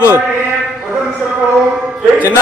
బాబు చిన్న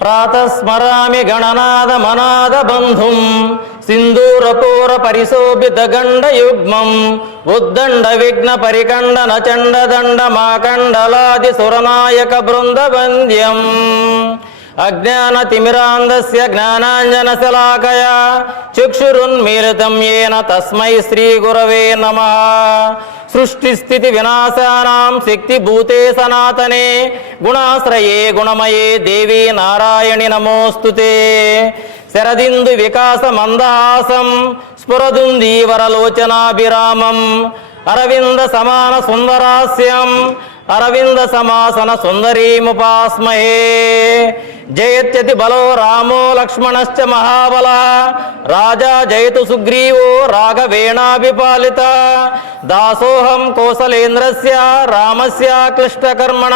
ప్రాతస్మరామి గణనాద బంధుం సింధూరపూర పరిశోభిత గండ యుగ్మం ఉద్దండ విఘ్న పరికండన చండదండ మాకండలాది సురనాయక బృంద వంద్యం అజ్ఞాన తిమిరాంధస్య జ్ఞానాంజన శలాకయా చక్షురున్మీలితం యేన తస్మై శ్రీ గురవే నమః. సృష్టి స్థితి వినాశానాం శక్తి భూతే సనాతనే గుణాశ్రయే గుణమయే దేవి నారాయణి నమోస్తుతే. శరదిందు వికాస మందహాసం స్ఫురదుందీవరలోచనాభిరామం అరవింద సమాన సుందరాస్యం అరవింద సమాసన సుందరీముపాస్మహే. జయత్యతి బలో రామో లక్ష్మణశ్చ మహాబల రాజా జయతు సుగ్రీవో రాఘవేణాభిపాలిత. దాసోహం కోసలేంద్రస్య రామస్య క్లిష్టకర్మణ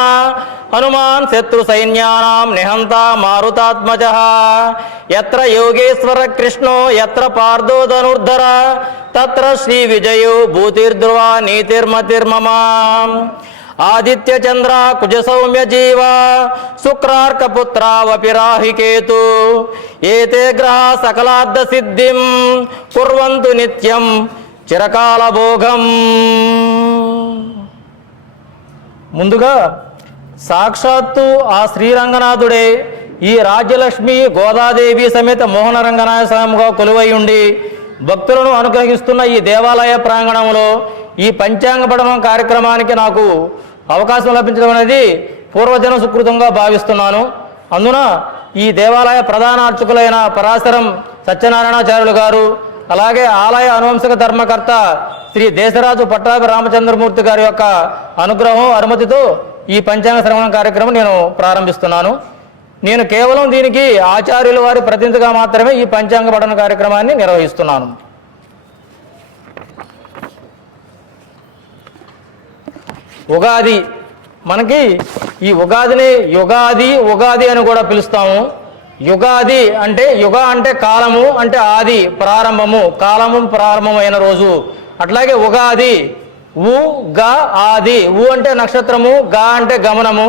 హనుమాన్ శత్రు సైన్యానాం నిహంతా మారుతాత్మజః. యత్ర యోగేశ్వర కృష్ణో యత్ర పార్థో ధనుర్ధర తత్ర శ్రీ విజయో భూతిర్ధ్రువ నీతిర్మతిర్మమ. ఆదిత్య చంద్ర కుజ సౌమ్య జీవ శుక్రార్కపుత్రావపి రాహికేతు ఏతే గ్రహ సకలార్థ సిద్ధిం కుర్వంతు నిత్యం చిరకాల భోగం. ముందుగా సాక్షాత్తు ఆ శ్రీరంగనాథుడే ఈ రాజ్యలక్ష్మి గోదాదేవి సమేత మోహన రంగనాయ స్వామిగా కొలువై ఉండి భక్తులను అనుగ్రహిస్తున్న ఈ దేవాలయ ప్రాంగణంలో ఈ పంచాంగ పఠనం కార్యక్రమానికి నాకు అవకాశం లభించడం అనేది పూర్వజన సుకృతంగా భావిస్తున్నాను. అందున ఈ దేవాలయ ప్రధాన అర్చకులైన పరాశరం సత్యనారాయణాచార్యులు గారు, అలాగే ఆలయ అనువంశక ధర్మకర్త శ్రీ దేశరాజు పట్టాభి రామచంద్రమూర్తి గారి యొక్క అనుగ్రహం అనుమతితో ఈ పంచాంగ శ్రవణ కార్యక్రమం నేను ప్రారంభిస్తున్నాను. నేను కేవలం దీనికి ఆచార్యుల వారి ప్రతినిధిగా మాత్రమే ఈ పంచాంగ పఠన కార్యక్రమాన్ని నిర్వహిస్తున్నాను. ఉగాది, మనకి ఈ ఉగాదిని ఉగాది అని కూడా పిలుస్తాము. యుగాది అంటే యుగ అంటే కాలము, అంటే ఆది ప్రారంభము, కాలము ప్రారంభమైన రోజు. అట్లాగే ఉగాది ఉ గ ఆది, ఉ అంటే నక్షత్రము, గా అంటే గమనము.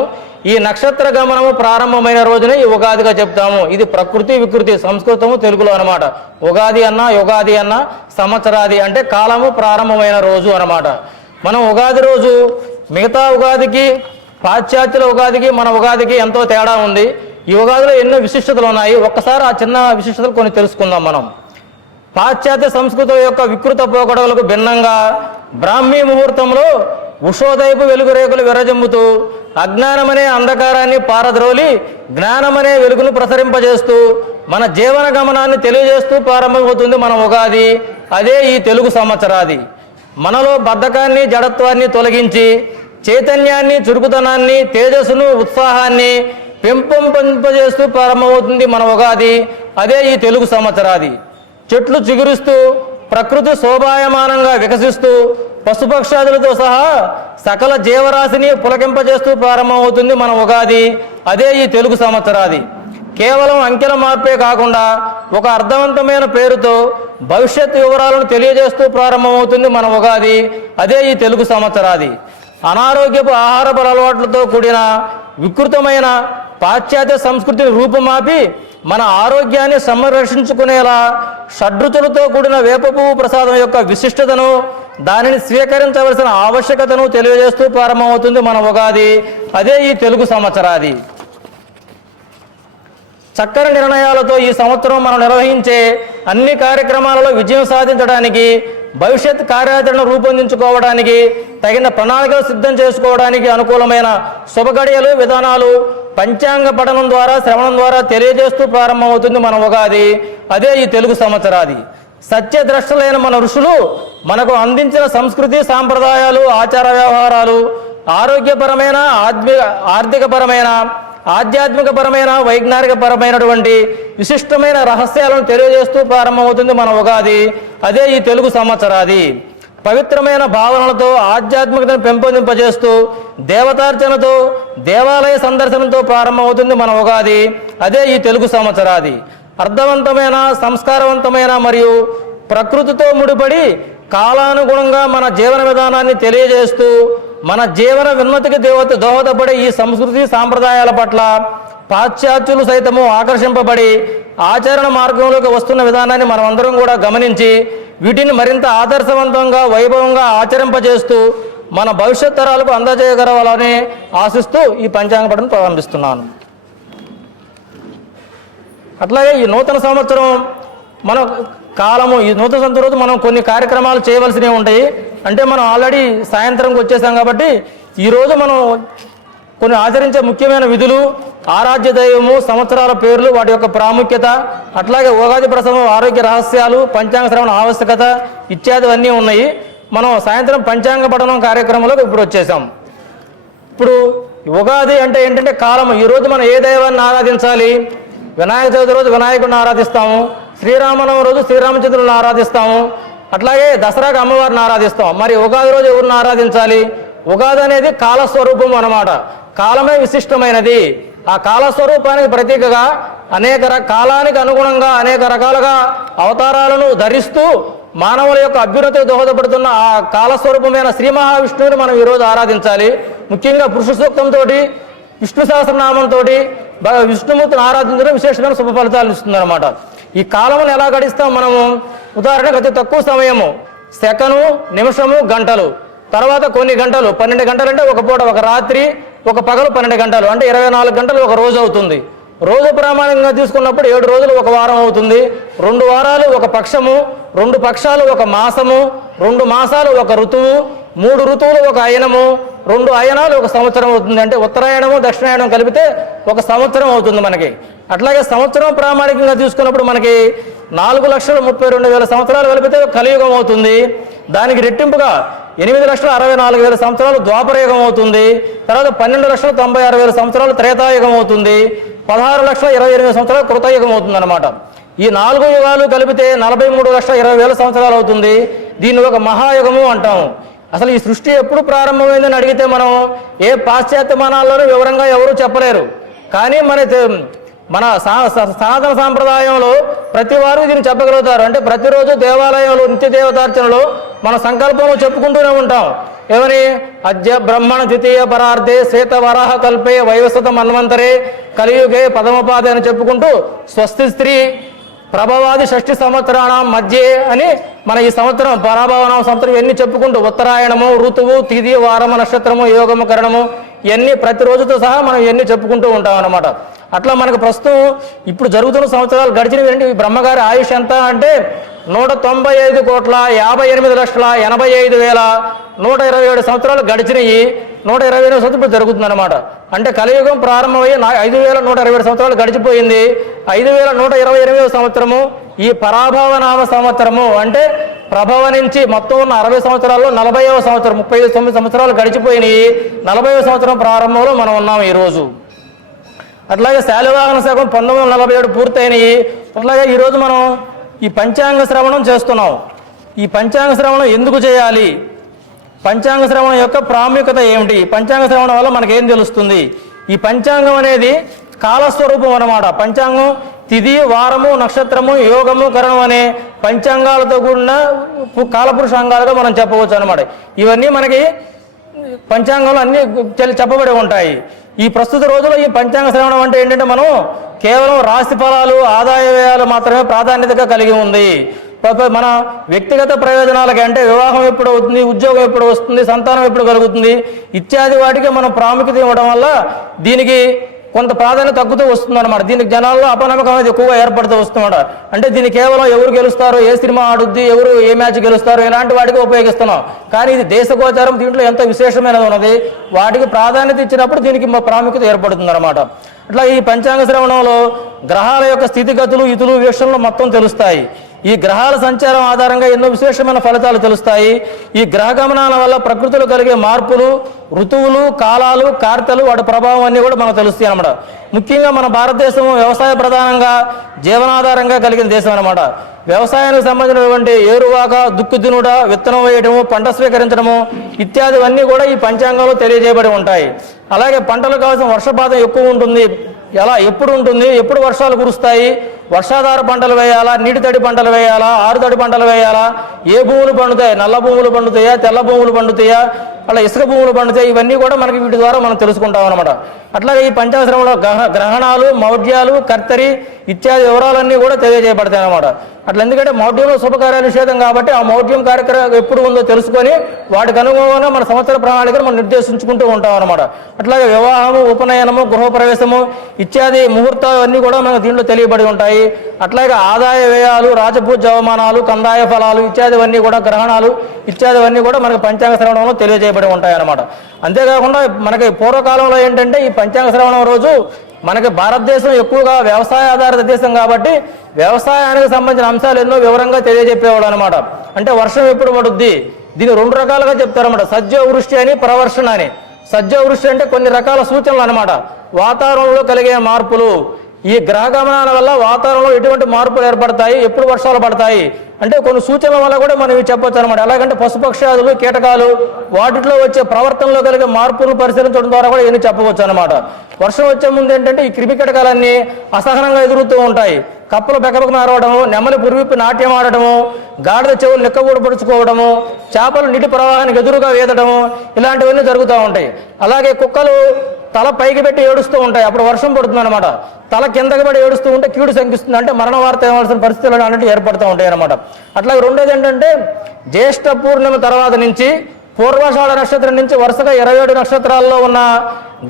ఈ నక్షత్ర గమనము ప్రారంభమైన రోజునే ఈ ఉగాదిగా చెప్తాము. ఇది ప్రకృతి వికృతి, సంస్కృతము తెలుగులో అనమాట. ఉగాది అన్న యుగాది అన్న సంవత్సరాది అంటే కాలము ప్రారంభమైన రోజు అనమాట. మనం ఉగాది రోజు మిగతా ఉగాదికి, పాశ్చాత్యుల ఉగాదికి మన ఉగాదికి ఎంతో తేడా ఉంది. ఈ ఉగాదిలో ఎన్నో విశిష్టతలు ఉన్నాయి. ఒక్కసారి ఆ చిన్న విశిష్టతలు కొన్ని తెలుసుకుందాం మనం. పాశ్చాత్య సంస్కృతి యొక్క వికృత పోకడలకు భిన్నంగా బ్రాహ్మీ ముహూర్తంలో ఉషోదయపు వెలుగు రేకులు విరజమ్ముతూ అజ్ఞానమనే అంధకారాన్ని పారద్రోలి జ్ఞానమనే వెలుగును ప్రసరింపజేస్తూ మన జీవన గమనాన్ని తెలియజేస్తూ ప్రారంభమవుతుంది మన ఉగాది. అదే ఈ తెలుగు సంవత్సరాది. మనలో బద్ధకాన్ని, జడత్వాన్ని తొలగించి చైతన్యాన్ని, చురుకుతనాన్ని, తేజస్సును, ఉత్సాహాన్ని పెంపొందింపజేస్తూ ప్రారంభమవుతుంది మన ఉగాది. అదే ఈ తెలుగు సంవత్సరాది. చెట్లు చిగురిస్తూ ప్రకృతి శోభాయమానంగా వికసిస్తూ పశుపక్షాదులతో సహా సకల జీవరాశిని పులకింపజేస్తూ ప్రారంభమవుతుంది మన ఉగాది. అదే ఈ తెలుగు సంవత్సరాది. కేవలం అంకెల మార్పే కాకుండా ఒక అర్థవంతమైన పేరుతో భవిష్యత్ వివరాలను తెలియజేస్తూ ప్రారంభమవుతుంది మన ఉగాది. అదే ఈ తెలుగు సంవత్సరాది. అనారోగ్యపు ఆహారపు అలవాట్లతో కూడిన వికృతమైన పాశ్చాత్య సంస్కృతిని రూపుమాపి మన ఆరోగ్యాన్ని సంరక్షించుకునేలా షడ్రుచులతో కూడిన వేపపువ్వు ప్రసాదం యొక్క విశిష్టతను, దానిని స్వీకరించవలసిన ఆవశ్యకతను తెలియజేస్తూ ప్రారంభమవుతుంది మన ఉగాది. అదే ఈ తెలుగు సంవత్సరాది. చక్కని నిర్ణయాలతో ఈ సంవత్సరం మనం నిర్వహించే అన్ని కార్యక్రమాలలో విజయం సాధించడానికి, భవిష్యత్ కార్యాచరణ రూపొందించుకోవడానికి, తగిన ప్రణాళికలు సిద్ధం చేసుకోవడానికి అనుకూలమైన శుభగడియలు, విధానాలు పంచాంగ పఠనం ద్వారా, శ్రవణం ద్వారా తెలియజేస్తూ ప్రారంభమవుతుంది మన ఉగాది. అదే ఈ తెలుగు సంవత్సరాది. సత్యద్రష్టలైన మన ఋషులు మనకు అందించిన సంస్కృతి, సాంప్రదాయాలు, ఆచార వ్యవహారాలు ఆరోగ్యపరమైన, ఆర్థికపరమైన, ఆధ్యాత్మికపరమైన, వైజ్ఞానికపరమైనటువంటి విశిష్టమైన రహస్యాలను తెలియజేస్తూ ప్రారంభమవుతుంది మన ఉగాది. అదే ఈ తెలుగు సంవత్సరాది. పవిత్రమైన భావనలతో ఆధ్యాత్మికతను పెంపొందింపజేస్తూ దేవతార్చనతో, దేవాలయ సందర్శనంతో ప్రారంభమవుతుంది మన ఉగాది. అదే ఈ తెలుగు సంవత్సరాది. అర్థవంతమైన, సంస్కారవంతమైన మరియు ప్రకృతితో ముడిపడి కాలానుగుణంగా మన జీవన విధానాన్ని తెలియజేస్తూ మన జీవన ఉన్నతికి దోహదపడే ఈ సంస్కృతి సాంప్రదాయాల పట్ల పాశ్చాత్యులు సైతము ఆకర్షింపబడి ఆచరణ మార్గంలోకి వస్తున్న విధానాన్ని మనం అందరం కూడా గమనించి వీటిని మరింత ఆదర్శవంతంగా, వైభవంగా ఆచరింపజేస్తూ మన భవిష్యత్ తరాలకు అందజేయగలవాలని ఆశిస్తూ ఈ పంచాంగ పఠనం ప్రారంభిస్తున్నాను. అట్లాగే ఈ నూతన సంవత్సరం మన కాలము, ఈ నూతన సంవత్సరం రోజు మనం కొన్ని కార్యక్రమాలు చేయవలసినవి ఉంటాయి. అంటే మనం ఆల్రెడీ సాయంత్రంకి వచ్చేసాం కాబట్టి ఈరోజు మనం కొన్ని ఆచరించే ముఖ్యమైన విధులు, ఆరాధ్య దైవము, సంవత్సరాల పేర్లు, వాటి యొక్క ప్రాముఖ్యత, అట్లాగే ఉగాది ప్రసవం, ఆరోగ్య రహస్యాలు, పంచాంగ శ్రవణ ఆవశ్యకత ఇత్యాదివన్నీ ఉన్నాయి. మనం సాయంత్రం పంచాంగ పఠనం కార్యక్రమంలోకి ఇప్పుడు వచ్చేసాం. ఇప్పుడు ఉగాది అంటే ఏంటంటే కాలము. ఈరోజు మనం ఏ దైవాన్ని ఆరాధించాలి? వినాయక చవితి రోజు వినాయకుడిని ఆరాధిస్తాము, శ్రీరామనవమి రోజు శ్రీరామచంద్రుని ఆరాధిస్తాము, అట్లాగే దసరాకు అమ్మవారిని ఆరాధిస్తాం. మరి ఉగాది రోజు ఎవరిని ఆరాధించాలి? ఉగాది అనేది కాలస్వరూపం అన్నమాట. కాలమే విశిష్టమైనది. ఆ కాలస్వరూపానికి ప్రతీకగా కాలానికి అనుగుణంగా అనేక రకాలుగా అవతారాలను ధరిస్తూ మానవుల యొక్క అభ్యున్నతికి దోహదపడుతున్న ఆ కాలస్వరూపమైన శ్రీ మహావిష్ణువుని మనం ఈరోజు ఆరాధించాలి. ముఖ్యంగా పురుష సూక్తంతో, విష్ణు సహస్రనామంతో విష్ణుమూర్తిని ఆరాధించడం విశేషమైన శుభ ఫలితాలు ఇస్తుంది అనమాట. ఈ కాలమును ఎలా గడిస్తాం మనము? ఉదాహరణకు అతి తక్కువ సమయము, సెకను, నిమిషము, గంటలు, తర్వాత కొన్ని గంటలు, 12 గంటలు అంటే ఒక పూట, ఒక రాత్రి, ఒక పగలు 12 గంటలు అంటే 24 గంటలు ఒక రోజు అవుతుంది. రోజు ప్రామాణికంగా తీసుకున్నప్పుడు 7 రోజులు ఒక వారం అవుతుంది. 2 వారాలు ఒక పక్షము, 2 పక్షాలు ఒక మాసము, 2 మాసాలు ఒక ఋతువు, 3 ఋతువులు ఒక అయనము, 2 అయనాలు ఒక సంవత్సరం అవుతుంది. అంటే ఉత్తరాయణము, దక్షిణాయనం కలిపితే ఒక సంవత్సరం అవుతుంది మనకి. అట్లాగే సంవత్సరం ప్రామాణికంగా తీసుకున్నప్పుడు మనకి 4,32,000 సంవత్సరాలు కలిపితే కలియుగం అవుతుంది. దానికి రెట్టింపుగా 8,64,000 సంవత్సరాలు ద్వాపరయుగం అవుతుంది. తర్వాత 12,96,000 సంవత్సరాలు త్రేతాయుగం అవుతుంది. 16,28,000 సంవత్సరాలు కృతయుగం అవుతుంది అనమాట. ఈ 4 యుగాలు కలిపితే 43,20,000 సంవత్సరాలు అవుతుంది. దీన్ని ఒక మహాయుగము అంటాము. అసలు ఈ సృష్టి ఎప్పుడు ప్రారంభమైందని అడిగితే మనం ఏ పాశ్చాత్య మానాల్లోనూ వివరంగా ఎవరూ చెప్పలేరు. కానీ మన సనాతన సాంప్రదాయంలో ప్రతి వారు దీన్ని చెప్పగలుగుతారు. అంటే ప్రతిరోజు దేవాలయంలో నిత్య దేవతార్చనలో మన సంకల్పము చెప్పుకుంటూనే ఉంటాం. ఏమని? అద్య బ్రహ్మణ ద్వితీయ పరార్థే శ్వేత వరాహ కల్పే వైవస్వత మన్వంతరే కలియుగే పదమపాదే అని చెప్పుకుంటూ స్వస్తి స్త్రీ ప్రభవాది 6 సంవత్సరాల మధ్యే అని మన ఈ సంవత్సరం పరాభవనామ సంవత్సరం ఇవన్నీ చెప్పుకుంటూ ఉత్తరాయణము, ఋతువు, తిథి, వారము, నక్షత్రము, యోగము, కరణము ఇవన్నీ ప్రతిరోజుతో సహా మనం ఇవన్నీ చెప్పుకుంటూ ఉంటాం అన్నమాట. అట్లా మనకు ప్రస్తుతం ఇప్పుడు జరుగుతున్న సంవత్సరాలు గడిచినవి. బ్రహ్మగారి ఆయుష్ ఎంత అంటే 195,85,85127 సంవత్సరాలు గడిచినవి. 128 సంవత్సరాలు జరుగుతుందన్నమాట. అంటే కలియుగం ప్రారంభమయ్యి 5,127 సంవత్సరాలు గడిచిపోయింది. 5,128 సంవత్సరము ఈ పరాభవనామ సంవత్సరము. అంటే ప్రభవ నుంచి మొత్తం ఉన్న 60 సంవత్సరాల్లో 40వ సంవత్సరం, 39 సంవత్సరాలు గడిచిపోయినాయి. 40వ సంవత్సరం ప్రారంభంలో మనం ఉన్నాం ఈరోజు. అట్లాగే శాలివాహన శకం 1947 పూర్తయినాయి. అట్లాగే ఈరోజు మనం ఈ పంచాంగ శ్రవణం చేస్తున్నాం. ఈ పంచాంగ శ్రవణం ఎందుకు చేయాలి? పంచాంగ శ్రవణం యొక్క ప్రాముఖ్యత ఏమిటి? పంచాంగ శ్రవణం వల్ల మనకేం తెలుస్తుంది? ఈ పంచాంగం అనేది కాలస్వరూపం అన్నమాట. పంచాంగం తిథి, వారము, నక్షత్రము, యోగము, కరణం అనే పంచాంగాలతో కూడిన కాలపురుషాంగాలుగా మనం చెప్పవచ్చు అనమాట. ఇవన్నీ మనకి పంచాంగంలో అన్నీ చెప్పబడి ఉంటాయి. ఈ ప్రస్తుత రోజుల్లో ఈ పంచాంగ శ్రవణం అంటే ఏంటంటే మనం కేవలం రాశి ఫలాలు, ఆదాయ వ్యయాలు మాత్రమే ప్రాధాన్యతగా కలిగి ఉంది. మన వ్యక్తిగత ప్రయోజనాలకి అంటే వివాహం ఎప్పుడు అవుతుంది, ఉద్యోగం ఎప్పుడు వస్తుంది, సంతానం ఎప్పుడు కలుగుతుంది ఇత్యాది వాటికి మనం ప్రాముఖ్యత ఇవ్వడం వల్ల దీనికి కొంత ప్రాధాన్యత తగ్గుతూ వస్తుంది అనమాట. దీనికి జనాల్లో అపనమ్మకం అనేది ఎక్కువగా ఏర్పడుతూ వస్తుందన్నమాట. అంటే దీన్ని కేవలం ఎవరు గెలుస్తారో, ఏ సినిమా ఆడుద్ది, ఎవరు ఏ మ్యాచ్ గెలుస్తారో ఇలాంటి వాటికి ఉపయోగిస్తున్నాం. కానీ ఇది దేశగోచారం, దీంట్లో ఎంత విశేషమైనది ఉన్నది. వాటికి ప్రాధాన్యత ఇచ్చినప్పుడు దీనికి ప్రాముఖ్యత ఏర్పడుతుంది అనమాట. అట్లా ఈ పంచాంగ శ్రవణంలో గ్రహాల యొక్క స్థితిగతులు, ఇతులు విషయంలో మొత్తం తెలుస్తాయి. ఈ గ్రహాల సంచారం ఆధారంగా ఎన్నో విశేషమైన ఫలితాలు తెలుస్తాయి. ఈ గ్రహ గమనాల వల్ల ప్రకృతిలో కలిగే మార్పులు, ఋతువులు, కాలాలు, కార్తెలు, వాటి ప్రభావం అన్నీ కూడా మనకు తెలుస్తాయి అన్నమాట. ముఖ్యంగా మన భారతదేశం వ్యవసాయ ప్రధానంగా జీవనాధారంగా కలిగిన దేశం అన్నమాట. వ్యవసాయానికి సంబంధించినటువంటి ఏరువాక, దుక్కు దునుట, విత్తనం వేయడము, పంట స్వీకరించడము ఇత్యాదివన్నీ కూడా ఈ పంచాంగంలో తెలియజేయబడి ఉంటాయి. అలాగే పంటలకు కావాల్సిన వర్షపాతం ఎక్కువ ఉంటుంది, ఎప్పుడు ఉంటుంది, ఎప్పుడు వర్షాలు కురుస్తాయి, వర్షాధార పంటలు వేయాలా, నీటి తడి పంటలు వేయాలా, ఆరుతడి పంటలు వేయాలా, ఏ భూములు పండుతాయి, నల్ల భూములు పండుతాయా, తెల్ల భూములు పండుతాయా, అలా ఇసుక భూములు పండుతాయి, ఇవన్నీ కూడా మనకి వీటి ద్వారా మనం తెలుసుకుంటాం అనమాట. అట్లాగే ఈ పంచాంగశ్రమంలో గ్రహణాలు, మౌఢ్యాలు, కర్తరి ఇత్యాది వివరాలన్నీ కూడా తెలియజేయబడతాయి అనమాట. అట్లా ఎందుకంటే మౌఢ్యంలో శుభకార్య నిషేధం కాబట్టి ఆ మౌఢ్యం కార్యక్రమం ఎప్పుడు ఉందో తెలుసుకొని వాటికి అనుగుణంగా మన సంవత్సర ప్రణాళికను మనం నిర్దేశించుకుంటూ ఉంటాం అనమాట. అట్లాగే వివాహము, ఉపనయనము, గృహప్రవేశము ఇత్యాది ముహూర్తాలు అన్నీ కూడా మనకు దీంట్లో తెలియబడి ఉంటాయి. అట్లాగే ఆదాయ వ్యయాలు, రాజపూజ అవమానాలు, కందాయ ఫలాలు ఇత్యాదివన్నీ కూడా, గ్రహణాలు ఇత్యాదివన్నీ కూడా మనకు పంచాంగ శ్రవణంలో తెలియజేయబడి ఉంటాయి అన్నమాట. అంతేకాకుండా మనకి పూర్వకాలంలో ఏంటంటే ఈ పంచాంగ శ్రవణం రోజు మనకి భారతదేశం ఎక్కువగా వ్యవసాయ ఆధారిత దేశం కాబట్టి వ్యవసాయానికి సంబంధించిన అంశాలు ఎన్నో వివరంగా తెలియజెప్పేవాడు అనమాట. అంటే వర్షం ఎప్పుడు పడుద్ది, దీన్ని రెండు రకాలుగా చెప్తారన్నమాట. సజ్జవృష్టి అని, ప్రవర్షణ అని. సజ్జవృష్టి అంటే కొన్ని రకాల సూచనలు అనమాట. వాతావరణంలో కలిగే మార్పులు, ఈ గ్రహ గమనాల వల్ల వాతావరణంలో ఎటువంటి మార్పులు ఏర్పడతాయి, ఎప్పుడు వర్షాలు పడతాయి అంటే కొన్ని సూచనల వల్ల కూడా మనం ఇవి చెప్పొచ్చు అనమాట. ఎలాగంటే పశుపక్షాదులు, కీటకాలు వాటిలో వచ్చే ప్రవర్తనలో కలిగే మార్పులను పరిశీలించడం ద్వారా కూడా ఇవన్నీ చెప్పవచ్చు అనమాట. వర్షం వచ్చే ముందు ఏంటంటే ఈ క్రిమి కీటకాలన్నీ అసహనంగా ఎదురుతూ ఉంటాయి. కప్పలు బెకబెకన అరవడము, నెమలి పురివిప్పి నాట్యం ఆడటము, గాడిద చెవులు నిక్కగూడపరుచుకోవడము, చేపలు నీటి ప్రవాహానికి ఎదురుగా వేదడము ఇలాంటివన్నీ జరుగుతూ ఉంటాయి. అలాగే కుక్కలు తల పైకి పెట్టి ఏడుస్తూ ఉంటాయి, అప్పుడు వర్షం పడుతుంది అనమాట. తల కిందకి పడి ఏడుస్తూ ఉంటే కీడు శంకిస్తుంది, అంటే మరణ వార్త ఇవ్వాల్సిన పరిస్థితులు అన్నట్టు ఏర్పడుతూ ఉంటాయి అనమాట. అట్లాగే రెండోది ఏంటంటే జ్యేష్ఠ పూర్ణిమ తర్వాత నుంచి పూర్వాషాఢ నక్షత్రం నుంచి వరుసగా 27 నక్షత్రాల్లో ఉన్న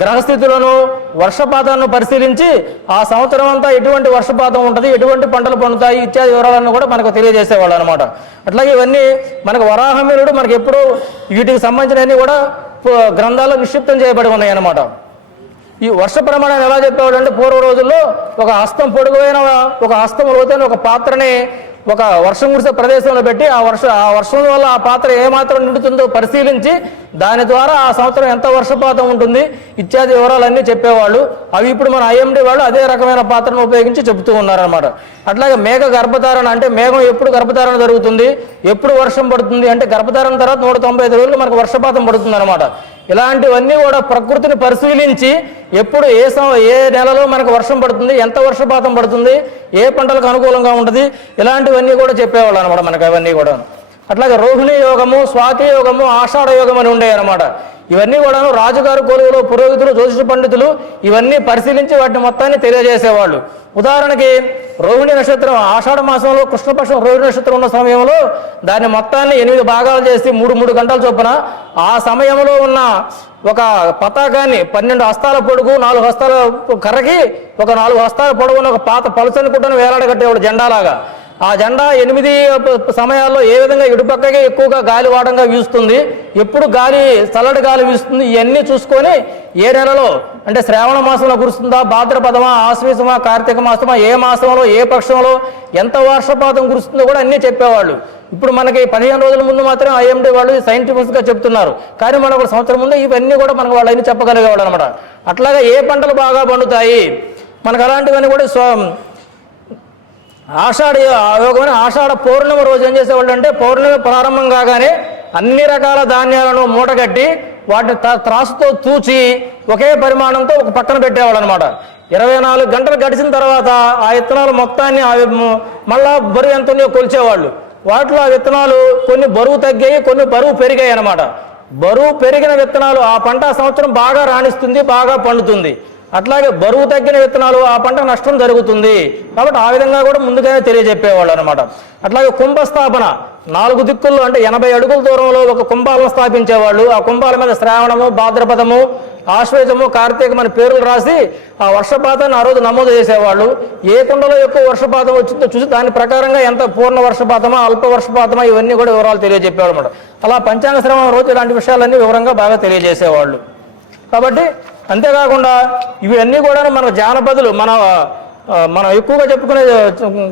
గ్రహస్థితులను, వర్షపాతాలను పరిశీలించి ఆ సంవత్సరం అంతా ఎటువంటి వర్షపాతం ఉంటుంది, ఎటువంటి పంటలు పండుతాయి ఇత్యాది వివరాలను కూడా మనకు తెలియజేసేవాళ్ళు అనమాట. అట్లాగే ఇవన్నీ మనకు వరాహమీనుడు మనకి ఎప్పుడూ వీటికి సంబంధించినవన్నీ కూడా గ్రంథాల్లో నిక్షిప్తం చేయబడి ఉన్నాయి అన్నమాట. ఈ వర్ష ప్రమాణాన్ని ఎలా చెప్పేవాడు అంటే పూర్వ రోజుల్లో ఒక హస్తం పొడుగువైన, ఒక హస్తం లోతైన ఒక పాత్రని ఒక వర్షం కురిసే ప్రదేశంలో పెట్టి ఆ వర్షం వల్ల ఆ పాత్ర ఏమాత్రం నిండుతుందో పరిశీలించి దాని ద్వారా ఆ సంవత్సరం ఎంత వర్షపాతం ఉంటుంది ఇత్యాది వివరాలన్నీ చెప్పేవాళ్ళు. అవి ఇప్పుడు మన ఐఎండి వాళ్ళు అదే రకమైన పాత్రను ఉపయోగించి చెబుతూ ఉన్నారనమాట. అట్లాగే మేఘ గర్భధారణ అంటే మేఘం ఎప్పుడు గర్భధారణ జరుగుతుంది, ఎప్పుడు వర్షం పడుతుంది అంటే గర్భధారణ తర్వాత 195 రోజులు మనకు వర్షపాతం పడుతుంది అనమాట. ఇలాంటివన్నీ కూడా ప్రకృతిని పరిశీలించి ఎప్పుడు ఏ నెలలో మనకు వర్షం పడుతుంది, ఎంత వర్షపాతం పడుతుంది, ఏ పంటలకు అనుకూలంగా ఉంటుంది ఇలాంటివన్నీ కూడా చెప్పేవాళ్ళు అనమాట మనకు అవన్నీ కూడా. అట్లాగే రోహిణి యోగము, స్వాతి యోగము, ఆషాఢ యోగం అని ఉండేవి అనమాట. ఇవన్నీ కూడాను రాజుగారు కొలువులో పురోహితులు, జ్యోతిష పండితులు ఇవన్నీ పరిశీలించి వాటిని మొత్తాన్ని తెలియజేసేవాళ్ళు. ఉదాహరణకి రోహిణి నక్షత్రం ఆషాఢ మాసంలో కృష్ణపక్షం రోహిణి నక్షత్రం ఉన్న సమయంలో దాన్ని మొత్తాన్ని 8 భాగాలు చేసి 3 గంటల చొప్పున ఆ సమయంలో ఉన్న ఒక పతాకాన్ని 12 హస్తాల పొడుగు, 4 హస్తాల కర్రకి ఒక 4 హస్తాల పొడుగున ఒక పాత పలుసని కుట్టను వేలాడగట్టేవాడు జెండాలాగా. ఆ జెండా 8 సమయాల్లో ఏ విధంగా ఇటుపక్కకే ఎక్కువగా గాలి వాడంగా వీస్తుంది, ఎప్పుడు గాలి చల్లటి గాలి వీస్తుంది ఇవన్నీ చూసుకొని ఏ నెలలో అంటే శ్రావణ మాసంలో కురుస్తుందా, భాద్రపదమా, ఆశ్వీసమా, కార్తీక మాసమా, ఏ మాసంలో ఏ పక్షంలో ఎంత వర్షపాతం కురుస్తుందో కూడా అన్నీ చెప్పేవాళ్ళు. ఇప్పుడు మనకి 15 రోజుల ముందు మాత్రం ఐఎండి వాళ్ళు సైంటిఫిక్గా చెప్తున్నారు, కానీ మనకు సంవత్సరం ముందు ఇవన్నీ కూడా మనకు వాళ్ళు అన్ని చెప్పగలిగేవాళ్ళు అనమాట. అట్లాగే ఏ పంటలు బాగా పండుతాయి మనకు అలాంటివన్నీ కూడా ఆషాఢ యోగమైన ఆషాఢ పౌర్ణమి రోజు ఏం చేసేవాళ్ళు అంటే పౌర్ణమి ప్రారంభం కాగానే అన్ని రకాల ధాన్యాలను మూటగట్టి వాటిని త్రాసుతో తూచి ఒకే పరిమాణంతో ఒక పక్కన పెట్టేవాడు అనమాట. 24 గంటలు గడిచిన తర్వాత ఆ విత్తనాలు మొత్తాన్ని మళ్ళా బరువు ఎంత ఉందో కొలిచేవాళ్ళు. వాటిలో ఆ విత్తనాలు కొన్ని బరువు తగ్గాయి, కొన్ని బరువు పెరిగాయి అనమాట. బరువు పెరిగిన విత్తనాలు ఆ పంట సంవత్సరం బాగా రాణిస్తుంది, బాగా పండుతుంది. అట్లాగే బరువు తగ్గిన విత్తనాలు ఆ పంట నష్టం జరుగుతుంది. కాబట్టి ఆ విధంగా కూడా ముందుగానే తెలియజెప్పేవాళ్ళు అనమాట. అట్లాగే కుంభస్థాపన 4 దిక్కుల్లో అంటే 80 అడుగుల దూరంలో ఒక కుంభాలను స్థాపించేవాళ్ళు. ఆ కుంభాల మీద శ్రావణము, భాద్రపదము, ఆశ్వేజము, కార్తీకం అని పేర్లు రాసి ఆ వర్షపాతాన్ని ఆ రోజు నమోదు చేసేవాళ్ళు. ఏ కుండలో ఎక్కువ వర్షపాతం వచ్చిందో చూసి దాని ప్రకారంగా ఎంత పూర్ణ వర్షపాతమా, అల్ప వర్షపాతమా ఇవన్నీ కూడా వివరాలు తెలియజెప్పేవాళ్ళు అనమాట. అలా పంచాంగ శ్రవణం రోజు ఇలాంటి విషయాలన్నీ వివరంగా బాగా తెలియజేసేవాళ్ళు. కాబట్టి అంతేకాకుండా ఇవన్నీ కూడా మన జానపదులు మనం ఎక్కువగా చెప్పుకునే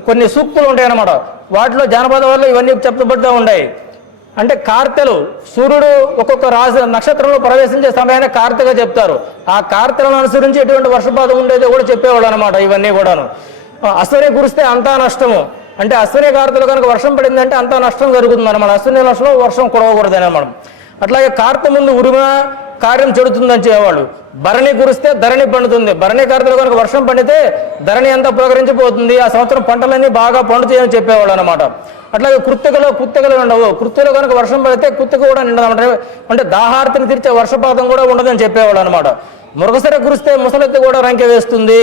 కొన్ని సూక్తులు ఉంటాయి అన్నమాట. వాటిలో జానపద వల్ల ఇవన్నీ చెప్పబడుతూ ఉన్నాయి. అంటే కార్తెలు, సూర్యుడు ఒక్కొక్క రాశి నక్షత్రంలో ప్రవేశించే సమయాన్ని కార్తెగా చెప్తారు. ఆ కార్తెలను అనుసరించి ఎటువంటి వర్షపాతం ఉండేదో కూడా చెప్పేవాళ్ళు అనమాట. ఇవన్నీ కూడాను అశ్విని కురిస్తే అంతా నష్టము, అంటే అశ్విని కార్తెలు కనుక వర్షం పడిందంటే అంతా నష్టం జరుగుతుంది అనమాట. అశ్విని నష్టంలో వర్షం కురవకూడదని అనమాట. అట్లాగే కార్తె ముందు ఉరిమ కార్యం చెడుతుందని చెప్పేవాళ్ళు. భరణి కురిస్తే ధరణి పండుతుంది. భరణి కార్తెలు కనుక వర్షం పండితే ధరణి అంతా పులకరించిపోతుంది, ఆ సంవత్సరం పంటలన్నీ బాగా పండుతాయని చెప్పేవాళ్ళు అనమాట. అట్లాగే కుత్తెగలు ఉండవు. కృత్తిలో కనుక వర్షం పడితే కుత్తెగ కూడా నిండదన్నమాట. అంటే దాహార్తిని తీర్చే వర్షపాతం కూడా ఉండదని చెప్పేవాళ్ళు అనమాట. మృగశిర కురిస్తే ముసలెత్తి కూడా రంకె వేస్తుంది.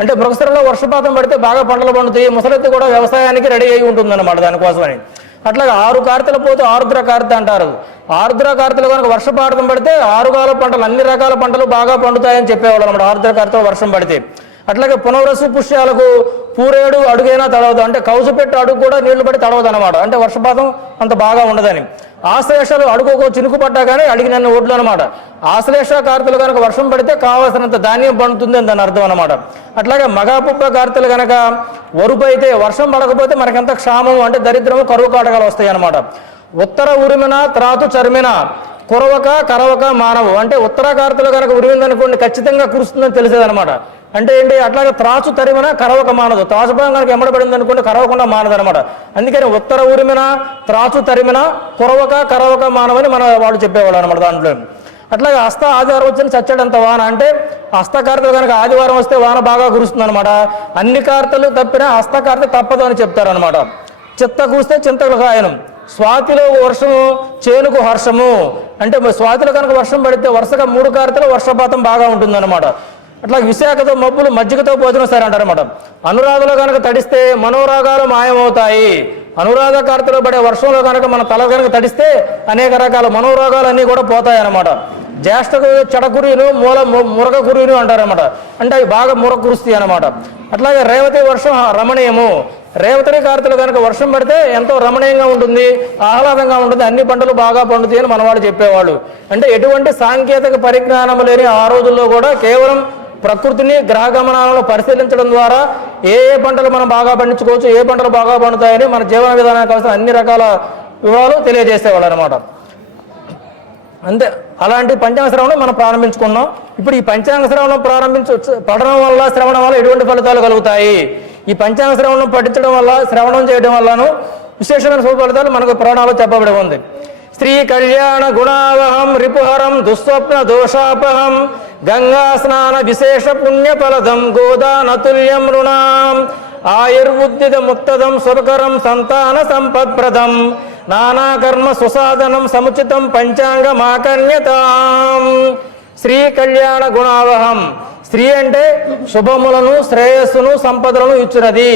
అంటే మృగశిరలో వర్షపాతం పడితే బాగా పంటలు పండుతాయి, ముసలెత్తి కూడా వ్యవసాయానికి రెడీ అయి ఉంటుంది అనమాట దానికోసమని. అట్లాగే 6 కార్తెలు పోతే ఆరుద్ర కార్తె అంటారు. ఆరుద్ర కార్తెలు కనుక వర్షపాతం పడితే 6 కాల పంటలు, అన్ని రకాల పంటలు బాగా పండుతాయని చెప్పేవాళ్ళు అనమాట ఆరుద్ర కార్తెలో వర్షం పడితే. అట్లాగే పునర్వసు పుష్యాలకు పూరేడు అడుగైనా తడవదు, అంటే కౌసు పెట్టి అడుగు కూడా నీళ్లు పడి తడవదు అనమాట. అంటే వర్షపాతం అంత బాగా ఉండదని. ఆశ్లేషాలు అడుగు చినుకు పడ్డా కానీ అడిగినన్ని ఒడ్లు అనమాట. ఆశ్లేష కార్తెలు కనుక వర్షం పడితే కావాల్సినంత ధాన్యం పండుతుంది అని దాని అర్థం అనమాట. అట్లాగే మగాపుబ్బ కార్తెలు కనుక వరుపు అయితే వర్షం పడకపోతే మనకెంత క్షామము, అంటే దరిద్రము, కరువు కాటకాలు వస్తాయి అనమాట. ఉత్తర ఉరిమిన త్రాతు చర్మిన కురవక కరవక మానవు, అంటే ఉత్తర కార్తెలు కనుక ఉరిమిందనుకోండి ఖచ్చితంగా కురుస్తుందని తెలిసేదనమాట. అంటే ఏంటి, అట్లాగే త్రాచు తరిమిన కరవక మానదు. త్రాచుభాగం కనుక ఎమ్మడబడింది అనుకోండి కరవకుండా మానదనమాట. అందుకని ఉత్తర ఊరిమిన త్రాచు తరిమిన కురవక కరవక మానవని వాళ్ళు చెప్పేవాళ్ళు అనమాట దాంట్లో. అట్లాగే హస్త ఆదివారం వచ్చిన చచ్చడంత వాన, అంటే హస్త కార్తెలు కనుక ఆదివారం వస్తే వాన బాగా కురుస్తుంది అనమాట. అన్ని కార్తెలు తప్పినా హస్త కార్తె తప్పదు అని చెప్తారనమాట. చిత్త కూస్తే చింతకు కాయనం. స్వాతిలో వర్షము చేనుకు హర్షము, అంటే స్వాతిలో కనుక వర్షం పడితే వరుసగా 3 కార్తెలు వర్షపాతం బాగా ఉంటుందన్నమాట. అట్లా విశాఖతో మబ్బులు మజ్జిగతో భోజనం సరే అంటారన్నమాట. అనురాధలో కనుక తడిస్తే మనోరాగాలు మాయమవుతాయి. అనురాధ కార్తెలో పడే వర్షంలో కనుక మన తల కనుక తడిస్తే అనేక రకాల మనోరోగాలు అన్నీ కూడా పోతాయి అన్నమాట. జ్యేష్ఠకు చెడకురిను మురగ కురిను అంటారన్నమాట. అంటే అవి బాగా మురగ కురుస్తాయి అన్నమాట. అట్లాగే రేవతి వర్షం రమణీయము. రేవతి కార్తెలు కనుక వర్షం పడితే ఎంతో రమణీయంగా ఉంటుంది, ఆహ్లాదంగా ఉంటుంది, అన్ని పంటలు బాగా పండుతాయి అని మనవాడు చెప్పేవాళ్ళు. అంటే ఎటువంటి సాంకేతిక పరిజ్ఞానం లేని ఆ రోజుల్లో కూడా కేవలం ప్రకృతిని గ్రహ గమనాలను పరిశీలించడం ద్వారా ఏ పంటలు మనం బాగా పండించుకోవచ్చు, ఏ పంటలు బాగా పండుతాయని మన జీవన విధానానికి అవసరం అన్ని రకాల వివరాలు తెలియజేసేవాళ్ళు అనమాట. అంతే, అలాంటి పంచాంగ శ్రవణం మనం ప్రారంభించుకున్నాం. ఇప్పుడు ఈ పంచాంగ శ్రవణం పఠనం వల్ల శ్రవణం వల్ల ఎటువంటి ఫలితాలు కలుగుతాయి, ఈ పంచాంగ శ్రవణం పఠించడం వల్ల శ్రవణం చేయడం వల్లను విశేషమైన శుభ ఫలితాలు మనకు పురాణాలు చెప్పబడి ఉంది. శ్రీ కళ్యాణ గుణావహం రిపుహరం దుస్వప్న దోషాపహం గంగా స్నాన విశేష పుణ్యఫలదం గోదానతుల్యం రుణాం ఆయుర్బుద్ధిద ముత్తదం స్వర్గరం సంతాన సంపత్ప్రదం నానాకర్మ సుసాధనం సముచితం పంచాంగమాకర్ణ్యతాం. శ్రీ కళ్యాణ గుణావహం. స్త్రీ అంటే శుభములను, శ్రేయస్సును, సంపదలను ఇచ్చినది.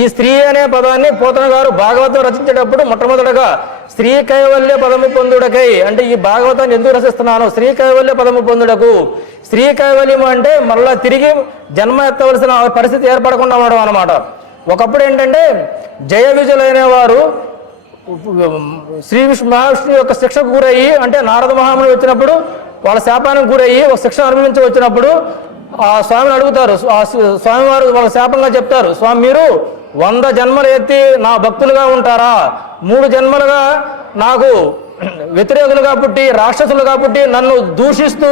ఈ స్త్రీ అనే పదాన్ని పోతన గారు భాగవతం రచించేటప్పుడు మొట్టమొదటగా శ్రీ కైవల్య పదము పొందుడకై, అంటే ఈ భాగవతాన్ని ఎందుకు రచిస్తున్నాను, శ్రీ కైవల్య పదము పొందుడకు. స్త్రీ కైవల్యం అంటే మరలా తిరిగి జన్మ ఎత్తవలసిన పరిస్థితి ఏర్పడకుండా ఉండడం అనమాట. ఒకప్పుడు ఏంటంటే జయ విజయులైన వారు శ్రీ మహావిష్ణువు యొక్క శిక్షకు గురయ్యి, అంటే నారద మహాముని వచ్చినప్పుడు వాళ్ళ శాపానికి గురయ్యి ఒక శిక్ష అనుభవించి వచ్చినప్పుడు ఆ స్వామిని అడుగుతారు. ఆ స్వామివారు వాళ్ళ శాపంగా చెప్తారు, స్వామి మీరు 100 జన్మలు ఎత్తి నా భక్తులుగా ఉంటారా, 3 జన్మలుగా నాకు వ్యతిరేకులుగా పుట్టి రాక్షసులుగా పుట్టి నన్ను దూషిస్తూ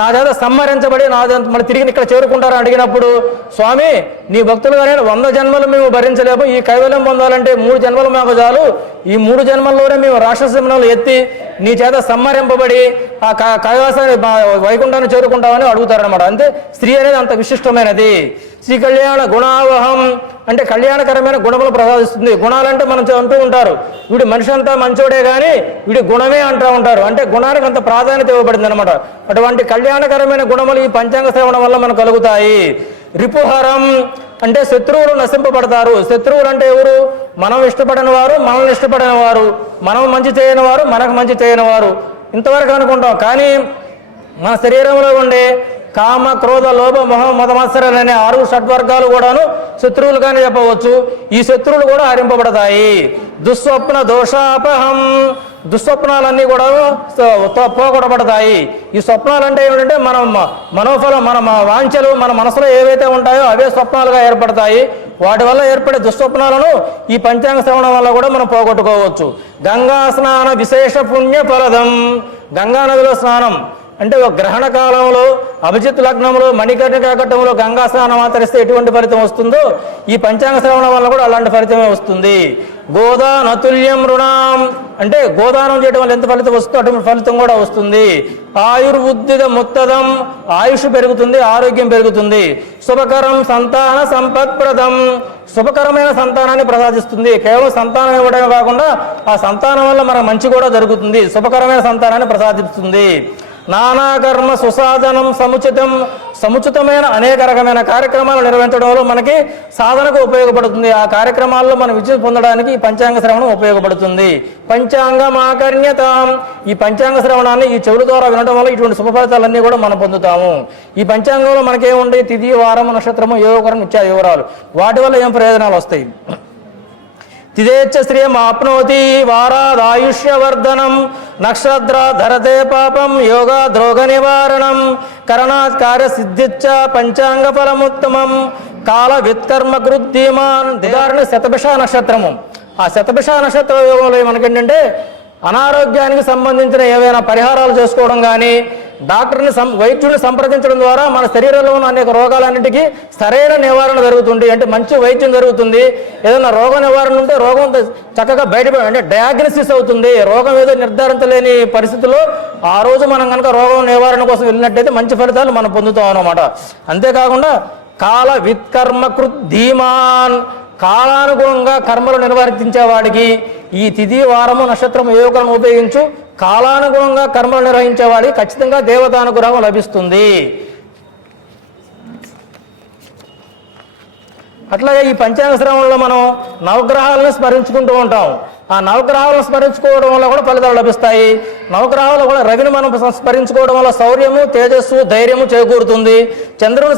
నా చేత సంహరించబడి నా మళ్ళీ తిరిగి ఇక్కడ చేరుకుంటారని అడిగినప్పుడు, స్వామి నీ భక్తులుగానే 100 జన్మలు మేము భరించలేము, ఈ కైవల్యం పొందాలంటే 3 జన్మలు మాకు చాలు, ఈ 3 జన్మల్లోనే మేము రాక్షస జన్మలు ఎత్తి నీ చేత సమ్మరింపబడి ఆ కైలాసాన్ని వైకుంఠాన్ని చేరుకుంటామని అడుగుతారనమాట. అంతే స్త్రీ అనేది అంత విశిష్టమైనది. శ్రీ కళ్యాణ గుణావహం అంటే కళ్యాణకరమైన గుణములు ప్రసాదిస్తుంది. గుణాలంటే మనం అంటూ ఉంటారు, వీడి మనిషి అంతా మంచోడే కానీ వీడి గుణమే అంటూ ఉంటారు. అంటే గుణానికి అంత ప్రాధాన్యత ఇవ్వబడింది అనమాట. అటువంటి కళ్యాణకరమైన గుణములు ఈ పంచాంగ శ్రవణం వల్ల మనకు కలుగుతాయి. రిపుహరం అంటే శత్రువులు నశింపబడతారు. శత్రువులు అంటే ఎవరు? మనం ఇష్టపడిన వారు, మనల్ని ఇష్టపడిన వారు, మనం మంచి చేయని వారు, మనకు మంచి చేయని వారు, ఇంతవరకు అనుకుంటాం. కానీ మన శరీరంలో ఉండే కామ, క్రోధ, లోభ, మొహ, మదమత్సరాలు అనే 6 షడ్వర్గాలు కూడాను శత్రువులుగానే చెప్పవచ్చు. ఈ శత్రువులు కూడా హరింపబడతాయి. దుస్వప్న దోషాపహం దుస్వప్నాలన్నీ కూడా పోగొట్టబడతాయి. ఈ స్వప్నాలు అంటే ఏమిటంటే మన మనోఫలం, మన వాంఛలు మన మనసులో ఏవైతే ఉంటాయో అవే స్వప్నాలుగా ఏర్పడతాయి. వాటి వల్ల ఏర్పడే దుస్వప్నాలను ఈ పంచాంగ శ్రవణం వల్ల కూడా మనం పోగొట్టుకోవచ్చు. గంగా స్నాన విశేష పుణ్య ఫలదం గంగా నదిలో స్నానం అంటే ఒక గ్రహణ కాలంలో అభిజిత్ లగ్నంలో మణికర్ణికా ఘట్టంలో గంగా స్నానం ఆచరిస్తే ఎటువంటి ఫలితం వస్తుందో ఈ పంచాంగ శ్రవణం వల్ల కూడా అలాంటి ఫలితమే వస్తుంది. గోదానతుల్యం రుణాం అంటే గోదానం చేయడం వల్ల ఎంత ఫలితం వస్తుందో అటువంటి ఫలితం కూడా వస్తుంది. ఆయుర్బుద్ధిద ముత్తదం ఆయుష్ పెరుగుతుంది, ఆరోగ్యం పెరుగుతుంది. శుభకరం సంతాన సంపత్ప్రదం శుభకరమైన సంతానాన్ని ప్రసాదిస్తుంది. కేవలం సంతానం ఇవ్వడమే కాకుండా ఆ సంతానం వల్ల మనకు మంచి కూడా జరుగుతుంది. శుభకరమైన సంతానాన్ని ప్రసాదిస్తుంది. నానాకర్మ సుసాధనం సముచితమైన అనేక రకమైన కార్యక్రమాలు నిర్వహించడంలో మనకి సాధనకు ఉపయోగపడుతుంది. ఆ కార్యక్రమాల్లో మనం విజయం పొందడానికి ఈ పంచాంగ శ్రవణం ఉపయోగపడుతుంది. పంచాంగమాకర్ణ్యత ఈ పంచాంగ శ్రవణాన్ని ఈ చెవుల ద్వారా వినడం వల్ల ఇటువంటి శుభ ఫలితాలన్నీ కూడా మనం పొందుతాము. ఈ పంచాంగంలో మనకేముంది? తిథి, వారము, నక్షత్రము, యోగకరం ఇత్యాది వివరాలు. వాటి వల్ల ఏం ప్రయోజనాలు వస్తాయి? తిదేచ్ఛ శ్రియం ఆప్నోతి వారాదాయుష్యవర్ధనం నక్షత్ర ధరతే పాపం యోగా ద్రోగ నివారణం కరణాత్ కార్య సిద్ధిచ్చ పంచాంగ ఫలముత్తమం కాల విత్కర్మ కృద్ధీమాన్. ఉదాహరణ శతభిష నక్షత్రము. ఆ శతభిష నక్షత్ర యోగంలో మనకేంటంటే అనారోగ్యానికి సంబంధించిన ఏవైనా పరిహారాలు చేసుకోవడం కానీ వైద్యుని సంప్రదించడం ద్వారా మన శరీరంలో ఉన్న అనేక రోగాలన్నిటికీ సరైన నివారణ జరుగుతుంది. అంటే మంచి వైద్యం జరుగుతుంది. ఏదైనా రోగ నివారణ ఉంటే రోగం చక్కగా అంటే డయాగ్నోసిస్ అవుతుంది. రోగం ఏదో నిర్ధారించలేని పరిస్థితుల్లో ఆ రోజు మనం కనుక రోగం నివారణ కోసం వెళ్ళినట్టయితే మంచి ఫలితాలు మనం పొందుతాం అన్నమాట. అంతేకాకుండా కాల విత్కర్మ కృద్ధీమాన్ కాలానుగుణంగా కర్మలు నిర్వర్తించేవాడికి ఈ తిథి, వారము, నక్షత్రము, యోగం ఉపయోగించు కాలానుగుణంగా కర్మలు నిర్వహించేవాడికి ఖచ్చితంగా దేవతానుగ్రహం లభిస్తుంది. అట్లాగే ఈ పంచాంగ శ్రవణంలో మనం నవగ్రహాలను స్మరించుకుంటూ ఉంటాం. ఆ నవగ్రహాలను స్మరించుకోవడం వల్ల కూడా ఫలితాలు లభిస్తాయి. నవగ్రహాలు కూడా రవిని మనం స్మరించుకోవడం వల్ల శౌర్యము, తేజస్సు, ధైర్యము చేకూరుతుంది. చంద్రుని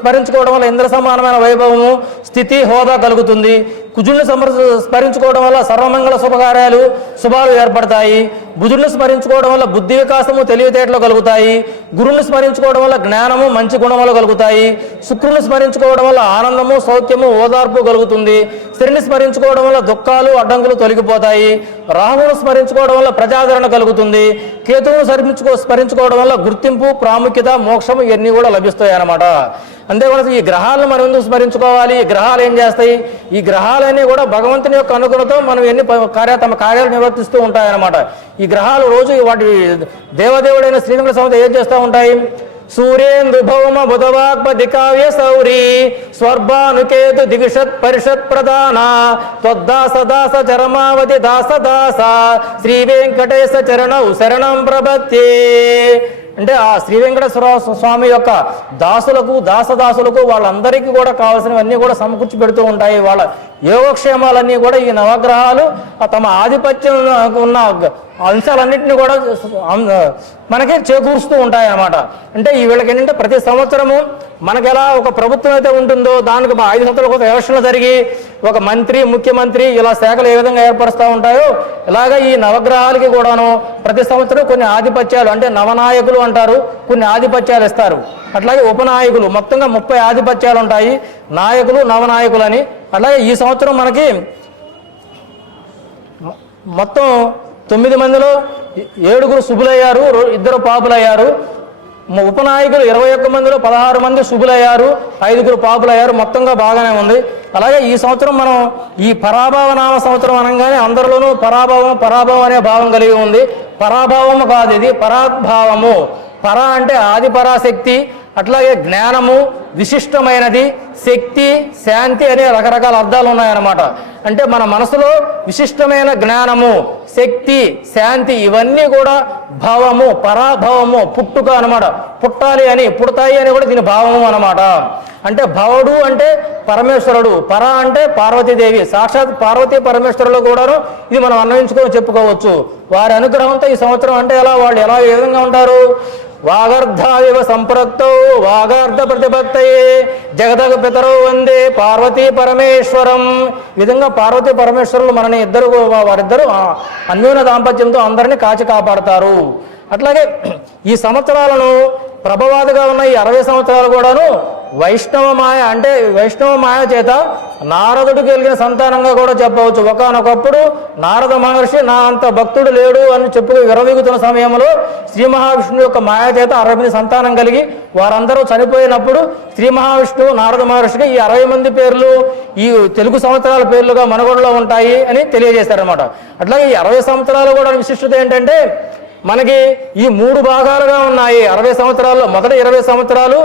స్మరించుకోవడం వల్ల ఇంద్ర సమానమైన వైభవము, స్థితి, హోదా కలుగుతుంది. కుజుడిని స్మరించుకోవడం వల్ల సర్వమంగళ శుభకార్యాలు, శుభాలు ఏర్పడతాయి. బుధుడిని స్మరించుకోవడం వల్ల బుద్ధి వికాసము, తెలివితేటలు కలుగుతాయి. గురువుని స్మరించుకోవడం వల్ల జ్ఞానము, మంచి గుణములు కలుగుతాయి. శుక్రుని స్మరించుకోవడం వల్ల ఆనందము, సౌఖ్యము, ఓదార్పు కలుగుతుంది. శనిని స్మరించుకోవడం వల్ల దుఃఖాలు, అడ్డంకులు తొలగిపోతాయి. రాహువును స్మరించుకోవడం వల్ల ప్రజాదరణ కలుగుతుంది. కేతువును స్మరించుకోవడం వల్ల గుర్తింపు, ప్రాముఖ్యత, మోక్షము ఇవన్నీ కూడా లభిస్తాయి అన్నమాట. అంతేకాదు ఈ గ్రహాలను మనం ఎందుకు స్మరించుకోవాలి? ఈ గ్రహాలు ఏం చేస్తాయి? ఈ గ్రహాలన్నీ కూడా భగవంతుని యొక్క అనుగ్రహంతో మనం ఎన్ని తమ కార్యాలు నిర్వర్తిస్తూ ఉంటాయన్నమాట. ఈ గ్రహాలు రోజు వాటి దేవదేవుడైన శ్రీరంగ సంవత ఏం చేస్తూ ఉంటాయి? సూర్యేంద్ర భౌమ బుధవాగ్పది కావ్య సౌరీ స్వర్భానుకేతు దివిషత్ పరిషత్ ప్రధాన త్వద్దాస దాస చరమావతి దాస దాస శ్రీ వెంకటేశ చరణౌ శరణం ప్రపత్యే. అంటే ఆ శ్రీ వెంకటేశ్వర స్వామి యొక్క దాసులకు, దాసదాసులకు వాళ్ళందరికీ కూడా కావాల్సినవన్నీ కూడా సమకూర్చి పెడుతూ ఉంటాయి. వాళ్ళ యోగక్షేమాలన్నీ కూడా ఈ నవగ్రహాలు తమ ఆధిపత్యం ఉన్న అంశాలన్నింటినీ కూడా మనకి చేకూరుస్తూ ఉంటాయి అన్నమాట. అంటే ఈ వీళ్ళకి ఏంటంటే ప్రతి సంవత్సరము మనకి ఎలా ఒక ప్రభుత్వం అయితే ఉంటుందో దానికి 5 సంవత్సరాల కోసం ఎలక్షన్లు జరిగి ఒక మంత్రి, ముఖ్యమంత్రి ఇలా శాఖలు ఏ విధంగా ఏర్పరుస్తూ ఉంటాయో ఇలాగా ఈ నవగ్రహాలకి కూడాను ప్రతి సంవత్సరం కొన్ని ఆధిపత్యాలు అంటే నవనాయకులు అంటారు, కొన్ని ఆధిపత్యాలు ఇస్తారు. అట్లాగే ఉపనాయకులు మొత్తంగా 30 ఆధిపత్యాలు ఉంటాయి. నాయకులు, నవనాయకులు అని. అట్లాగే ఈ సంవత్సరం మనకి మొత్తం 9 మందిలో 7 శుభులయ్యారు, 2 పాపులయ్యారు. ఉపనాయకులు 21 మందిలో 16 మంది శుభులయ్యారు, 5 పాపులయ్యారు. మొత్తంగా బాగానే ఉంది. అలాగే ఈ సంవత్సరం మనం ఈ పరాభవ నామ సంవత్సరం అనగానే అందరిలోనూ పరాభవం అనే భావం కలిగి ఉంది. పరాభావము కాదు, ఇది పరాభావము. పర అంటే ఆది పరాశక్తి, అట్లాగే జ్ఞానము విశిష్టమైనది, శక్తి, శాంతి అనే రకరకాల అర్థాలు ఉన్నాయన్నమాట. అంటే మన మనసులో విశిష్టమైన జ్ఞానము, శక్తి, శాంతి ఇవన్నీ కూడా భావము, పరాభావము, పుట్టుక అనమాట. పుట్టాలి అని, పుడతాయి అని కూడా దీని భావము అనమాట. అంటే భవుడు అంటే పరమేశ్వరుడు, పర అంటే పార్వతీదేవి, సాక్షాత్ పార్వతీ పరమేశ్వరులు కూడాను ఇది మనం అన్వయించుకొని చెప్పుకోవచ్చు. వారి అనుగ్రహంతో ఈ సంవత్సరం అంటే వాళ్ళు ఎలా ఏ విధంగా ఉంటారు? వాగర్ధావివ సంప్రక్తౌ వాగార్ధ ప్రతిపత్తయే జగదగ పితరౌ వందే పార్వతీ పరమేశ్వరం. ఈ విధంగా పార్వతీ పరమేశ్వరులు మనని వారిద్దరూ అన్యోన్య దాంపత్యంతో అందరినీ కాచి కాపాడతారు. అట్లాగే ఈ సంవత్సరాలను ప్రభవాదిగా ఉన్న ఈ 60 సంవత్సరాలు కూడాను వైష్ణవ మాయ, అంటే వైష్ణవ మాయ చేత నారదుడికి కలిగిన సంతానంగా కూడా చెప్పవచ్చు. ఒకానొకప్పుడు నారద మహర్షి నా అంత భక్తుడు లేడు అని చెప్పుకు విరవీగుతున్న సమయంలో శ్రీ మహావిష్ణువు యొక్క మాయ చేత 60 సంతానం కలిగి వారందరూ చనిపోయినప్పుడు శ్రీ మహావిష్ణువు నారద మహర్షికి ఈ 60 మంది పేర్లు ఈ తెలుగు సంవత్సరాల పేర్లుగా మనుగడలో ఉంటాయి అని తెలియజేశారనమాట. అట్లాగే ఈ 60 సంవత్సరాలు కూడా విశిష్టత ఏంటంటే మనకి ఈ 3 భాగాలుగా ఉన్నాయి. 60 సంవత్సరాల్లో మొదటి 20 సంవత్సరాలు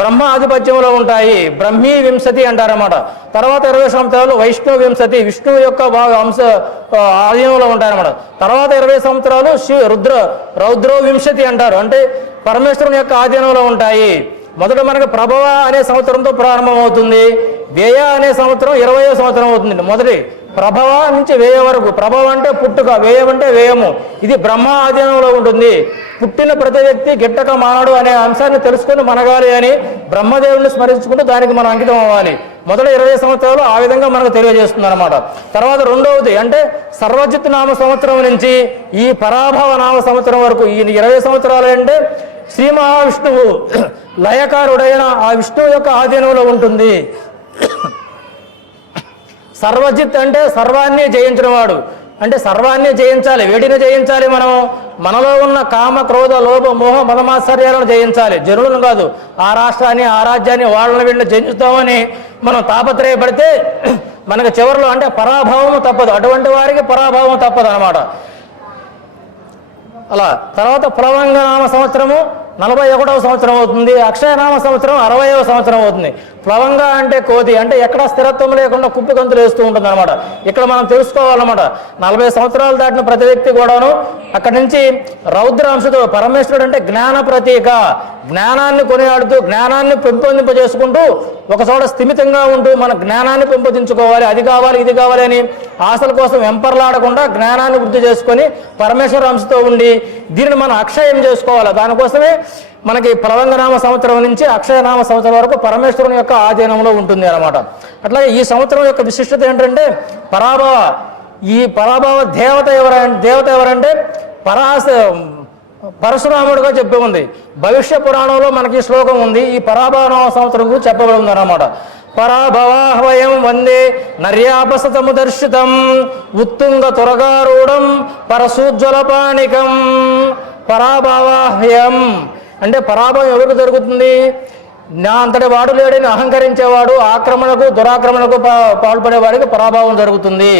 బ్రహ్మ ఆధిపత్యంలో ఉంటాయి, బ్రహ్మీ వింశతి అంటారన్నమాట. తర్వాత 20 సంవత్సరాలు వైష్ణవ వింశతి, విష్ణువు యొక్క అంశ ఆధీనంలో ఉంటాయన్నమాట. తర్వాత 20 సంవత్సరాలు రౌద్రో వింశతి అంటారు, అంటే పరమేశ్వరుని యొక్క ఆధీనంలో ఉంటాయి. మొదట మనకి ప్రభవ అనే సంవత్సరంతో ప్రారంభమవుతుంది, వ్యయ అనే సంవత్సరం 20వ సంవత్సరం అవుతుంది. మొదటి ప్రభవ నుంచి వ్యయ వరకు, ప్రభవ అంటే పుట్టుక, వ్యయం అంటే వ్యయము, ఇది బ్రహ్మ ఆధీనంలో ఉంటుంది. పుట్టిన ప్రతి వ్యక్తి గిట్టక మానడు అనే అంశాన్ని తెలుసుకొని మనగాలి అని బ్రహ్మదేవుని స్మరించుకుంటూ దానికి మనం అంకితం అవ్వాలి. మొదటి 20 సంవత్సరాలు ఆ విధంగా మనకు తెలియజేస్తుంది అనమాట. తర్వాత రెండవది అంటే సర్వజిత్ నామ సంవత్సరం నుంచి ఈ పరాభవ నామ సంవత్సరం వరకు ఈ 20 సంవత్సరాలు అంటే శ్రీ మహావిష్ణువు లయకారుడైన ఆ విష్ణువు యొక్క ఆధీనంలో ఉంటుంది. సర్వజిత్ అంటే సర్వాన్ని జయించిన వాడు, అంటే సర్వాన్ని జయించాలి. వేటిని జయించాలి? మనం మనలో ఉన్న కామ, క్రోధ, లోభ, మోహ, మదమాశ్చర్యాలను జయించాలి, జనులను కాదు. ఆ రాష్ట్రాన్ని, ఆ రాజ్యాన్ని, వాళ్ళని వీళ్ళని జయించుతామని మనం తాపత్రయపడితే మనకు చివరిలో అంటే పరాభావము తప్పదు. అటువంటి వారికి పరాభావం తప్పదు అనమాట. అలా తర్వాత ప్లవంగనామ సంవత్సరము 41వ సంవత్సరం అవుతుంది. అక్షయనామ సంవత్సరం 60వ సంవత్సరం అవుతుంది. ప్లవంగ అంటే కోతి, అంటే ఎక్కడ స్థిరత్వం లేకుండా కుప్పికంతులు వేస్తూ ఉంటుంది అనమాట. ఇక్కడ మనం తెలుసుకోవాలన్నమాట. 40 సంవత్సరాలు దాటిన ప్రతి వ్యక్తి కూడాను అక్కడి నుంచి రౌద్ర అంశతో, పరమేశ్వరుడు అంటే జ్ఞాన ప్రతీక, జ్ఞానాన్ని కొనియాడుతూ జ్ఞానాన్ని పెంపొందింపజేసుకుంటూ ఒక చోట స్థిమితంగా ఉంటూ మన జ్ఞానాన్ని పెంపొందించుకోవాలి, అది కావాలి ఇది కావాలి అని ఆశల కోసం వెంపర్లాడకుండా జ్ఞానాన్ని వృద్ధి చేసుకొని పరమేశ్వర అంశతో ఉండి దీనిని మనం అక్షయం చేసుకోవాలి. దానికోసమే మనకి ప్లవంగనామ సంవత్సరం నుంచి అక్షయనామ సంవత్సరం వరకు పరమేశ్వరుని యొక్క ఆధీనంలో ఉంటుంది అన్నమాట. అట్లాగే ఈ సంవత్సరం యొక్క విశిష్టత ఏంటంటే పరాభవ. ఈ పరాభవ దేవత ఎవరంటే పరశురాముడుగా చెప్పి ఉంది. భవిష్య పురాణంలో మనకి శ్లోకం ఉంది. ఈ పరాభవ సంవత్సరం గురించి చెప్పబడి ఉంది అన్నమాట. పరాభవాహ్వయం వందే నర్యాపసతముదర్శితం ఉత్తుంగ తురగారూఢం పరశూజ్వలపాణికం. పరాభవాహ్యం అంటే పరాభవం ఎవరికి జరుగుతుంది? నా అంతటి వాడు లేడని అహంకరించేవాడు, ఆక్రమణకు దురాక్రమణకు పాల్పడేవాడికి పరాభవం జరుగుతుంది.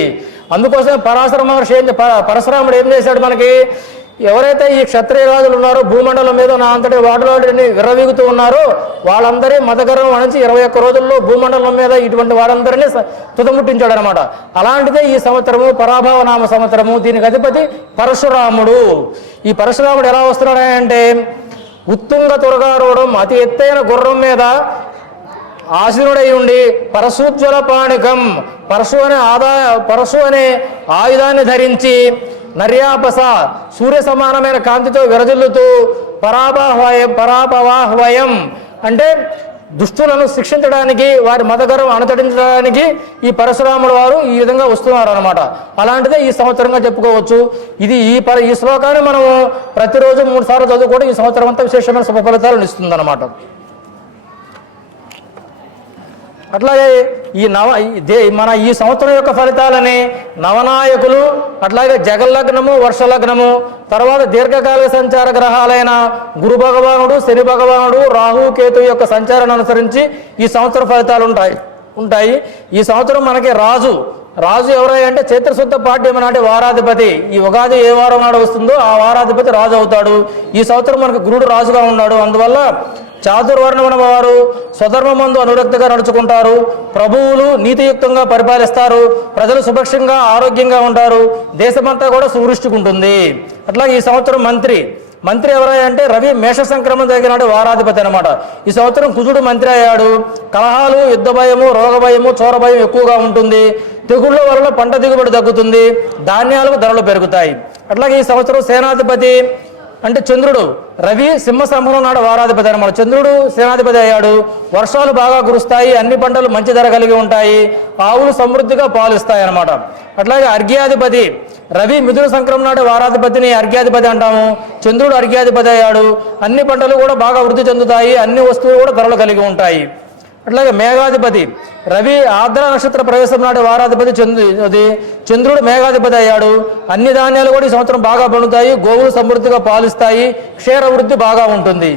అందుకోసం పరాశర మహర్షి పరశురాముడు ఏం చేశాడు? మనకి ఎవరైతే ఈ క్షత్రియ రాజులు ఉన్నారో భూమండలం మీద నా అంతటి వాడులోని విర్రవీగుతూ ఉన్నారో వాళ్ళందరి మతగరం అణించి 21 రోజుల్లో భూమండలం మీద ఇటువంటి వారందరినీ తుదముట్టించాడు అనమాట. అలాంటిదే ఈ సంవత్సరము పరాభవ నామ సంవత్సరము. దీనికి అధిపతి పరశురాముడు. ఈ పరశురాముడు ఎలా వస్తున్నాడంటే ఉత్తుంగ తురగారూఢం, అతి ఎత్తైన గుర్రం మీద ఆసీనుడై ఉండి పరశూజ్వల పాణికం, పరశు అనే ఆయుధాన్ని ధరించి నర్యాపస సూర్య సమానమైన కాంతితో విరజిల్లుతూ పరాభవాహ్వయం అంటే దుష్టులను శిక్షించడానికి, వారి మతగరం అణతడించడానికి ఈ పరశురాముడు వారు ఈ విధంగా వస్తున్నారు అనమాట. అలాంటిదే ఈ సంవత్సరంగా చెప్పుకోవచ్చు. ఇది ఈ శ్లోకాన్ని మనం ప్రతిరోజు 3 సార్లు చదువుకోవడం ఈ సంవత్సరం అంతా విశేషమైన శుభ ఫలితాలను ఇస్తుంది అనమాట. అట్లాగే మన ఈ సంవత్సరం యొక్క ఫలితాలని నవనాయకులు, అట్లాగే జగల్లగ్నము, వర్షలగ్నము, తర్వాత దీర్ఘకాలిక సంచార గ్రహాలైన గురు భగవానుడు, శని భగవానుడు, రాహు, కేతు యొక్క సంచారాన్ని అనుసరించి ఈ సంవత్సర ఫలితాలు ఉంటాయి. ఈ సంవత్సరం మనకి రాజు ఎవరై అంటే చైత్రశుద్ధ పాడ్యం నాటి వారాధిపతి. ఈ ఉగాది ఏ వారం నాడు వస్తుందో ఆ వారాధిపతి రాజు అవుతాడు. ఈ సంవత్సరం మనకు గురుడు రాజుగా ఉన్నాడు. అందువల్ల చాతుర్వర్ణమున వారు స్వధర్మమందు అనురక్తిగా నడుచుకుంటారు. ప్రభువులు నీతియుక్తంగా పరిపాలిస్తారు. ప్రజలు సుభిక్షంగా ఆరోగ్యంగా ఉంటారు. దేశమంతా కూడా సువృష్టిగా ఉంటుంది. అట్లాగే ఈ సంవత్సరం మంత్రి ఎవరై అంటే రవి మేష సంక్రమణ తగినాడు వారాధిపతి అనమాట. ఈ సంవత్సరం కుజుడు మంత్రి అయ్యాడు. కలహాలు, యుద్ధ భయము, రోగ భయము, చోర భయం ఎక్కువగా ఉంటుంది. తెగుళ్ళ వలన పంట దిగుబడి తగ్గుతుంది. ధాన్యాలకు ధరలు పెరుగుతాయి. అట్లాగే ఈ సంవత్సరం సేనాధిపతి అంటే చంద్రుడు. రవి సింహ సంభవం నాడు వారాధిపతి అనమాట. చంద్రుడు సేనాధిపతి అయ్యాడు. వర్షాలు బాగా కురుస్తాయి. అన్ని పంటలు మంచి ధర కలిగి ఉంటాయి. ఆవులు సమృద్ధిగా పాలిస్తాయి అన్నమాట. అట్లాగే అర్ఘ్యాధిపతి రవి మిథున సంక్రమణ నాడు వారాధిపతిని అర్ఘ్యాధిపతి అంటాము. చంద్రుడు అర్ఘ్యాధిపతి అయ్యాడు. అన్ని పంటలు కూడా బాగా వృద్ధి చెందుతాయి. అన్ని వస్తువులు కూడా ధరలు కలిగి ఉంటాయి. అట్లాగే మేఘాధిపతి రవి ఆర్ద్ర నక్షత్ర ప్రవేశం నాటి వారాధిపతి చంద్రుడు మేఘాధిపతి అయ్యాడు. అన్ని ధాన్యాలు కూడా ఈ సంవత్సరం బాగా పండుతాయి. గోవులు సమృద్ధిగా పాలిస్తాయి. క్షీర వృద్ధి బాగా ఉంటుంది.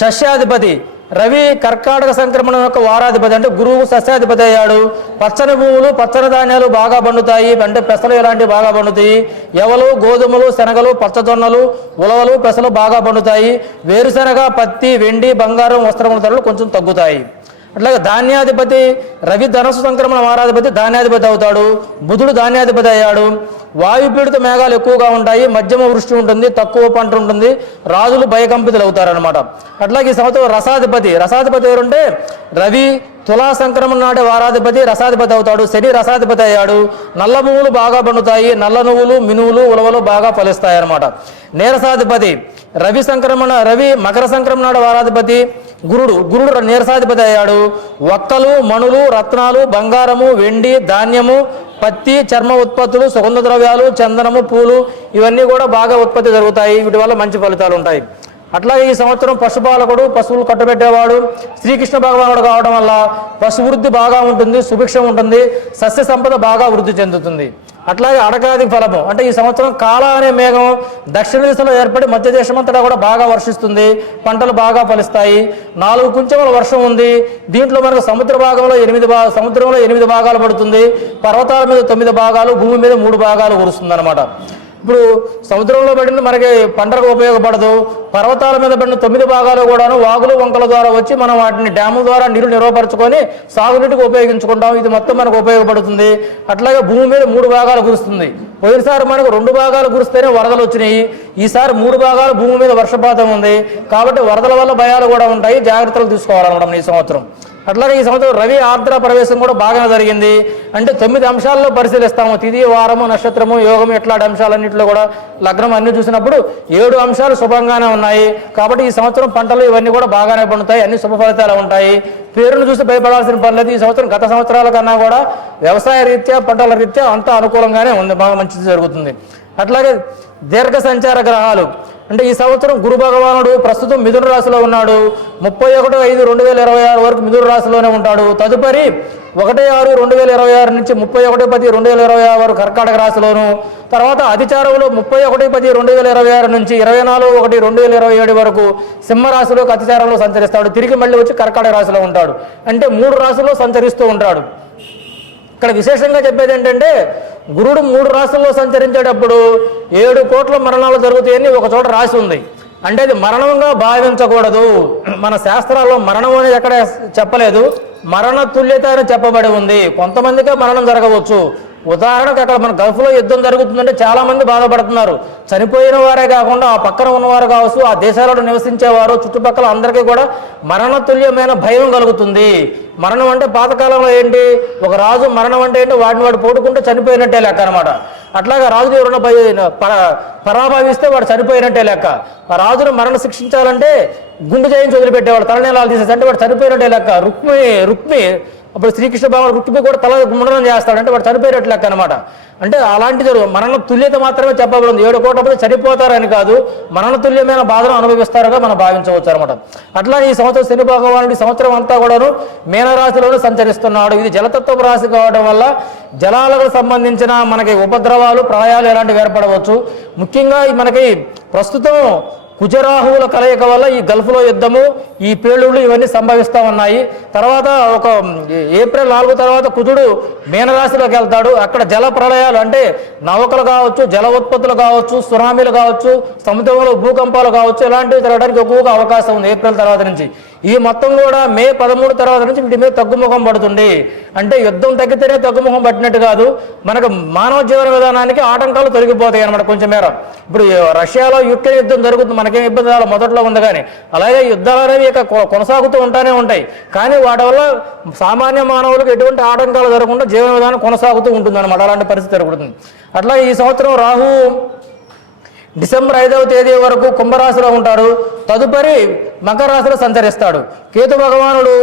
సస్యాధిపతి రవి కర్కాటక సంక్రమణ యొక్క వారాధిపతి అంటే గురువు సస్యాధిపతి అయ్యాడు. పచ్చని భూములు, పచ్చని ధాన్యాలు బాగా పండుతాయి. అంటే పెసలు ఇలాంటివి బాగా పండుతాయి. ఎవలు, గోధుమలు, శనగలు, పచ్చజొన్నలు, ఉలవలు, పెసలు బాగా పండుతాయి. వేరుశనగ, పత్తి, వెండి, బంగారం, వస్త్రముల ధరలు కొంచెం తగ్గుతాయి. అట్లాగే ధాన్యాధిపతి రవి ధనస్సు సంక్రమణ వారాధిపతి ధాన్యాధిపతి అవుతాడు. బుధుడు ధాన్యాధిపతి అయ్యాడు. వాయుపీడిత మేఘాలు ఎక్కువగా ఉంటాయి. మధ్యమ వృష్టి ఉంటుంది. తక్కువ పంట ఉంటుంది. రాజులు భయకంపితులు అవుతారనమాట. అట్లాగే ఈ సంవత్సరం రసాధిపతి ఎవరంటే రవి తులా సంక్రమణ నాటి వారాధిపతి రసాధిపతి అవుతాడు. శని రసాధిపతి అయ్యాడు. నల్ల భూములు బాగా పండుతాయి. నల్ల నువ్వులు, మినువులు, ఉలవలు బాగా ఫలిస్తాయి అన్నమాట. నీరసాధిపతి రవి మకర సంక్రమణ నాడు వారాధిపతి గురుడు నీరసాధిపతి అయ్యాడు. వక్కలు, మణులు, రత్నాలు, బంగారము, వెండి, ధాన్యము, పత్తి, చర్మ ఉత్పత్తులు, సుగంధ ద్రవ్యాలు, చందనము, పూలు ఇవన్నీ కూడా బాగా ఉత్పత్తి జరుగుతాయి. వీటి వల్ల మంచి ఫలితాలు ఉంటాయి. అట్లాగే ఈ సంవత్సరం పశుపాలకుడు, పశువులు కట్టబెట్టేవాడు శ్రీకృష్ణ భగవానుడు కావడం వల్ల పశువృద్ధి బాగా ఉంటుంది. సుభిక్షం ఉంటుంది. సస్య సంపద బాగా వృద్ధి చెందుతుంది. అట్లాగే అడగాది ఫలము అంటే ఈ సంవత్సరం కాల అనే మేఘం దక్షిణ దిశలో ఏర్పడి మధ్య దేశమంతటా కూడా బాగా వర్షిస్తుంది. పంటలు బాగా ఫలిస్తాయి. 4 కుంచెముల వర్షం ఉంది. దీంట్లో మనకు సముద్రంలో 8 భాగాలు పడుతుంది. పర్వతాల మీద 9 భాగాలు, భూమి మీద 3 భాగాలు కురుస్తుంది అనమాట. ఇప్పుడు సముద్రంలో పడింది మనకి పంటలకు ఉపయోగపడదు. పర్వతాల మీద పడిన 9 భాగాలు కూడాను వాగులు, వంకల ద్వారా వచ్చి మనం వాటిని డ్యాముల ద్వారా నీరు నిల్వపరచుకొని సాగునీటికి ఉపయోగించుకుంటాం. ఇది మొత్తం మనకు ఉపయోగపడుతుంది. అట్లాగే భూమి మీద 3 భాగాలు కురుస్తుంది. పోయినసారి మనకు 2 భాగాలు కురిస్తేనే వరదలు వచ్చినాయి. ఈసారి 3 భాగాలు భూమి మీద వర్షపాతం ఉంది. కాబట్టి వరదల వల్ల భయాలు కూడా ఉంటాయి. జాగ్రత్తలు తీసుకోవాలన్నమాట ఈ సంవత్సరం. అట్లాగే ఈ సంవత్సరం రవి ఆర్ద్ర ప్రవేశం కూడా బాగానే జరిగింది. అంటే 9 అంశాల్లో పరిశీలిస్తాము. తిథి, వారము, నక్షత్రము, యోగము ఇట్లాంటి అంశాలన్నింటిలో కూడా లగ్నం అన్ని చూసినప్పుడు 7 అంశాలు శుభంగానే ఉన్నాయి. కాబట్టి ఈ సంవత్సరం పంటలు ఇవన్నీ కూడా బాగానే పండుతాయి. అన్ని శుభ ఫలితాలు ఉంటాయి. పేరును చూసి భయపడాల్సిన పని లేదు. ఈ సంవత్సరం గత సంవత్సరాల కన్నా కూడా వ్యవసాయ రీత్యా, పంటల రీత్యా అంతా అనుకూలంగానే ఉంది. బాగా మంచిది జరుగుతుంది. అట్లాగే దీర్ఘ సంచార గ్రహాలు అంటే ఈ సంవత్సరం గురు భగవానుడు ప్రస్తుతం మిథున రాశిలో ఉన్నాడు. 31/5/2026 వరకు మిథున రాశిలోనే ఉంటాడు. తదుపరి 1/6/2026 నుంచి 31/10/2026 వరకు కర్కాటక రాశిలోను, తర్వాత అతిచారంలో 31/10/2026 నుంచి 24/1/2027 వరకు సింహరాశిలోకి అతిచారంలో సంచరిస్తాడు. తిరిగి మళ్ళీ వచ్చి కర్కాటక రాశిలో ఉంటాడు. అంటే 3 రాశుల్లో సంచరిస్తూ ఉంటాడు. ఇక్కడ విశేషంగా చెప్పేది ఏంటంటే గురుడు 3 రాశుల్లో సంచరించేటప్పుడు 7 కోట్ల మరణాలు జరుగుతాయని ఒక చోట రాసి ఉంది. అంటే అది మరణంగా భావించకూడదు. మన శాస్త్రాల్లో మరణం అనేది ఎక్కడ చెప్పలేదు. మరణ తుల్యత అని చెప్పబడి ఉంది. కొంతమందికే మరణం జరగవచ్చు. ఉదాహరణకు అక్కడ మన గల్ఫ్లో యుద్ధం జరుగుతుందంటే చాలా మంది బాధపడుతున్నారు. చనిపోయిన వారే కాకుండా ఆ పక్కన ఉన్నవారు కావచ్చు, ఆ దేశాలలో నివసించేవారు, చుట్టుపక్కల అందరికీ కూడా మరణతుల్యమైన భయం కలుగుతుంది. మరణం అంటే పాతకాలంలో ఏంటి, ఒక రాజు మరణం అంటే ఏంటి, వాడు పోడుకుంటే చనిపోయినట్టే లెక్క అనమాట. అట్లాగా రాజుని ఎవరైనా పరాభవిస్తే వాడు చనిపోయినట్టే లెక్క. ఆ రాజును మరణ శిక్షించాలంటే గుండు చేయించి వదిలిపెట్టేవాడు, తలనీలాలు తీసేసి, అంటే వాడు చనిపోయినట్టే లెక్క. రుక్మి అప్పుడు శ్రీకృష్ణ భగవాన్ రుక్మి కూడా తల ముండనం చేస్తాడు, అంటే వాడు చనిపోయినట్లు లెక్క అనమాట. అంటే అలాంటిది మరణ తుల్యత మాత్రమే చెప్పబడింది. 7 కోట్ల మంది చనిపోతారని కాదు, మరణ తుల్యమైన బాధను అనుభవిస్తారుగా మనం భావించవచ్చు అనమాట. అట్లా ఈ సంవత్సరం శని భగవానుడి సంవత్సరం అంతా కూడాను మీనరాశిలోనే సంచరిస్తున్నాడు. ఇది జలతత్వ రాశి కావడం వల్ల జలాలకు సంబంధించిన మనకి ఉపద్రవాలు, ప్రళయాలు ఎలాంటివి ఏర్పడవచ్చు. ముఖ్యంగా మనకి ప్రస్తుతం కుజరాహువుల కలయిక వల్ల ఈ గల్ఫ్లో యుద్ధము, ఈ పేలుళ్ళు ఇవన్నీ సంభవిస్తూ ఉన్నాయి. తర్వాత ఒక ఏప్రిల్ 4 తర్వాత కుజుడు మీనరాశిలోకి వెళ్తాడు. అక్కడ జల ప్రళయాలు అంటే నౌకలు కావచ్చు, జల ఉత్పత్తులు కావచ్చు, సునామీలు కావచ్చు, సముద్రంలో భూకంపాలు కావచ్చు, ఇలాంటివి జరగడానికి ఎక్కువగా అవకాశం ఉంది ఏప్రిల్ తర్వాత నుంచి. ఈ మొత్తం కూడా మే 13 తర్వాత నుంచి వీటి మీద తగ్గుముఖం పడుతుంది. అంటే యుద్ధం తగ్గితేనే తగ్గుముఖం పట్టినట్టు కాదు, మనకు మానవ జీవన విధానానికి ఆటంకాలు తొలగిపోతాయి అన్నమాట కొంచెం మేర. ఇప్పుడు రష్యాలో యుక్రెయిన్ యుద్ధం జరుగుతుంది, మనకేం ఇబ్బంది రాదు మొదట్లో ఉంది, కానీ అలాగే యుద్ధాలు అనేవి ఇక కొనసాగుతూ ఉంటానే ఉంటాయి. కానీ వాటి వల్ల సామాన్య మానవులకు ఎటువంటి ఆటంకాలు జరగకుండా జీవన విధానం కొనసాగుతూ ఉంటుంది అన్నమాట. అలాంటి పరిస్థితి జరుగుతుంది. అట్లా ఈ సంవత్సరం రాహు డిసెంబర్ 5వ తేదీ వరకు కుంభరాశిలో ఉంటాడు. తదుపరి మకర రాశిలో సంచరిస్తాడు. కేతు భగవానుడు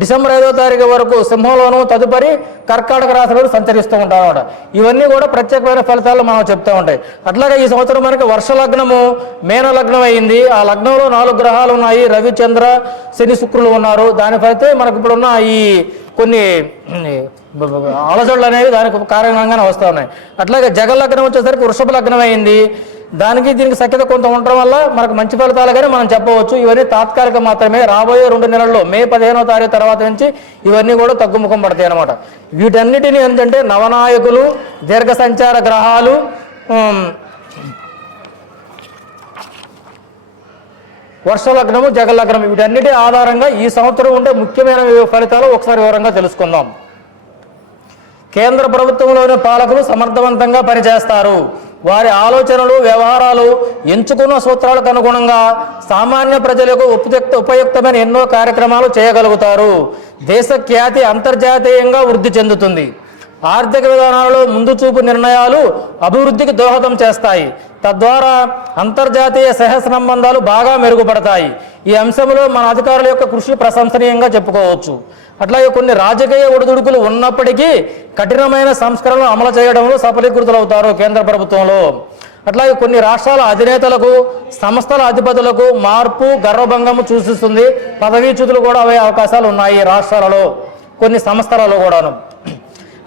డిసెంబర్ 5వ తారీఖు వరకు సింహంలోను, తదుపరి కర్కాటక రాశిలో సంచరిస్తూ ఉంటాడు అన్నమాట. ఇవన్నీ కూడా ప్రత్యేకమైన ఫలితాలు మనం చెప్తూ ఉంటాయి. అట్లాగే ఈ సంవత్సరం మనకి వర్ష లగ్నము మేన లగ్నం అయింది. ఆ లగ్నంలో 4 గ్రహాలు ఉన్నాయి. రవి, చంద్ర, శని, శుక్రులు ఉన్నారు. దాని ఫలితే మనకు ఇప్పుడున్న ఈ కొన్ని అలజడులు అనేవి దానికి కారణంగానే వస్తూ ఉన్నాయి. అట్లాగే జగన్ లగ్నం వచ్చేసరికి వృషభ లగ్నం అయింది. దానికి దీనికి సఖ్యత కొంత ఉండడం వల్ల మనకు మంచి ఫలితాలుగానే మనం చెప్పవచ్చు. ఇవన్నీ తాత్కాలిక మాత్రమే. రాబోయే 2 నెలల్లో మే 15వ తారీఖు తర్వాత నుంచి ఇవన్నీ కూడా తగ్గుముఖం పడతాయి అన్నమాట. వీటన్నిటిని ఏంటంటే నవనాయకులు, దీర్ఘ సంచార గ్రహాలు, వర్షలగ్నము, జగల్లగ్నం, వీటన్నిటి ఆధారంగా ఈ సంవత్సరం ఉండే ముఖ్యమైన ఫలితాలు ఒకసారి వివరంగా తెలుసుకుందాం. కేంద్ర ప్రభుత్వంలోని పాలకులు సమర్థవంతంగా పనిచేస్తారు. వారి ఆలోచనలు, వ్యవహారాలు ఎంచుకున్న సూత్రాలకు అనుగుణంగా సామాన్య ప్రజలకు ఉపయుక్తమైన ఎన్నో కార్యక్రమాలు చేయగలుగుతారు. దేశ ఖ్యాతి అంతర్జాతీయంగా వృద్ధి చెందుతుంది. ఆర్థిక విధానాలలో ముందు చూపు నిర్ణయాలు అభివృద్ధికి దోహదం చేస్తాయి. తద్వారా అంతర్జాతీయ సహసంబంధాలు బాగా మెరుగుపడతాయి. ఈ అంశంలో మన అధికారుల యొక్క కృషి ప్రశంసనీయంగా చెప్పుకోవచ్చు. అట్లాగే కొన్ని రాజకీయ ఒడిదుడుకులు ఉన్నప్పటికీ కఠినమైన సంస్కరణలు అమలు చేయడంలో సఫలీకృతులవుతారు కేంద్ర ప్రభుత్వంలో. అట్లాగే కొన్ని రాష్ట్రాల అధినేతలకు, సంస్థల అధిపతులకు మార్పు, గర్వభంగము సూచిస్తుంది. పదవీచ్యుతులు కూడా అవే అవకాశాలు ఉన్నాయి రాష్ట్రాలలో, కొన్ని సంస్థలలో కూడాను.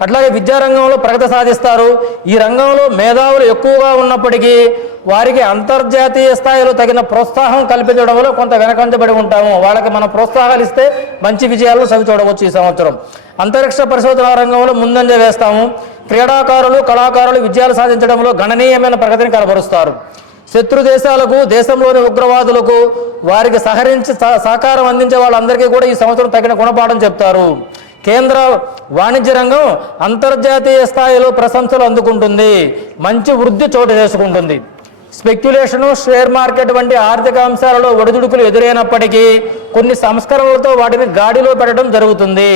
అట్లాగే విద్యారంగంలో ప్రగతి సాధిస్తారు. ఈ రంగంలో మేధావులు ఎక్కువగా ఉన్నప్పటికీ వారికి అంతర్జాతీయ స్థాయిలో తగిన ప్రోత్సాహం కల్పించడంలో కొంత వెనకంజబడి ఉంటాము. వాళ్ళకి మనం ప్రోత్సాహాలు ఇస్తే మంచి విజయాలను చవి చూడవచ్చు. ఈ సంవత్సరం అంతరిక్ష పరిశోధన రంగంలో ముందంజ వేస్తాము. క్రీడాకారులు, కళాకారులు విజయాలు సాధించడంలో గణనీయమైన ప్రగతిని కనబరుస్తారు. శత్రు దేశాలకు, దేశంలోని ఉగ్రవాదులకు వారికి సహకారం అందించే వాళ్ళందరికీ కూడా ఈ సంవత్సరం తగిన గుణపాఠం చెప్తారు. కేంద్ర వాణిజ్య రంగం అంతర్జాతీయ స్థాయిలో ప్రశంసలు అందుకుంటుంది. మంచి వృద్ధి చోటు చేసుకుంటుంది. స్పెక్యులేషను, షేర్ మార్కెట్ వంటి ఆర్థిక అంశాలలో ఒడిదుడుకులు ఎదురైనప్పటికీ కొన్ని సంస్కరణలతో వాటిని గాడిలో పెట్టడం జరుగుతుంది.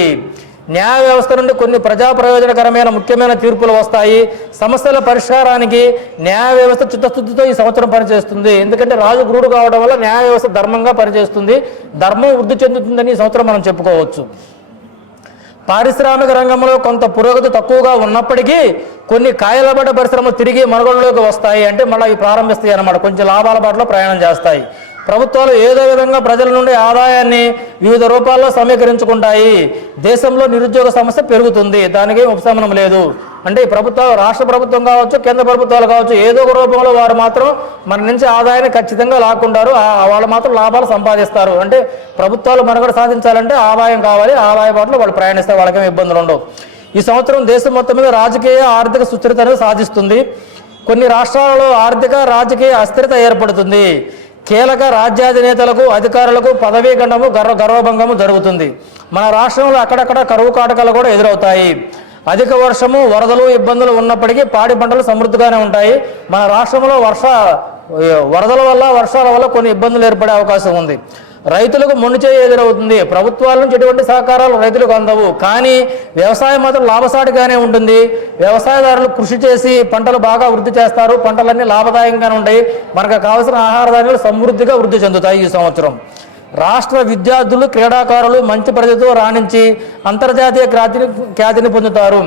న్యాయ వ్యవస్థ నుండి కొన్ని ప్రజా ప్రయోజనకరమైన ముఖ్యమైన తీర్పులు వస్తాయి. సమస్యల పరిష్కారానికి న్యాయ వ్యవస్థ చిత్తశుద్ధితో ఈ సంవత్సరం పనిచేస్తుంది. ఎందుకంటే రాజు గురుడు కావడం వల్ల న్యాయ వ్యవస్థ ధర్మంగా పనిచేస్తుంది. ధర్మం వృద్ధి చెందుతుందని ఈ సంవత్సరం మనం చెప్పుకోవచ్చు. పారిశ్రామిక రంగంలో కొంత పురోగతి తక్కువగా ఉన్నప్పటికీ కొన్ని కాయలబడ్డ పరిశ్రమలు తిరిగి మనుగడలోకి వస్తాయి. అంటే మళ్ళీ ఇవి ప్రారంభిస్తాయి అన్నమాట. కొంచెం లాభాల బాటలో ప్రయాణం చేస్తాయి. ప్రభుత్వాలు ఏదో విధంగా ప్రజల నుండి ఆదాయాన్ని వివిధ రూపాల్లో సమీకరించుకుంటాయి. దేశంలో నిరుద్యోగ సమస్య పెరుగుతుంది. దానికి ఉపశమనం లేదు. అంటే ఈ ప్రభుత్వాలు, రాష్ట్ర ప్రభుత్వం కావచ్చు, కేంద్ర ప్రభుత్వాలు కావచ్చు, ఏదో ఒక రూపంలో వారు మాత్రం మన నుంచి ఆదాయాన్ని ఖచ్చితంగా లాక్కుంటారు. వాళ్ళు మాత్రం లాభాలు సంపాదిస్తారు. అంటే ప్రభుత్వాలు మనుగడ సాధించాలంటే ఆదాయం కావాలి. ఆదాయ బాటలో వాళ్ళు ప్రయాణిస్తే వాళ్ళకేం ఇబ్బందులు ఉండవు. ఈ సంవత్సరం దేశం మొత్తం మీద రాజకీయ, ఆర్థిక సుస్థిరతను సాధిస్తుంది. కొన్ని రాష్ట్రాలలో ఆర్థిక, రాజకీయ అస్థిరత ఏర్పడుతుంది. కీలక రాజ్యాధినేతలకు, అధికారులకు పదవీ గండము, గర్వభంగము జరుగుతుంది. మన రాష్ట్రంలో అక్కడక్కడ కరువు కాటకాలు కూడా ఎదురవుతాయి. అధిక వర్షము, వరదలు, ఇబ్బందులు ఉన్నప్పటికీ పాడి పంటలు సమృద్ధిగానే ఉంటాయి. మన రాష్ట్రంలో వరదల వల్ల, వర్షాల వల్ల కొన్ని ఇబ్బందులు ఏర్పడే అవకాశం ఉంది. రైతులకు మొండిచేయి ఎదురవుతుంది. ప్రభుత్వాల నుంచి ఎటువంటి సహకారాలు రైతులకు అందవు. కానీ వ్యవసాయం మాత్రం లాభసాటిగానే ఉంటుంది. వ్యవసాయదారులు కృషి చేసి పంటలు బాగా వృద్ధి చేస్తారు. పంటలన్నీ లాభదాయకంగానే ఉంటాయి. మనకు కావలసిన ఆహార ధాన్యాలు సమృద్ధిగా వృద్ధి చెందుతాయి. ఈ సంవత్సరం రాష్ట్ర విద్యార్థులు, క్రీడాకారులు మంచి ప్రతిభతో రాణించి అంతర్జాతీయ ఖ్యాతిని పొందుతారు.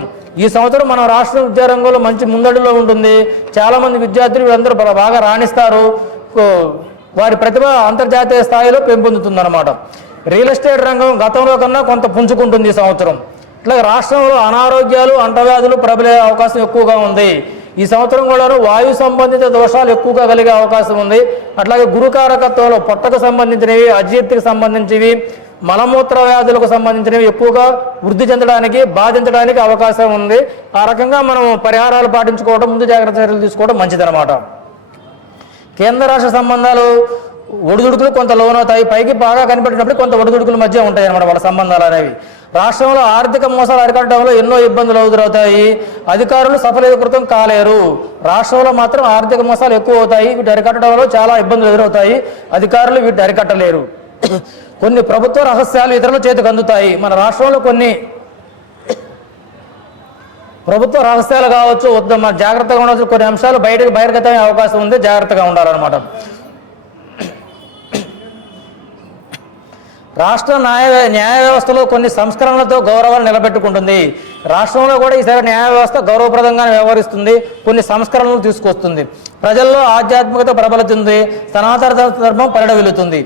ఈ సంవత్సరం మన రాష్ట్ర విద్యారంగంలో మంచి ముందడులో ఉంటుంది. చాలామంది విద్యార్థులు వీళ్ళందరూ బాగా రాణిస్తారు. వారి ప్రతిభ అంతర్జాతీయ స్థాయిలో పెంపొందుతుందన్నమాట. రియల్ ఎస్టేట్ రంగం గతంలో కన్నా కొంత పుంజుకుంటుంది ఈ సంవత్సరం. ఇట్లా రాష్ట్రంలో అనారోగ్యాలు, అంటవ్యాధులు ప్రబలే అవకాశం ఎక్కువగా ఉంది. ఈ సంవత్సరం కూడా వాయు సంబంధిత దోషాలు ఎక్కువగా కలిగే అవకాశం ఉంది. అట్లాగే గురుకారకత్వంలో పొట్టకు సంబంధించినవి, అజీర్తికి సంబంధించినవి, మలమూత్ర వ్యాధులకు సంబంధించినవి ఎక్కువగా వృద్ధి చెందడానికి, బాధించడానికి అవకాశం ఉంది. ఆ రకంగా మనం పరిహారాలు పాటించుకోవడం, ముందు జాగ్రత్త చర్యలు తీసుకోవడం మంచిదన్నమాట. కేంద్ర రాష్ట్ర సంబంధాలు ఒడిదుడుకులు కొంత లోనవుతాయి. పైకి బాగా కనిపెట్టినప్పుడు కొంత ఒడిదుడుకుల మధ్య ఉంటాయి అన్నమాట వాళ్ళ సంబంధాలు అనేవి. రాష్ట్రంలో ఆర్థిక మోసాలు అరికట్టడంలో ఎన్నో ఇబ్బందులు ఎదురవుతాయి. అధికారులు సఫలీకృతం కాలేరు. రాష్ట్రంలో మాత్రం ఆర్థిక మోసాలు ఎక్కువ అవుతాయి. వీటి అరికట్టడంలో చాలా ఇబ్బందులు ఎదురవుతాయి. అధికారులు వీటిని అరికట్టలేరు. కొన్ని ప్రభుత్వ రహస్యాలు ఇతరుల చేతికి అందుతాయి. మన రాష్ట్రంలో కొన్ని ప్రభుత్వ రహస్యాలు కావచ్చు, మన జాగ్రత్తగా ఉండవచ్చు. కొన్ని అంశాలు బహిర్గతమయ్యే అవకాశం ఉంది. జాగ్రత్తగా ఉండాలన్నమాట. రాష్ట్ర న్యాయ వ్యవస్థలో కొన్ని సంస్కరణలతో గౌరవాన్ని నిలబెట్టుకుంటుంది. రాష్ట్రంలో కూడా ఈసారి న్యాయ వ్యవస్థ గౌరవప్రదంగా వ్యవహరిస్తుంది. కొన్ని సంస్కరణలు తీసుకొస్తుంది. ప్రజల్లో ఆధ్యాత్మికత ప్రబలుతుంది. సనాతన ధర్మం పరిడవిల్లుతుంది.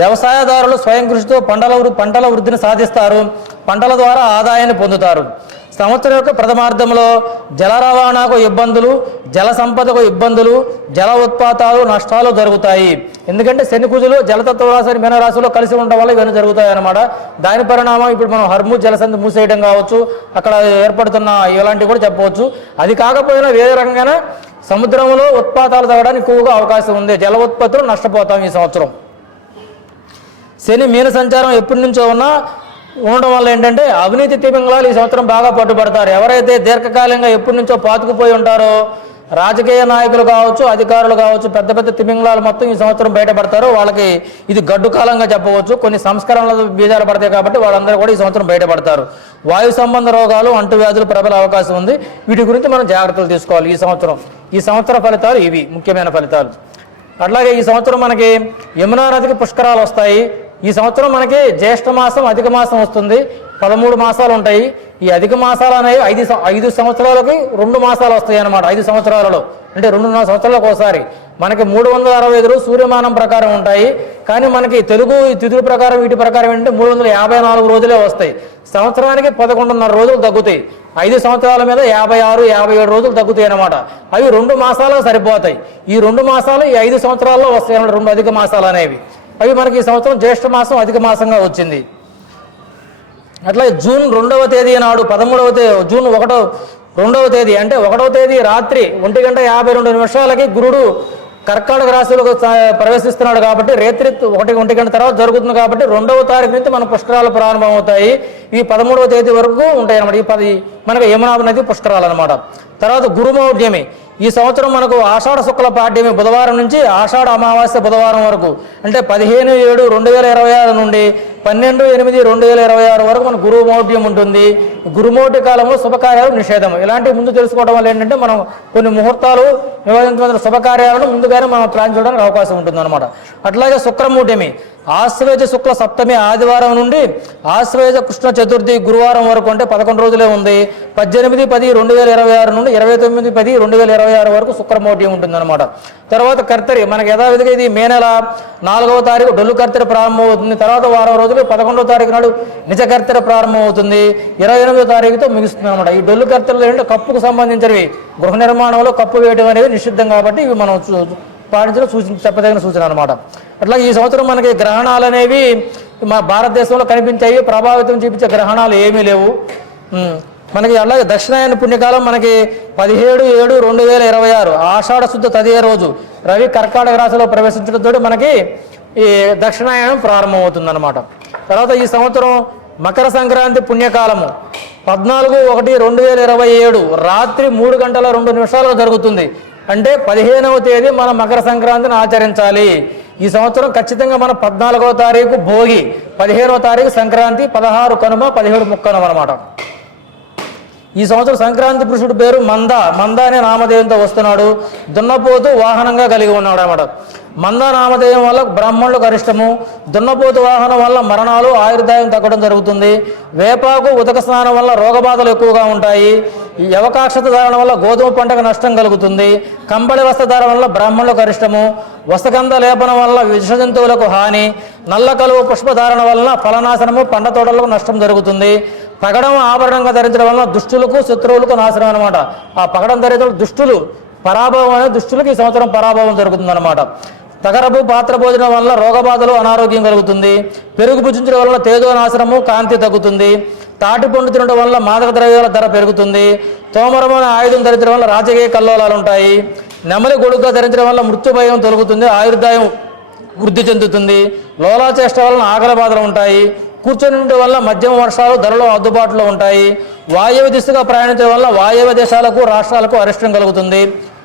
వ్యవసాయదారులు స్వయం కృషితో పంటల వృద్ధిని సాధిస్తారు. పంటల ద్వారా ఆదాయాన్ని పొందుతారు. సంవత్సరం యొక్క ప్రథమార్థంలో జల రవాణాకు ఇబ్బందులు, జల సంపదకు ఇబ్బందులు, జల ఉత్పాతాలు, నష్టాలు జరుగుతాయి. ఎందుకంటే శని కుజులు జలతత్వ రాశి మీనరాశిలో కలిసి ఉండడం వల్ల ఇవన్నీ జరుగుతాయి అన్నమాట. దాని పరిణామం ఇప్పుడు మనం హర్మూజ్ జలసంధి మూసేయడం కావచ్చు, అక్కడ ఏర్పడుతున్న ఇలాంటివి కూడా చెప్పవచ్చు. అది కాకపోయినా వేరే రకంగా సముద్రంలో ఉత్పాతాలు జరగడానికి ఎక్కువగా అవకాశం ఉంది. జల ఉత్పత్తులు నష్టపోతాం ఈ సంవత్సరం. శని మీన సంచారం ఎప్పటి నుంచో ఉండడం వల్ల ఏంటంటే అవినీతి తిమింగళాలు ఈ సంవత్సరం బాగా పట్టుబడతారు. ఎవరైతే దీర్ఘకాలంగా ఎప్పటి నుంచో పాతుకుపోయి ఉంటారో, రాజకీయ నాయకులు కావచ్చు, అధికారులు కావచ్చు, పెద్ద పెద్ద తిమింగళాలు మొత్తం ఈ సంవత్సరం బయటపడతారు. వాళ్ళకి ఇది గడ్డు కాలంగా చెప్పవచ్చు. కొన్ని సంస్కరణలు బీజాలు పడతాయి కాబట్టి వాళ్ళందరూ కూడా ఈ సంవత్సరం బయటపడతారు. వాయు సంబంధ రోగాలు, అంటువ్యాధులు ప్రబల అవకాశం ఉంది. వీటి గురించి మనం జాగ్రత్తలు తీసుకోవాలి. ఈ సంవత్సర ఫలితాలు ఇవి ముఖ్యమైన ఫలితాలు. అట్లాగే ఈ సంవత్సరం మనకి యమునా నదికి పుష్కరాలు వస్తాయి. ఈ సంవత్సరం మనకి జ్యేష్ఠ మాసం, అధిక మాసం వస్తుంది. 13 మాసాలు ఉంటాయి. ఈ అధిక మాసాలు అనేవి 5 సంవత్సరాలకి 2 మాసాలు వస్తాయి అన్నమాట. 5 సంవత్సరాలలో అంటే 2.5 సంవత్సరాలకు ఒకసారి. మనకి 365 సూర్యమానం ప్రకారం ఉంటాయి. కానీ మనకి తెలుగు తిథుల ప్రకారం వీటి ప్రకారం ఏంటంటే 354 రోజులే వస్తాయి. సంవత్సరానికి 11.5 రోజులు తగ్గుతాయి. 5 సంవత్సరాల మీద 56, 57 రోజులు తగ్గుతాయి అన్నమాట. అవి 2 మాసాలకు సరిపోతాయి. ఈ 2 మాసాలు ఈ 5 సంవత్సరాల్లో వస్తాయి అన్నమాట. 2 అధిక మాసాలు అనేవి. అవి మనకి ఈ సంవత్సరం జ్యేష్ఠ మాసం అధిక మాసంగా వచ్చింది. అట్లాగే జూన్ 2వ తేదీ నాడు జూన్ 2వ తేదీ అంటే 1వ తేదీ రాత్రి 1:52 గురుడు కర్కాటక రాశిలోకి ప్రవేశిస్తున్నాడు. కాబట్టి రేత్రి 1 గంట తర్వాత జరుగుతుంది. కాబట్టి 2వ తారీఖు నుంచి మన పుష్కరాలు ప్రారంభం అవుతాయి. ఇవి 13వ తేదీ వరకు ఉంటాయి అన్నమాట. మనకు యమునా నది పుష్కరాలు అనమాట. తర్వాత గురుమౌఢ్యమి. ఈ సంవత్సరం మనకు ఆషాఢ శుక్ల పాడ్యమి బుధవారం నుంచి ఆషాఢ అమావాస్య బుధవారం వరకు అంటే 15/7/2026 నుండి 12/8/2026 వరకు మన గురుమౌఢ్యం ఉంటుంది. గురుమౌఢ్య కాలంలో శుభకార్యాలు నిషేధం. ఇలాంటివి ముందు తెలుసుకోవడం వల్ల ఏంటంటే మనం కొన్ని ముహూర్తాలు నివేదించిన శుభకార్యాలను ముందుగానే మనం ప్లాన్ చేయడానికి అవకాశం ఉంటుంది అనమాట. అట్లాగే శుక్రమౌఢ్యమి ఆశ్వేజ శుక్ల సప్తమి ఆదివారం నుండి ఆశ్వేజ కృష్ణ చతుర్థి గురువారం వరకు అంటే 11 రోజులే ఉంది. 18/10/2026 నుండి 29/10/2026 వరకు శుక్రమౌఢ్యం ఉంటుందన్నమాట. తర్వాత కర్తరి మనకి యథావిధిగా ఇది మే నెల 4వ తారీఖు డొల్లు కర్తెర ప్రారంభం అవుతుంది. తర్వాత వారం రోజులు 11వ తారీఖు నాడు నిజ కర్తెర ప్రారంభం అవుతుంది. 28వ తారీఖుతో ముగుస్తుంది అనమాట. ఈ డొల్లు కర్తెరలు ఏంటంటే కప్పుకు సంబంధించినవి. గృహ నిర్మాణంలో కప్పు వేయడం అనేది నిషిద్ధం కాబట్టి ఇవి మనం పాటించడం చెప్పదగిన సూచన అనమాట. అట్లా ఈ సంవత్సరం మనకి గ్రహణాలు అనేవి మా భారతదేశంలో కనిపించాయి. ప్రభావితం చూపించే గ్రహణాలు ఏమీ లేవు మనకి. అలాగే దక్షిణాయన పుణ్యకాలం మనకి 17/7/2026 ఆషాఢ శుద్ధ తదియ రోజు రవి కర్కాటక రాశిలో ప్రవేశించడంతో మనకి ఈ దక్షిణాయనం ప్రారంభమవుతుందన్నమాట. తర్వాత ఈ సంవత్సరం మకర సంక్రాంతి పుణ్యకాలము 14/1/2027 రాత్రి 3:02 జరుగుతుంది. అంటే 15వ తేదీ మనం మకర సంక్రాంతిని ఆచరించాలి. ఈ సంవత్సరం ఖచ్చితంగా మనం 14వ తారీఖు భోగి, 15వ తారీఖు సంక్రాంతి, 16 కనుమ, 17 ముక్కనుమ అనమాట. ఈ సంవత్సరం సంక్రాంతి పురుషుడు పేరు మంద అనే నామధేయంతో వస్తున్నాడు. దున్నపోతు వాహనంగా కలిగి ఉన్నాడు అన్నమాట. మంద నామధేయం వల్ల బ్రాహ్మణులకు అరిష్టము. దున్నపోతు వాహనం వల్ల మరణాలు, ఆయుర్దాయం తగ్గడం జరుగుతుంది. వేపాకు ఉదక స్నానం వల్ల రోగబాధలు ఎక్కువగా ఉంటాయి. ఈ అవకాశత ధారణ వల్ల గోధుమ పంటకు నష్టం కలుగుతుంది. కంబళి వస్త్రధారణ వల్ల బ్రాహ్మణులకు అరిష్టము. వసగంధ లేపనం వల్ల విష జంతువులకు హాని. నల్ల కలువ పుష్పధారణ వలన ఫలనాశనము, పంట తోటలకు నష్టం జరుగుతుంది. పగడం ఆభరణంగా ధరించడం వలన దుష్టులకు శత్రువులకు నాశనం అనమాట. ఆ పగడం ధరించడం దుష్టులు పరాభవం అనే దుష్టులకు ఈ సంవత్సరం పరాభవం జరుగుతుంది అనమాట. తగరపు పాత్ర భోజనం వల్ల రోగబాధలు అనారోగ్యం కలుగుతుంది. పెరుగు భుజించడం వల్ల తేజో నాశనము కాంతి తగ్గుతుంది. తాటి పండు తినడం వల్ల మాదక ద్రవ్యాల ధర పెరుగుతుంది. తోమరము అనే ఆయుధం ధరించడం వల్ల రాజకీయ కల్లోలాలు ఉంటాయి. నెమలి గొడుగుగా ధరించడం వల్ల మృత్యు భయం తొలగుతుంది. ఆయుర్దాయం వృద్ధి చెందుతుంది. లోలాచేష్ట వలన ఆకలి బాధలు ఉంటాయి. కూర్చొని ఉండడం వల్ల మధ్యమ వర్షాలు ధరలు అందుబాటులో ఉంటాయి. వాయవ్య దిశగా ప్రయాణించడం వల్ల వాయవ్య దేశాలకు రాష్ట్రాలకు అరిష్టం కలుగుతుంది.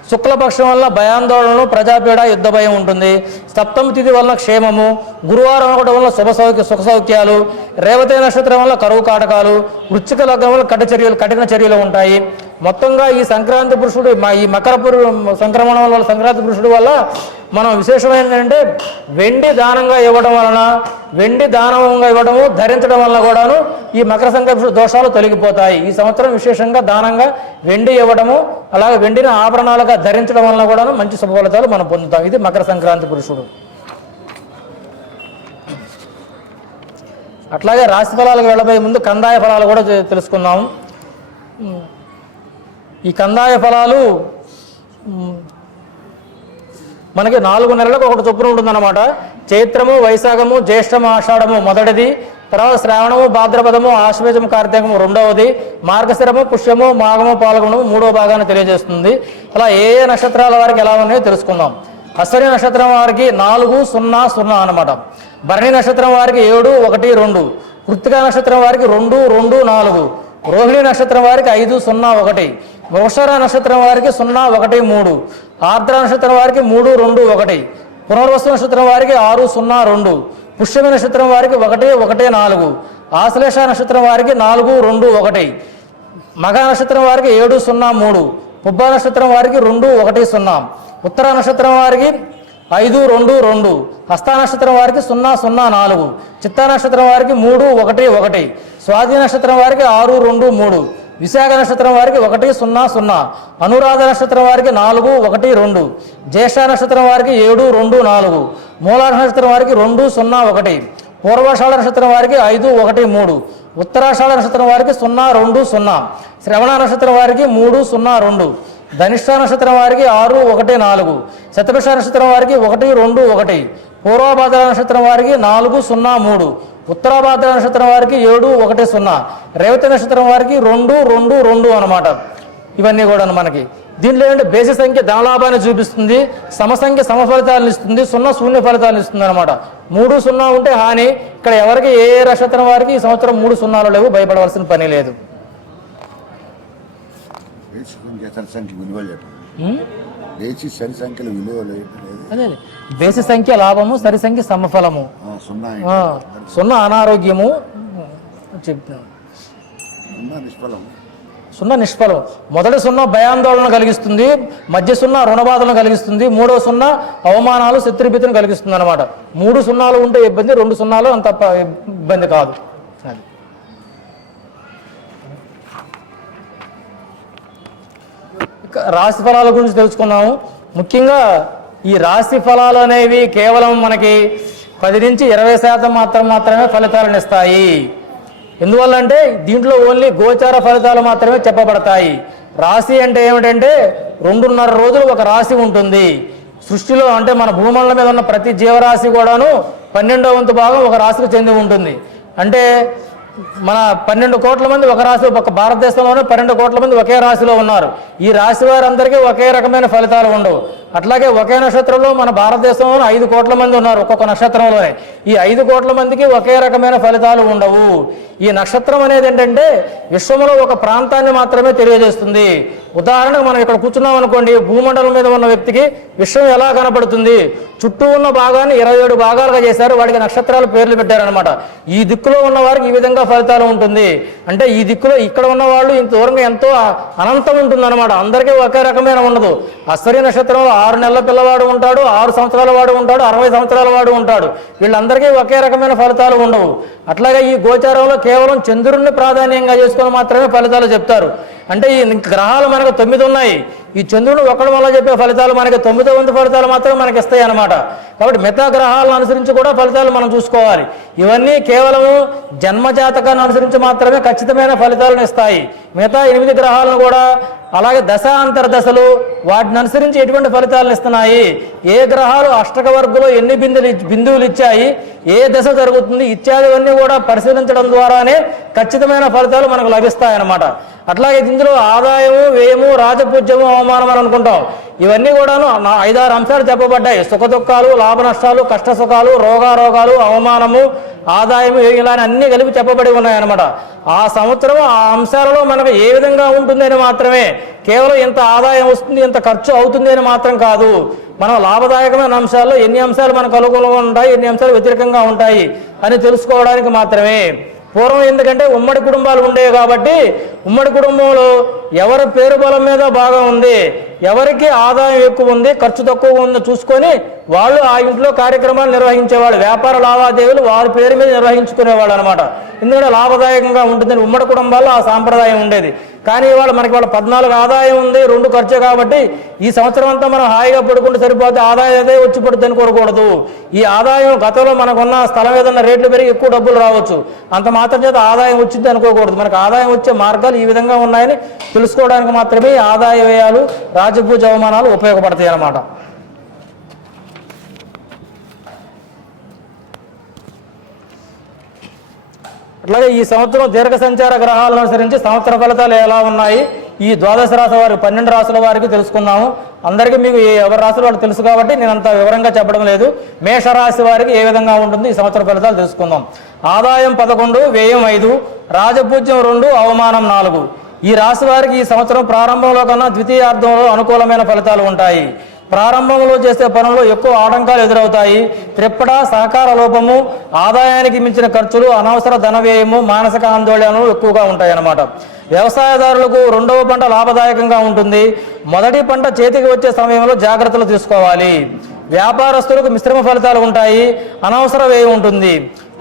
శుక్లపక్షం వల్ల భయాందోళనలు ప్రజాపీడ యుద్ధ భయం ఉంటుంది. సప్తమి తిథి వల్ల క్షేమము. గురువారం ఒకటి వల్ల సుఖ సౌఖ్యాలు. రేవతి నక్షత్రం వల్ల కరువు కాటకాలు. వృశ్చిక లగ్నం వల్ల కఠిన చర్యలు ఉంటాయి. మొత్తంగా ఈ సంక్రాంతి పురుషుడు ఈ మకర సంక్రమణం వల్ల సంక్రాంతి పురుషుడు వల్ల మనం విశేషమైనది ఏంటంటే వెండి దానంగా ఇవ్వడం వలన వెండి దానంగా ఇవ్వడము ధరించడం వల్ల కూడాను ఈ మకర సంక్రాంతి దోషాలు తొలగిపోతాయి. ఈ సంవత్సరం విశేషంగా దానంగా వెండి ఇవ్వడము అలాగే వెండిని ఆభరణాలుగా ధరించడం వలన కూడాను మంచి శుభ ఫలితాలు మనం పొందుతాం. ఇది మకర సంక్రాంతి పురుషుడు. అట్లాగే రాశి ఫలాలకు వెళ్ళబోయే ముందు కందాయ ఫలాలు కూడా తెలుసుకుందాం. ఈ కందాయ ఫలాలు మనకి 4 నెలలకు ఒకటి చొప్పున ఉంటుందన్నమాట. చైత్రము, వైశాఖము, జ్యేష్ఠము, ఆషాఢము మొదటిది. తర్వాత శ్రావణము, భాద్రపదము, ఆశ్వేజము, కార్తీకము రెండవది. మార్గశిరము, పుష్యము, మాఘము, పాల్గొనము మూడవ భాగాన్ని తెలియజేస్తుంది. అలా ఏ నక్షత్రాల వారికి ఎలా ఉన్నాయో తెలుసుకుందాం. అశ్విని నక్షత్రం వారికి 4, 0, 0 అనమాట. భరణి నక్షత్రం వారికి 7, 1, 2. కృత్తికా నక్షత్రం వారికి 2, 2, 4. రోహిణి నక్షత్రం వారికి 5, 0, 1. మృగశిర నక్షత్రం వారికి 0, 1, 3. ఆర్ద్ర నక్షత్రం వారికి 3, 2, 1. పునర్వసు నక్షత్రం వారికి 6, 0, 2. పుష్యమి నక్షత్రం వారికి 1, 1, 4. ఆశ్లేష నక్షత్రం వారికి 4, 2, 1. మగ నక్షత్రం వారికి 7, 0, 3. పుబ్బ నక్షత్రం వారికి 2, 1, 0. ఉత్తర నక్షత్రం వారికి 5, 2, 2. హస్త నక్షత్రం వారికి 0, 0, 4. చిత్తా నక్షత్రం వారికి 3, 1, 1. స్వాతి నక్షత్రం వారికి 6, 2, 3. విశాఖ నక్షత్రం వారికి 1, 0, 0. అనురాధ నక్షత్రం వారికి 4, 1, 2. జ్యేష్ఠ నక్షత్రం వారికి 7, 2, 4. మూలా నక్షత్రం వారికి 2, 0, 1. పూర్వాషాఢ నక్షత్రం వారికి 5, 1, 3. ఉత్తరాషాఢ నక్షత్రం వారికి 0, 2, 0. శ్రవణ నక్షత్రం వారికి 3, 0, 2. ధనిష్ట నక్షత్రం వారికి 6, 1, 4. శతభిష నక్షత్రం వారికి 1, 2, 1. పూర్వభాద్ర నక్షత్రం వారికి 4, 0, 3. ఉత్తరాభాద్ర నక్షత్రం వారికి 7, 1, 0. రేవతి నక్షత్రం వారికి 2, 2, 2 అనమాట. ఇవన్నీ కూడా మనకి దీంట్లో ఏంటంటే బేసి సంఖ్య ధనలాభాన్ని చూపిస్తుంది. సమసంఖ్య సమ ఫలితాలను ఇస్తుంది. 0 శూన్య ఫలితాలను ఇస్తుంది అనమాట. 3, 0 ఉంటే హాని. ఇక్కడ ఎవరికి ఏ నక్షత్రం వారికి ఈ సంవత్సరం 3 0 లేవు. భయపడవలసిన పని లేదు. అదే బేసి సంఖ్య లాభము, సరి సంఖ్య సమఫలము. 0 అనారోగ్యము చెప్తున్నాను. 0 నిష్ఫలం. మొదటి 0 భయాందోళన కలిగిస్తుంది. మధ్య 0 రుణబాధలను కలిగిస్తుంది. మూడో 0 అవమానాలు, శత్రుభీతిని కలిగిస్తుంది అనమాట. 3 0 ఉంటే ఇబ్బంది, 2 0 అంత ఇబ్బంది కాదు. అది రాశి ఫలాల గురించి తెలుసుకున్నాము. ముఖ్యంగా ఈ రాశి ఫలాలు అనేవి కేవలం మనకి 10 నుంచి 20% మాత్రమే ఫలితాలను ఇస్తాయి. ఎందువల్లంటే దీంట్లో ఓన్లీ గోచార ఫలితాలు మాత్రమే చెప్పబడతాయి. రాశి అంటే ఏమిటంటే 2.5 రోజులు ఒక రాశి ఉంటుంది. సృష్టిలో అంటే మన భూమండలం మీద ఉన్న ప్రతి జీవరాశి కూడాను 12వ వంతు భాగం ఒక రాశికి చెంది ఉంటుంది. అంటే మన 12 కోట్ల మంది ఒక రాశి, ఒక భారతదేశంలోనే 12 కోట్ల మంది ఒకే రాశిలో ఉన్నారు. ఈ రాశి వారందరికీ ఒకే రకమైన ఫలితాలు ఉండవు. అట్లాగే ఒకే నక్షత్రంలో మన భారతదేశంలో 5 కోట్ల మంది ఉన్నారు ఒక్కొక్క నక్షత్రంలోనే. ఈ 5 కోట్ల మందికి ఒకే రకమైన ఫలితాలు ఉండవు. ఈ నక్షత్రం అనేది ఏంటంటే విశ్వంలో ఒక ప్రాంతాన్ని మాత్రమే తెలియజేస్తుంది. ఉదాహరణకు మనం ఇక్కడ కూర్చున్నాం అనుకోండి, భూమండలం మీద ఉన్న వ్యక్తికి విశ్వం ఎలా కనపడుతుంది? చుట్టూ ఉన్న భాగాన్ని 27 భాగాలుగా చేశారు. వాడికి నక్షత్రాలు పేర్లు పెట్టారనమాట. ఈ దిక్కులో ఉన్న వారికి ఈ విధంగా ఫలితాలు ఉంటుంది. అంటే ఈ దిక్కులో ఇక్కడ ఉన్న వాళ్ళు ఇంత దూరంగా ఎంతో అనంతం ఉంటుంది అనమాట. అందరికీ ఒకే రకమైన ఉండదు. అశ్వని నక్షత్రంలో 6 నెలల పిల్లవాడు ఉంటాడు, 6 సంవత్సరాల వాడు ఉంటాడు, 60 సంవత్సరాల వాడు ఉంటాడు. వీళ్ళందరికీ ఒకే రకమైన ఫలితాలు ఉండవు. అట్లాగే ఈ గోచారంలో కేవలం చంద్రుడిని ప్రాధాన్యంగా చేసుకొని మాత్రమే ఫలితాలు చెప్తారు. అంటే ఈ గ్రహాలు మనకు 9 ఉన్నాయి. ఈ చంద్రుడు ఒక్కడి వల్ల చెప్పే ఫలితాలు మనకి 9వ వంతు ఫలితాలు మాత్రమే మనకి ఇస్తాయి అన్నమాట. కాబట్టి మిగతా గ్రహాలను అనుసరించి కూడా ఫలితాలు మనం చూసుకోవాలి. ఇవన్నీ కేవలము జన్మజాతకాన్ని అనుసరించి మాత్రమే ఖచ్చితమైన ఫలితాలను ఇస్తాయి. మిగతా 8 గ్రహాలను కూడా అలాగే దశాంతర దశలు వాటిని అనుసరించి ఎటువంటి ఫలితాలను ఇస్తున్నాయి, ఏ గ్రహాలు అష్టక వర్గంలో ఎన్ని బిందువులు ఇచ్చాయి, ఏ దశ జరుగుతుంది ఇత్యాదివన్నీ కూడా పరిశీలించడం ద్వారానే ఖచ్చితమైన ఫలితాలు మనకు లభిస్తాయి అన్నమాట. అట్లాగే ఇందులో ఆదాయము, వ్యయము, రాజపూజ్యము, అవమానం అని అనుకుంటాం. ఇవన్నీ కూడాను 5-6 అంశాలు చెప్పబడ్డాయి. సుఖదుఖాలు, లాభ నష్టాలు, కష్ట సుఖాలు, రోగారోగాలు, అవమానము, ఆదాయము, ఇలా అన్నీ కలిపి చెప్పబడి ఉన్నాయన్నమాట. ఆ సంవత్సరం ఆ అంశాలలో మనకు ఏ విధంగా ఉంటుందని మాత్రమే, కేవలం ఎంత ఆదాయం వస్తుంది, ఎంత ఖర్చు అవుతుంది అని మాత్రం కాదు. మనం లాభదాయకమైన అంశాల్లో ఎన్ని అంశాలు మనకు అనుకూలంగా ఉంటాయి, ఎన్ని అంశాలు వ్యతిరేకంగా ఉంటాయి అని తెలుసుకోవడానికి మాత్రమే. పూర్వం ఎందుకంటే ఉమ్మడి కుటుంబాలు ఉండేవి కాబట్టి ఉమ్మడి కుటుంబంలో ఎవరి పేరు బలం మీద బాగా ఉంది, ఎవరికి ఆదాయం ఎక్కువ ఉంది, ఖర్చు తక్కువ ఉందో చూసుకొని వాళ్ళు ఆ ఇంట్లో కార్యక్రమాలు నిర్వహించేవాళ్ళు. వ్యాపార లావాదేవీలు వారి పేరు మీద నిర్వహించుకునేవాళ్ళు అనమాట. ఎందుకంటే లాభదాయకంగా ఉంటుందని ఉమ్మడి కుటుంబాల్లో ఆ సాంప్రదాయం ఉండేది. కానీ ఇవాళ మనకి 14 ఆదాయం ఉంది, 2 ఖర్చు కాబట్టి ఈ సంవత్సరం అంతా మనం హాయిగా పడుకుంటే సరిపోతే ఆదాయం అదే వచ్చి పడుతుందని కోరకూడదు. ఈ ఆదాయం గతంలో మనకున్న స్థలం ఏదన్నా రేట్లు పెరిగి ఎక్కువ డబ్బులు రావచ్చు, అంత మాత్రం చేత ఆదాయం వచ్చింది అనుకోకూడదు. మనకు ఆదాయం వచ్చే మార్గాలు ఈ విధంగా ఉన్నాయని తెలుసుకోవడానికి మాత్రమే ఆదాయ వ్యయాలు, రాజపూజ అవమానాలు ఉపయోగపడతాయి అన్నమాట. అట్లాగే ఈ సంవత్సరం దీర్ఘ సంచార గ్రహాలను అనుసరించి సంవత్సర ఫలితాలు ఎలా ఉన్నాయి, ఈ 12 రాశుల వారికి 12 రాశుల వారికి తెలుసుకుందాము. అందరికీ మీకు ఎవరి రాశులు వాళ్ళు తెలుసు కాబట్టి నేను అంత వివరంగా చెప్పడం లేదు. మేషరాశి వారికి ఏ విధంగా ఉంటుంది ఈ సంవత్సర ఫలితాలు తెలుసుకుందాం. ఆదాయం 11, వ్యయం 5, రాజపూజ్యం 2, అవమానం 4. ఈ రాశి వారికి ఈ సంవత్సరం ప్రారంభంలో కన్నా ద్వితీయార్థంలో అనుకూలమైన ఫలితాలు ఉంటాయి. ప్రారంభంలో చేసే పనుల్లో ఎక్కువ ఆటంకాలు ఎదురవుతాయి. త్రిప్పట, సహకార లోపము, ఆదాయానికి మించిన ఖర్చులు, అనవసర ధన వ్యయము, మానసిక ఆందోళనలు ఎక్కువగా ఉంటాయి అన్నమాట. వ్యవసాయదారులకు 2వ పంట లాభదాయకంగా ఉంటుంది. మొదటి పంట చేతికి వచ్చే సమయంలో జాగ్రత్తలు తీసుకోవాలి. వ్యాపారస్తులకు మిశ్రమ ఫలితాలు ఉంటాయి. అనవసర వ్యయం ఉంటుంది,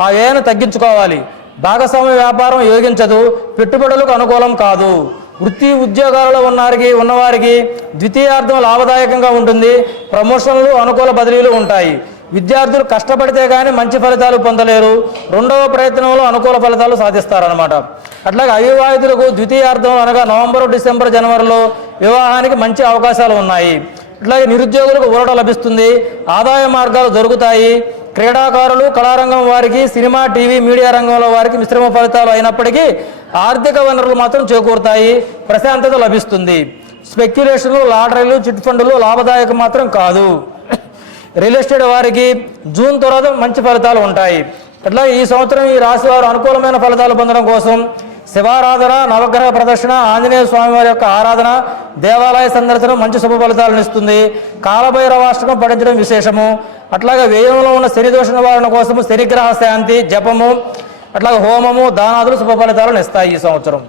ఆ వ్యయాన్ని తగ్గించుకోవాలి. భాగస్వామ్య వ్యాపారం యోగించదు, పెట్టుబడులకు అనుకూలం కాదు. వృత్తి ఉద్యోగాలలో ఉన్నవారికి ద్వితీయార్థం లాభదాయకంగా ఉంటుంది. ప్రమోషన్లు, అనుకూల బదిలీలు ఉంటాయి. విద్యార్థులు కష్టపడితే కానీ మంచి ఫలితాలు పొందలేరు. 2వ ప్రయత్నంలో అనుకూల ఫలితాలు సాధిస్తారనమాట. అట్లాగే అవివాహితులకు ద్వితీయార్థం అనగా నవంబరు, డిసెంబర్, జనవరిలో వివాహానికి మంచి అవకాశాలు ఉన్నాయి. అట్లాగే నిరుద్యోగులకు ఊరట లభిస్తుంది. ఆదాయ మార్గాలు దొరుకుతాయి. క్రీడాకారులు, కళారంగం వారికి, సినిమా, టీవీ, మీడియా రంగంలో వారికి మిశ్రమ ఫలితాలు అయినప్పటికీ ఆర్థిక వనరులు మాత్రం చేకూరుతాయి. ప్రశాంతత లభిస్తుంది. స్పెక్యులేషన్లు, లాటరీలు, చిట్ ఫండ్లు లాభదాయకం మాత్రం కాదు. రియల్ ఎస్టేట్ వారికి జూన్ తర్వాత మంచి ఫలితాలు ఉంటాయి. అట్లా ఈ సంవత్సరం ఈ రాశి వారు అనుకూలమైన ఫలితాలు పొందడం కోసం శివారాధన, నవగ్రహ ప్రదర్శన, ఆంజనేయ స్వామి వారి యొక్క ఆరాధన, దేవాలయ సందర్శనం మంచి శుభ ఫలితాలను ఇస్తుంది. కాలభైరవాష్టకం పఠించడం విశేషము. అట్లాగే వ్యయంలో ఉన్న శని దోష నివారణ కోసము శనిగ్రహ శాంతి, జపము, అట్లాగే హోమము, దానాదులు శుభ ఫలితాలను ఇస్తాయి ఈ సంవత్సరం.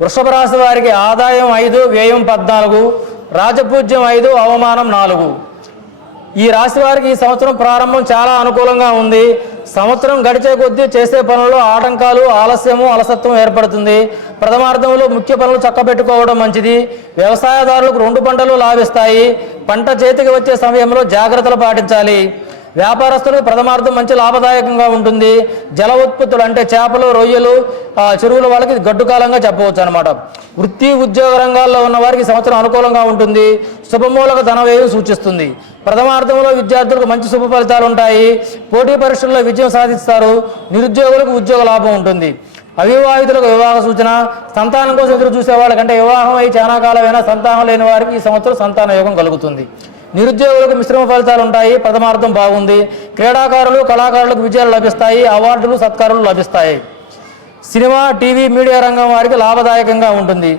వృషభ రాశి వారికి ఆదాయం 5, వ్యయం 14, రాజపూజ్యం 5, అవమానం 4. ఈ రాశి వారికి ఈ సంవత్సరం ప్రారంభం చాలా అనుకూలంగా ఉంది. సంవత్సరం గడిచే కొద్దీ చేసే పనుల్లో ఆటంకాలు, ఆలస్యము, అలసత్వం ఏర్పడుతుంది. ప్రథమార్థంలో ముఖ్య పనులు చక్కబెట్టుకోవడం మంచిది. వ్యవసాయదారులకు 2 పంటలు లాభిస్తాయి. పంట చేతికి వచ్చే సమయంలో జాగ్రత్తలు పాటించాలి. వ్యాపారస్తులకు ప్రథమార్థం మంచి లాభదాయకంగా ఉంటుంది. జల ఉత్పత్తులు అంటే చేపలు, రొయ్యలు, చెరువుల వాళ్ళకి గడ్డు కాలంగా చెప్పవచ్చు అనమాట. వృత్తి ఉద్యోగ రంగాల్లో ఉన్న వారికి సంవత్సరం అనుకూలంగా ఉంటుంది. శుభమూలక ధన వ్యయం సూచిస్తుంది. ప్రథమార్థంలో విద్యార్థులకు మంచి శుభ ఫలితాలు ఉంటాయి. పోటీ పరీక్షల్లో విజయం సాధిస్తారు. నిరుద్యోగులకు ఉద్యోగ లాభం ఉంటుంది. అవివాహితులకు వివాహ సూచన. సంతానం కోసం ఎదురు చూసే వాళ్ళకంటే వివాహం అయి చాలా కాలమైనా సంతానం లేని వారికి ఈ సంవత్సరం సంతాన యోగం కలుగుతుంది. నిరుద్యోగులకు మిశ్రమ ఫలితాలు ఉంటాయి. ప్రథమార్థం బాగుంది. క్రీడాకారులు, కళాకారులకు విజయాలు లభిస్తాయి. అవార్డులు, సత్కారాలు లభిస్తాయి. సినిమా, టీవీ, మీడియా రంగం వారికి లాభదాయకంగా ఉంటుంది.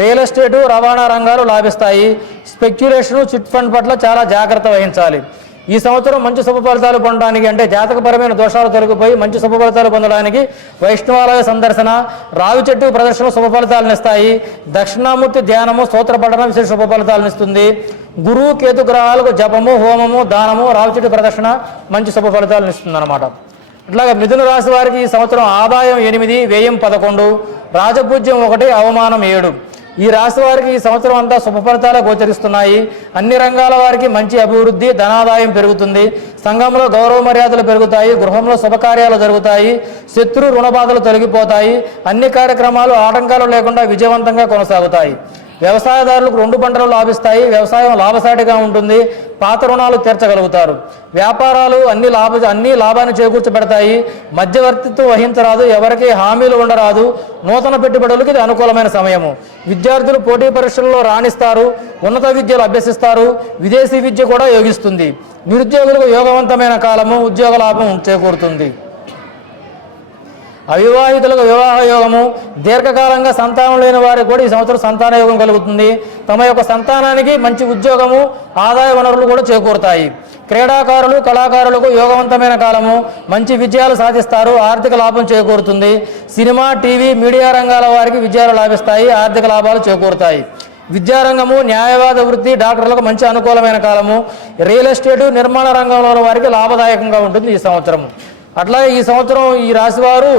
రియల్ ఎస్టేటు, రవాణా రంగాలు లాభిస్తాయి. స్పెక్యులేషను, చిట్ ఫండ్ పట్ల చాలా జాగ్రత్త వహించాలి. ఈ సంవత్సరం మంచి శుభ ఫలితాలు పొందడానికి అంటే జాతకపరమైన దోషాలు తొలగిపోయి మంచి శుభ ఫలితాలు పొందడానికి వైష్ణవాలయ సందర్శన, రావి చెట్టు ప్రదర్శన శుభ ఫలితాలను ఇస్తాయి. దక్షిణామూర్తి ధ్యానము, స్తోత్ర పఠనం విశేష శుభ ఫలితాలను ఇస్తుంది. గురువు కేతు గ్రహాలకు జపము, హోమము, దానము, రావి చెట్టు ప్రదర్శన మంచి శుభ ఫలితాలను ఇస్తుంది అన్నమాట. అట్లాగే మిథున రాశి వారికి ఈ సంవత్సరం ఆదాయం 8, వ్యయం 11, రాజపూజ్యం 1, అవమానం 7. ఈ రాశి వారికి ఈ సంవత్సరం అంతా శుభ ఫలితాలు గోచరిస్తున్నాయి. అన్ని రంగాల వారికి మంచి అభివృద్ధి, ధనాదాయం పెరుగుతుంది. సంఘంలో గౌరవ మర్యాదలు పెరుగుతాయి. గృహంలో శుభకార్యాలు జరుగుతాయి. శత్రు రుణబాధలు తొలగిపోతాయి. అన్ని కార్యక్రమాలు ఆటంకాలు లేకుండా విజయవంతంగా కొనసాగుతాయి. వ్యవసాయదారులకు 2 పంటలు లాభిస్తాయి. వ్యవసాయం లాభసాటిగా ఉంటుంది. పాత రుణాలు తీర్చగలుగుతారు. వ్యాపారాలు అన్ని లాభాన్ని చేకూర్చబెడతాయి. మధ్యవర్తిత్వం వహించరాదు. ఎవరికి హామీలు ఉండరాదు. నూతన పెట్టుబడులకు ఇది అనుకూలమైన సమయము. విద్యార్థులు పోటీ పరీక్షల్లో రాణిస్తారు. ఉన్నత విద్యలు అభ్యసిస్తారు. విదేశీ విద్య కూడా యోగిస్తుంది. నిరుద్యోగులకు యోగవంతమైన కాలము. ఉద్యోగ లాభం చేకూరుతుంది. అవివాహితులకు వివాహ యోగము. దీర్ఘకాలంగా సంతానం లేని వారికి కూడా ఈ సంవత్సరం సంతాన యోగం కలుగుతుంది. తమ యొక్క సంతానానికి మంచి ఉద్యోగము, ఆదాయ వనరులు కూడా చేకూరుతాయి. క్రీడాకారులు, కళాకారులకు యోగవంతమైన కాలము. మంచి విజయాలు సాధిస్తారు. ఆర్థిక లాభం చేకూరుతుంది. సినిమా, టీవీ, మీడియా రంగాల వారికి విజయాలు లాభిస్తాయి. ఆర్థిక లాభాలు చేకూరుతాయి. విద్యారంగము, న్యాయవాద వృత్తి, డాక్టర్లకు మంచి అనుకూలమైన కాలము. రియల్ ఎస్టేటు, నిర్మాణ రంగంలో వారికి లాభదాయకంగా ఉంటుంది ఈ సంవత్సరం. అట్లాగే ఈ సంవత్సరం ఈ రాశివారు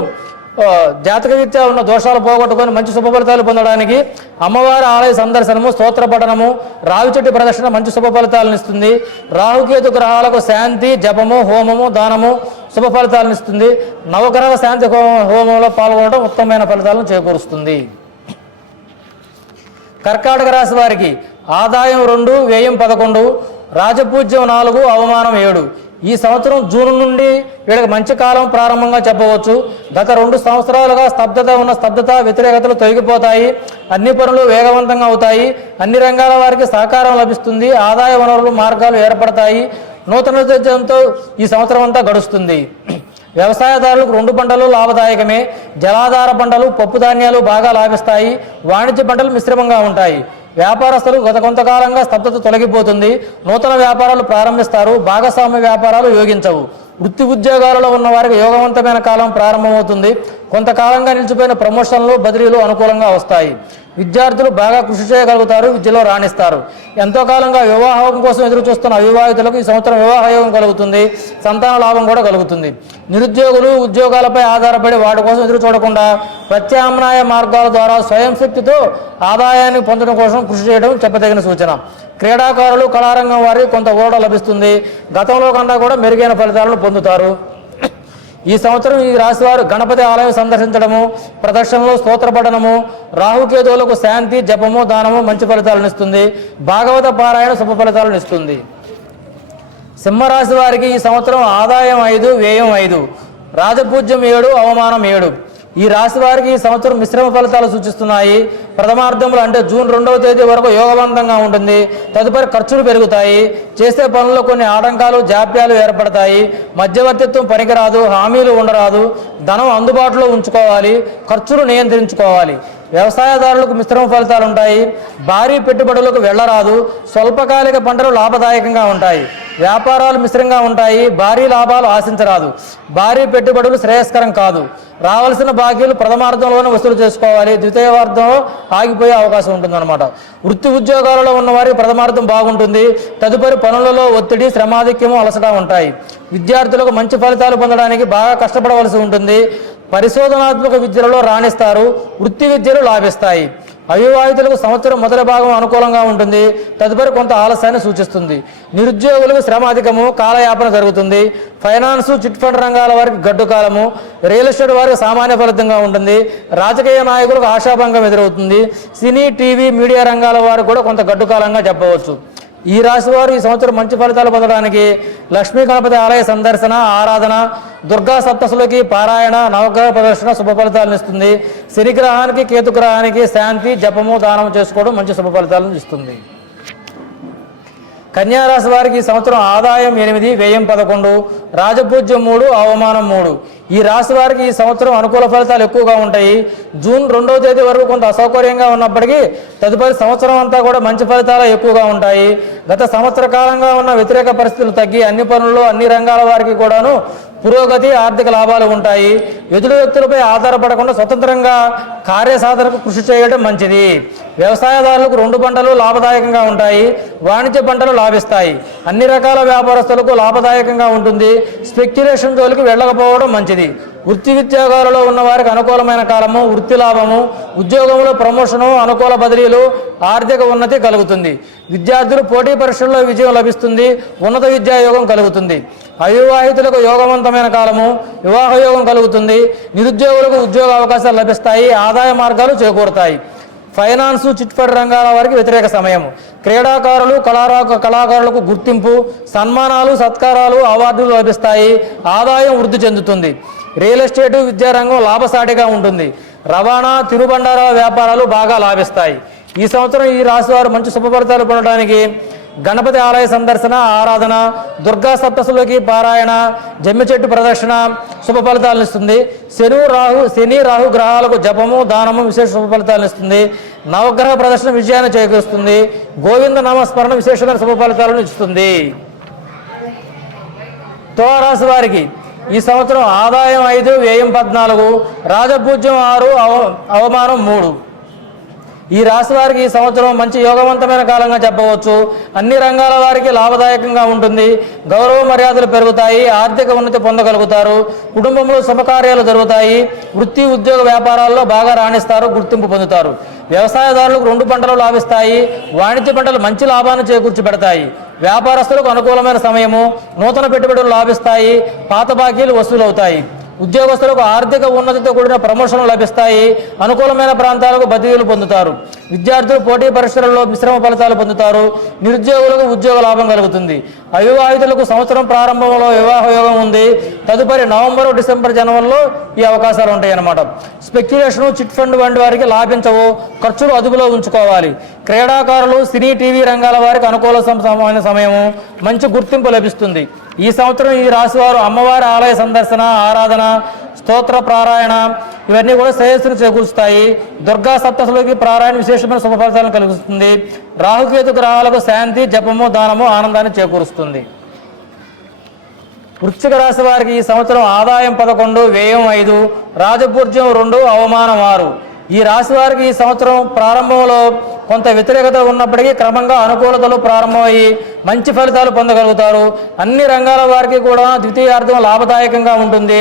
జాతకరీత్యా ఉన్న దోషాలు పోగొట్టుకొని మంచి శుభ ఫలితాలు పొందడానికి అమ్మవారి ఆలయ సందర్శనము, స్తోత్ర పఠనము, రావి చెట్టు ప్రదర్శన మంచి శుభ ఫలితాలను ఇస్తుంది. రాహుకేతు గ్రహాలకు శాంతి, జపము, హోమము, దానము శుభ ఫలితాలను ఇస్తుంది. నవగ్రహ శాంతి హోమంలో పాల్గొనడం ఉత్తమమైన ఫలితాలను చేకూరుస్తుంది. కర్కాటక రాశి వారికి ఆదాయం 2, వ్యయం 11, రాజపూజ్యం 4, అవమానం 7. ఈ సంవత్సరం జూన్ నుండి వీళ్ళకి మంచి కాలం ప్రారంభంగా చెప్పవచ్చు. గత 2 సంవత్సరాలుగా స్తబ్దత, వ్యతిరేకతలు తొలగిపోతాయి. అన్ని పనులు వేగవంతంగా అవుతాయి. అన్ని రంగాల వారికి సహకారం లభిస్తుంది. ఆదాయ వనరులు, మార్గాలు ఏర్పడతాయి. నూతన ఉద్దేశంతో ఈ సంవత్సరం అంతా గడుస్తుంది. వ్యవసాయదారులకు 2 పంటలు లాభదాయకమే. జలాధార పంటలు, పప్పు ధాన్యాలు బాగా లాభిస్తాయి. వాణిజ్య పంటలు మిశ్రమంగా ఉంటాయి. వ్యాపారస్తులు గత కొంతకాలంగా స్తబ్దత తొలగిపోతుంది. నూతన వ్యాపారాలు ప్రారంభిస్తారు. భాగస్వామ్య వ్యాపారాలు యోగించవు. వృత్తి ఉద్యోగాలలో ఉన్న వారికి యోగవంతమైన కాలం ప్రారంభమవుతుంది. కొంతకాలంగా నిలిచిపోయిన ప్రమోషన్లు, బదిలీలు అనుకూలంగా వస్తాయి. విద్యార్థులు బాగా కృషి చేయగలుగుతారు. విద్యలో రాణిస్తారు. ఎంతో కాలంగా వివాహం కోసం ఎదురు చూస్తున్న అవివాహితులకు ఈ సంవత్సరం వివాహ యోగం కలుగుతుంది. సంతాన లాభం కూడా కలుగుతుంది. నిరుద్యోగులు ఉద్యోగాలపై ఆధారపడి వాటి కోసం ఎదురు చూడకుండా ప్రత్యామ్నాయ మార్గాల ద్వారా స్వయం శక్తితో ఆదాయాన్ని పొందడం కోసం కృషి చేయడం చెప్పదగిన సూచన. క్రీడాకారులు, కళారంగం వారికి కొంత ఊరట లభిస్తుంది. గతంలో కన్నా కూడా మెరుగైన ఫలితాలను పొందుతారు. ఈ సంవత్సరం ఈ రాశి వారు గణపతి ఆలయం సందర్శించడము, ప్రదర్శనలో స్తోత్ర పఠనము, రాహుకేతువులకు శాంతి, జపము, దానము మంచి ఫలితాలను ఇస్తుంది. భాగవత పారాయణ శుభ ఫలితాలను ఇస్తుంది. సింహరాశి వారికి ఈ సంవత్సరం ఆదాయం 5, వ్యయం 5, రాజపూజ్యం 7, అవమానం 7. ఈ రాశి వారికి ఈ సంవత్సరం మిశ్రమ ఫలితాలు సూచిస్తున్నాయి. ప్రథమార్థంలో అంటే జూన్ 2వ తేదీ వరకు యోగవంతంగా ఉంటుంది. తదుపరి ఖర్చులు పెరుగుతాయి. చేసే పనుల్లో కొన్ని ఆటంకాలు, జాప్యాలు ఏర్పడతాయి. మధ్యవర్తిత్వం పనికిరాదు. హామీలు ఉండరాదు. ధనం అందుబాటులో ఉంచుకోవాలి. ఖర్చులు నియంత్రించుకోవాలి. వ్యవసాయదారులకు మిశ్రమ ఫలితాలు ఉంటాయి. భారీ పెట్టుబడులకు వెళ్ళరాదు. స్వల్పకాలిక పంటలు లాభదాయకంగా ఉంటాయి. వ్యాపారాలు మిశ్రంగా ఉంటాయి. భారీ లాభాలు ఆశించరాదు. భారీ పెట్టుబడులు శ్రేయస్కరం కాదు. రావాల్సిన బాకీలు ప్రథమార్థంలోనే వసూలు చేసుకోవాలి. ద్వితీయార్థంలో ఆగిపోయే అవకాశం ఉంటుందన్నమాట. వృత్తి ఉద్యోగాలలో ఉన్న వారికి ప్రథమార్థం బాగుంటుంది. తదుపరి పనులలో ఒత్తిడి, శ్రమాధిక్యము, అలసట ఉంటాయి. విద్యార్థులకు మంచి ఫలితాలు పొందడానికి బాగా కష్టపడవలసి ఉంటుంది. పరిశోధనాత్మక విద్యలలో రాణిస్తారు. వృత్తి విద్యలు లాభిస్తాయి. అవివాహితులకు సంవత్సరం మొదటి భాగం అనుకూలంగా ఉంటుంది. తదుపరి కొంత ఆలస్యాన్ని సూచిస్తుంది. నిరుద్యోగులకు శ్రమ అధికము, కాలయాపన జరుగుతుంది. ఫైనాన్స్, చిట్ ఫండ్ రంగాల వారికి గడ్డు కాలము. రియల్ ఎస్టేట్ వారికి సామాన్య ఫలితంగా ఉంటుంది. రాజకీయ నాయకులకు ఆశాభంగం ఎదురవుతుంది. సినీ, టీవీ, మీడియా రంగాల వారికి కూడా కొంత గడ్డు కాలంగా చెప్పవచ్చు. ఈ రాశి వారు ఈ సంవత్సరం మంచి ఫలితాలు పొందడానికి లక్ష్మీ గణపతి ఆలయ సందర్శన, ఆరాధన, దుర్గా సప్తశులకి పారాయణ, నవగ్రహ ప్రదర్శన శుభ ఫలితాలను ఇస్తుంది. శనిగ్రహానికి, కేతుగ్రహానికి శాంతి, జపము, దానం చేసుకోవడం మంచి శుభ ఫలితాలను ఇస్తుంది. కన్యా రాశి వారికి ఈ సంవత్సరం ఆదాయం 8, వ్యయం 11, రాజపూజ్యం 3, అవమానం 3. ఈ రాశి వారికి ఈ సంవత్సరం అనుకూల ఫలితాలు ఎక్కువగా ఉంటాయి. జూన్ 2వ తేదీ వరకు కొంత అసౌకర్యంగా ఉన్నప్పటికీ తదుపరి సంవత్సరం అంతా కూడా మంచి ఫలితాలు ఎక్కువగా ఉంటాయి. గత సంవత్సర కాలంగా ఉన్న వ్యతిరేక పరిస్థితులు తగ్గి అన్ని పనుల్లో అన్ని రంగాల వారికి కూడాను పురోగతి, ఆర్థిక లాభాలు ఉంటాయి. ఎదుటి వ్యక్తులపై ఆధారపడకుండా స్వతంత్రంగా కార్యసాధనకు కృషి చేయడం మంచిది. వ్యవసాయదారులకు 2 పంటలు లాభదాయకంగా ఉంటాయి. వాణిజ్య పంటలు లాభిస్తాయి. అన్ని రకాల వ్యాపారస్తులకు లాభదాయకంగా ఉంటుంది. స్పెక్యులేషన్ జోలికి వెళ్ళకపోవడం మంచిది. వృత్తి ఉద్యోగాలలో ఉన్న వారికి అనుకూలమైన కాలము, వృత్తి లాభము, ఉద్యోగంలో ప్రమోషను, అనుకూల బదిలీలు, ఆర్థిక ఉన్నతి కలుగుతుంది. విద్యార్థులు పోటీ పరీక్షల్లో విజయం లభిస్తుంది. ఉన్నత విద్యా యోగం కలుగుతుంది. అవివాహితులకు యోగవంతమైన కాలము, వివాహ యోగం కలుగుతుంది. నిరుద్యోగులకు ఉద్యోగ అవకాశాలు లభిస్తాయి. ఆదాయ మార్గాలు చేకూరుతాయి. ఫైనాన్స్, చిట్ ఫండ్ రంగాల వారికి వ్యతిరేక సమయం. క్రీడాకారులు, కళాకారులకు గుర్తింపు, సన్మానాలు, సత్కారాలు, అవార్డులు లభిస్తాయి. ఆదాయం వృద్ధి చెందుతుంది. రియల్ ఎస్టేటు, విద్యారంగం లాభసాటిగా ఉంటుంది. రవాణా, తినుబండారాల వ్యాపారాలు బాగా లాభిస్తాయి. ఈ సంవత్సరం ఈ రాశి వారు మంచి శుభఫలితాలు పొందడానికి గణపతి ఆలయ సందర్శన, ఆరాధన, దుర్గా సప్తశులకి పారాయణ, జమ్మి చెట్టు ప్రదక్షిణ శుభ ఫలితాలను ఇస్తుంది. శని రాహు గ్రహాలకు జపము, దానము విశేష శుభ ఫలితాలను ఇస్తుంది. నవగ్రహ ప్రదర్శన విజయాన్ని చేకూరుస్తుంది. గోవింద నామస్మరణ విశేషమైన శుభ ఫలితాలను ఇస్తుంది. తులారాశి వారికి ఈ సంవత్సరం ఆదాయం 5, వ్యయం 14, రాజపూజ్యం 6, అవమానం 3. ఈ రాశి వారికి ఈ సంవత్సరం మంచి యోగవంతమైన కాలంగా చెప్పవచ్చు. అన్ని రంగాల వారికి లాభదాయకంగా ఉంటుంది. గౌరవ మర్యాదలు పెరుగుతాయి. ఆర్థిక ఉన్నతి పొందగలుగుతారు. కుటుంబంలో శుభకార్యాలు జరుగుతాయి. వృత్తి, ఉద్యోగ వ్యాపారాల్లో బాగా రాణిస్తారు. గుర్తింపు పొందుతారు. వ్యవసాయదారులకు 2 పంటలు లాభిస్తాయి. వాణిజ్య పంటలు మంచి లాభాన్ని చేకూర్చి పెడతాయి. వ్యాపారస్తులకు అనుకూలమైన సమయము. నూతన పెట్టుబడులు లాభిస్తాయి. పాత బాకీలు వసూలవుతాయి. ఉద్యోగస్తులకు ఆర్థిక ఉన్నతితో కూడిన ప్రమోషన్లు లభిస్తాయి. అనుకూలమైన ప్రాంతాలకు బదిలీలు పొందుతారు. విద్యార్థులు పోటీ పరీక్షలలో మిశ్రమ ఫలితాలు పొందుతారు. నిరుద్యోగులకు ఉద్యోగ లాభం కలుగుతుంది. అవివాహితులకు సంవత్సరం ప్రారంభంలో వివాహ యోగం ఉంది. తదుపరి నవంబర్, డిసెంబర్, జనవరిలో ఈ అవకాశాలు ఉంటాయి అన్నమాట. స్పెక్యులేషను, చిట్ ఫండ్ వంటి వారికి లాభించవు. ఖర్చులు అదుపులో ఉంచుకోవాలి. క్రీడాకారులు, సినీ, టీవీ రంగాల వారికి అనుకూలమైన సమయము. మంచి గుర్తింపు లభిస్తుంది. ఈ సంవత్సరం ఈ రాశి వారు అమ్మవారి ఆలయ సందర్శన, ఆరాధన, స్తోత్ర పారాయణ ఇవన్నీ కూడా శ్రేయస్సును చేకూరుస్తాయి. దుర్గా సప్తశులకి పారాయణ విశేషమైన శుభ ఫలితాలను కలిగిస్తుంది. రాహుకేతు గ్రహాలకు శాంతి, జపము, దానము ఆనందాన్ని చేకూరుస్తుంది. వృశ్చిక రాశి వారికి ఈ సంవత్సరం ఆదాయం 11, వ్యయం 5, రాజపూజ్యం 2, అవమానం 6. ఈ రాశి వారికి ఈ సంవత్సరం ప్రారంభంలో కొంత వ్యతిరేకత ఉన్నప్పటికీ క్రమంగా అనుకూలతలు ప్రారంభమయ్యి మంచి ఫలితాలు పొందగలుగుతారు. అన్ని రంగాల వారికి కూడా ద్వితీయార్థం లాభదాయకంగా ఉంటుంది.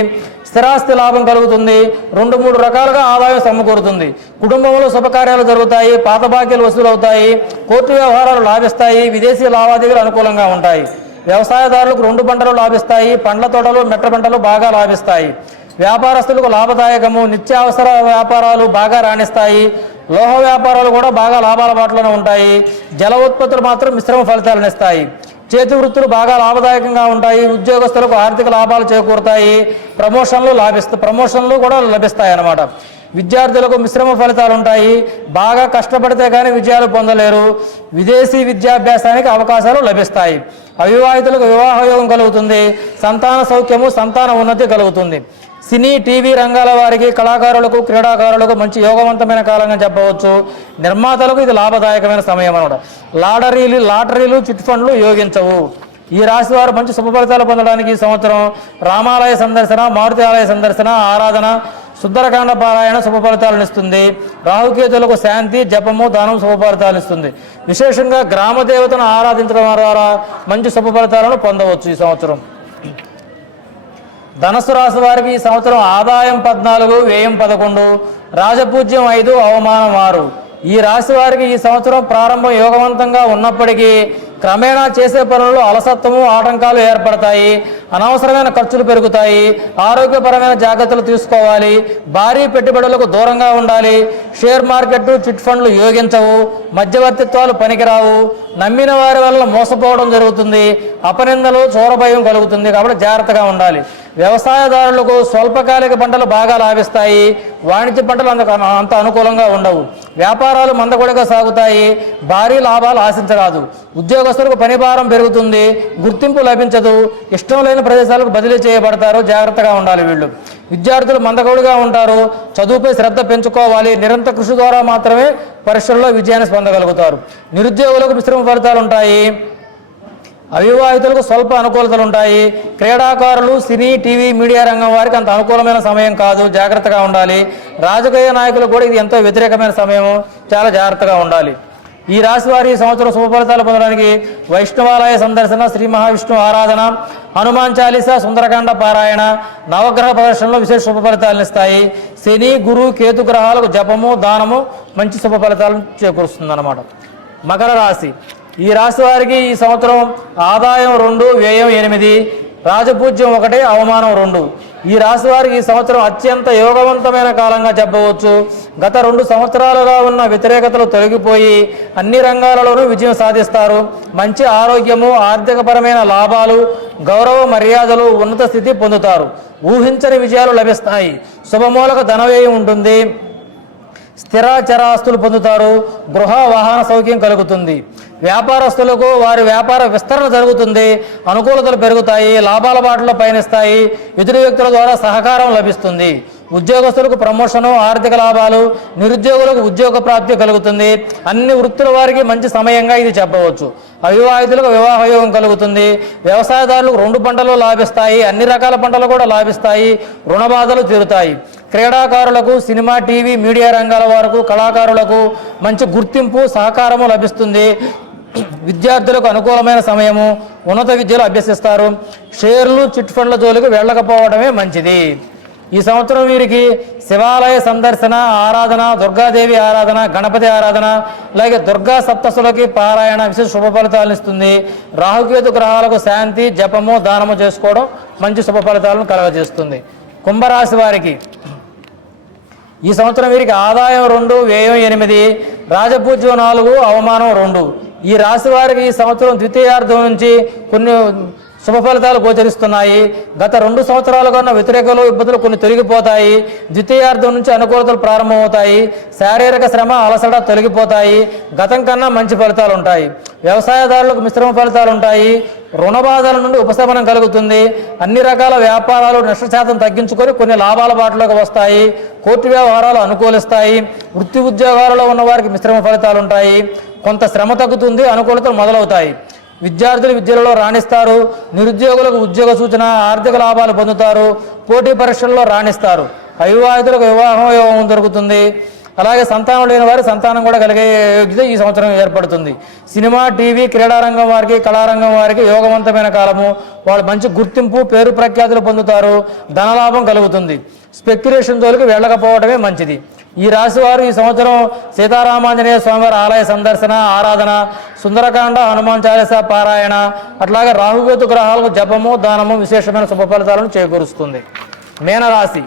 స్థిరాస్తి లాభం కలుగుతుంది. 2-3 రకాలుగా ఆదాయం సమకూరుతుంది. కుటుంబంలో శుభకార్యాలు జరుగుతాయి. పాత బాకీలు వసూలవుతాయి. కోర్టు వ్యవహారాలు లాభిస్తాయి. విదేశీ లావాదేవీలు అనుకూలంగా ఉంటాయి. వ్యవసాయదారులకు 2 పంటలు లాభిస్తాయి. పండ్ల తోటలు, మెట్ట పంటలు బాగా లాభిస్తాయి. వ్యాపారస్తులకు లాభదాయకము. నిత్యావసర వ్యాపారాలు బాగా రాణిస్తాయి. లోహ వ్యాపారాలు కూడా బాగా లాభాల బాటలోనే ఉంటాయి. జల ఉత్పత్తులు మాత్రం మిశ్రమ ఫలితాలను ఇస్తాయి. చేతి వృత్తులు బాగా లాభదాయకంగా ఉంటాయి. ఉద్యోగస్తులకు ఆర్థిక లాభాలు చేకూరుతాయి. ప్రమోషన్లు కూడా లభిస్తాయి అన్నమాట. విద్యార్థులకు మిశ్రమ ఫలితాలు ఉంటాయి. బాగా కష్టపడితే కానీ విజయాలు పొందలేరు. విదేశీ విద్యాభ్యాసానికి అవకాశాలు లభిస్తాయి. అవివాహితులకు వివాహ యోగం కలుగుతుంది. సంతాన సౌఖ్యము, సంతాన ఉన్నతి కలుగుతుంది. సినీ, టీవీ రంగాల వారికి, కళాకారులకు, క్రీడాకారులకు మంచి యోగవంతమైన కాలంగా చెప్పవచ్చు. నిర్మాతలకు ఇది లాభదాయకమైన సమయం అన్నమాట. లాటరీలు, చిట్ ఫండ్లు యోగించవు. ఈ రాశి వారు మంచి శుభ ఫలితాలు పొందడానికి ఈ సంవత్సరం రామాలయ సందర్శన, మారుతి ఆలయ సందర్శన, ఆరాధన, సుందరకాండ పారాయణ శుభ ఫలితాలను ఇస్తుంది. రాహుకేతులకు శాంతి, జపము, దానం శుభ ఫలితాలు ఇస్తుంది. విశేషంగా గ్రామ దేవతను ఆరాధించడం ద్వారా మంచి శుభ ఫలితాలను పొందవచ్చు ఈ సంవత్సరం. ధనస్సు రాశి వారికి ఈ సంవత్సరం ఆదాయం 14, వ్యయం 11, రాజపూజ్యం 5, అవమానం 6. ఈ రాశి వారికి ఈ సంవత్సరం ప్రారంభం యోగవంతంగా ఉన్నప్పటికీ క్రమేణా చేసే పనుల్లో అలసత్వము, ఆటంకాలు ఏర్పడతాయి. అనవసరమైన ఖర్చులు పెరుగుతాయి. ఆరోగ్యపరమైన జాగ్రత్తలు తీసుకోవాలి. భారీ పెట్టుబడులకు దూరంగా ఉండాలి. షేర్ మార్కెట్ చిట్ ఫండ్లు యోగించవు, మధ్యవర్తిత్వాలు పనికిరావు, నమ్మిన వారి వల్ల మోసపోవడం జరుగుతుంది, అపనిందలు చోరభయం కలుగుతుంది. కాబట్టి జాగ్రత్తగా ఉండాలి. వ్యవసాయదారులకు స్వల్పకాలిక పంటలు బాగా లాభిస్తాయి, వాణిజ్య పంటలు అంత అనుకూలంగా ఉండవు. వ్యాపారాలు మందకొడిగా సాగుతాయి, భారీ లాభాలు ఆశించరాదు. ఉద్యోగస్తులకు పని భారం పెరుగుతుంది, గుర్తింపు లభించదు, ఇష్టం లేని ప్రదేశాలకు బదిలీ చేయబడతారు. జాగ్రత్తగా ఉండాలి వీళ్ళు. విద్యార్థులు మందకొడిగా ఉంటారు, చదువుపై శ్రద్ధ పెంచుకోవాలి. నిరంతర కృషి ద్వారా మాత్రమే పరీక్షల్లో విజయాన్ని పొందగలుగుతారు. నిరుద్యోగులకు మిశ్రమ ఫలితాలు ఉంటాయి, అవివాహితులకు స్వల్ప అనుకూలతలు ఉంటాయి. క్రీడాకారులు, సినీ, టీవీ, మీడియా రంగం వారికి అంత అనుకూలమైన సమయం కాదు, జాగ్రత్తగా ఉండాలి. రాజకీయ నాయకులు కూడా ఇది ఎంతో వ్యతిరేకమైన సమయము, చాలా జాగ్రత్తగా ఉండాలి. ఈ రాశి వారి ఈ సంవత్సరం శుభ ఫలితాలు పొందడానికి వైష్ణవాలయ సందర్శన, శ్రీ మహావిష్ణు ఆరాధన, హనుమాన్ చాలీసా, సుందరకాండ పారాయణ, నవగ్రహ ప్రదర్శనలో విశేష శుభ ఫలితాలను ఇస్తాయి. శని, గురు, కేతు గ్రహాలకు జపము, దానము మంచి శుభ ఫలితాలను చేకూరుస్తుంది అన్నమాట. మకర రాశి. ఈ రాశి వారికి ఈ సంవత్సరం ఆదాయం 2, వ్యయం 8, రాజపూజ్యం 1, అవమానం 2. ఈ రాశి వారికి ఈ సంవత్సరం అత్యంత యోగవంతమైన కాలంగా చెప్పవచ్చు. గత 2 సంవత్సరాలుగా ఉన్న వ్యతిరేకతలు తొలగిపోయి అన్ని రంగాలలోనూ విజయం సాధిస్తారు. మంచి ఆరోగ్యము, ఆర్థికపరమైన లాభాలు, గౌరవ మర్యాదలు, ఉన్నత స్థితి పొందుతారు. ఊహించని విజయాలు లభిస్తాయి. శుభమూలక ధనవ్యయం ఉంటుంది. స్థిరాచరాస్తులు పొందుతారు. గృహ వాహన సౌఖ్యం కలుగుతుంది. వ్యాపారస్తులకు వారి వ్యాపార విస్తరణ జరుగుతుంది. అనుకూలతలు పెరుగుతాయి. లాభాల బాటలో పయనిస్తాయి. ఎదురు వ్యక్తుల ద్వారా సహకారం లభిస్తుంది. ఉద్యోగస్తులకు ప్రమోషను, ఆర్థిక లాభాలు, నిరుద్యోగులకు ఉద్యోగ ప్రాప్తి కలుగుతుంది. అన్ని వృత్తుల వారికి మంచి సమయంగా ఇది చెప్పవచ్చు. అవివాహితులకు వివాహ యోగం కలుగుతుంది. వ్యవసాయదారులకు 2 పంటలు లాభిస్తాయి. అన్ని రకాల పంటలు కూడా లాభిస్తాయి. రుణ బాధలు తీరుతాయి. క్రీడాకారులకు, సినిమా, టీవీ, మీడియా రంగాల వారికి, కళాకారులకు మంచి గుర్తింపు, సహకారము లభిస్తుంది. విద్యార్థులకు అనుకూలమైన సమయము, ఉన్నత విద్యలు అభ్యసిస్తారు. షేర్లు, చిట్ ఫండ్ల జోలికి వెళ్ళకపోవడమే మంచిది. ఈ సంవత్సరం వీరికి శివాలయ సందర్శన, ఆరాధన, దుర్గాదేవి ఆరాధన, గణపతి ఆరాధన, అలాగే దుర్గా సప్తశులకి పారాయణ విశేష శుభ ఫలితాలను ఇస్తుంది. రాహుకేతు గ్రహాలకు శాంతి, జపము, దానము చేసుకోవడం మంచి శుభ ఫలితాలను కలగజేస్తుంది. కుంభరాశి వారికి ఈ సంవత్సరం వీరికి ఆదాయం 2, వ్యయం 8, రాజపూజ్యం 4, అవమానం 2. ఈ రాశి వారికి ఈ సంవత్సరం ద్వితీయార్థం నుంచి కొన్ని శుభ ఫలితాలు గోచరిస్తున్నాయి. గత 2 సంవత్సరాలుగా ఉన్న వ్యతిరేకలు, ఇబ్బందులు కొన్ని తొలగిపోతాయి. ద్వితీయార్థం నుంచి అనుకూలతలు ప్రారంభమవుతాయి. శారీరక శ్రమ, అలసట తొలగిపోతాయి. గతం కన్నా మంచి ఫలితాలు ఉంటాయి. వ్యవసాయదారులకు మిశ్రమ ఫలితాలు ఉంటాయి. రుణ బాధల నుండి ఉపశమనం కలుగుతుంది. అన్ని రకాల వ్యాపారాలు నష్ట శాతం తగ్గించుకొని కొన్ని లాభాల బాటలోకి వస్తాయి. కోర్టు వ్యవహారాలు అనుకూలిస్తాయి. వృత్తి ఉద్యోగాలలో ఉన్న వారికి మిశ్రమ ఫలితాలు ఉంటాయి. కొంత శ్రమ తగ్గుతుంది. అనుకూలతలు మొదలవుతాయి. విద్యార్థులు విద్యలలో రాణిస్తారు. నిరుద్యోగులకు ఉద్యోగ సూచన, ఆర్థిక లాభాలు పొందుతారు. పోటీ పరీక్షల్లో రాణిస్తారు. అవివాహితులకు వివాహం యోగం దొరుకుతుంది. అలాగే సంతానం లేని వారి సంతానం కూడా కలిగే యోగ్యత ఈ సంవత్సరం ఏర్పడుతుంది. సినిమా, టీవీ, క్రీడారంగం వారికి, కళారంగం వారికి యోగవంతమైన కాలము. వాళ్ళు మంచి గుర్తింపు, పేరు ప్రఖ్యాతులు పొందుతారు. ధనలాభం కలుగుతుంది. స్పెక్యులేషన్ జోలికి వెళ్ళకపోవడమే మంచిది. ఈ రాశి వారు ఈ సంవత్సరం సీతారామాంజనేయ స్వామివారి ఆలయ సందర్శన, ఆరాధన, సుందరకాండ, హనుమాన్ చాలీసా పారాయణ, అట్లాగే రాహుకేతు గ్రహాలకు జపము, దానము విశేషమైన శుభ ఫలితాలను చేకూరుస్తుంది. మీనరాశి.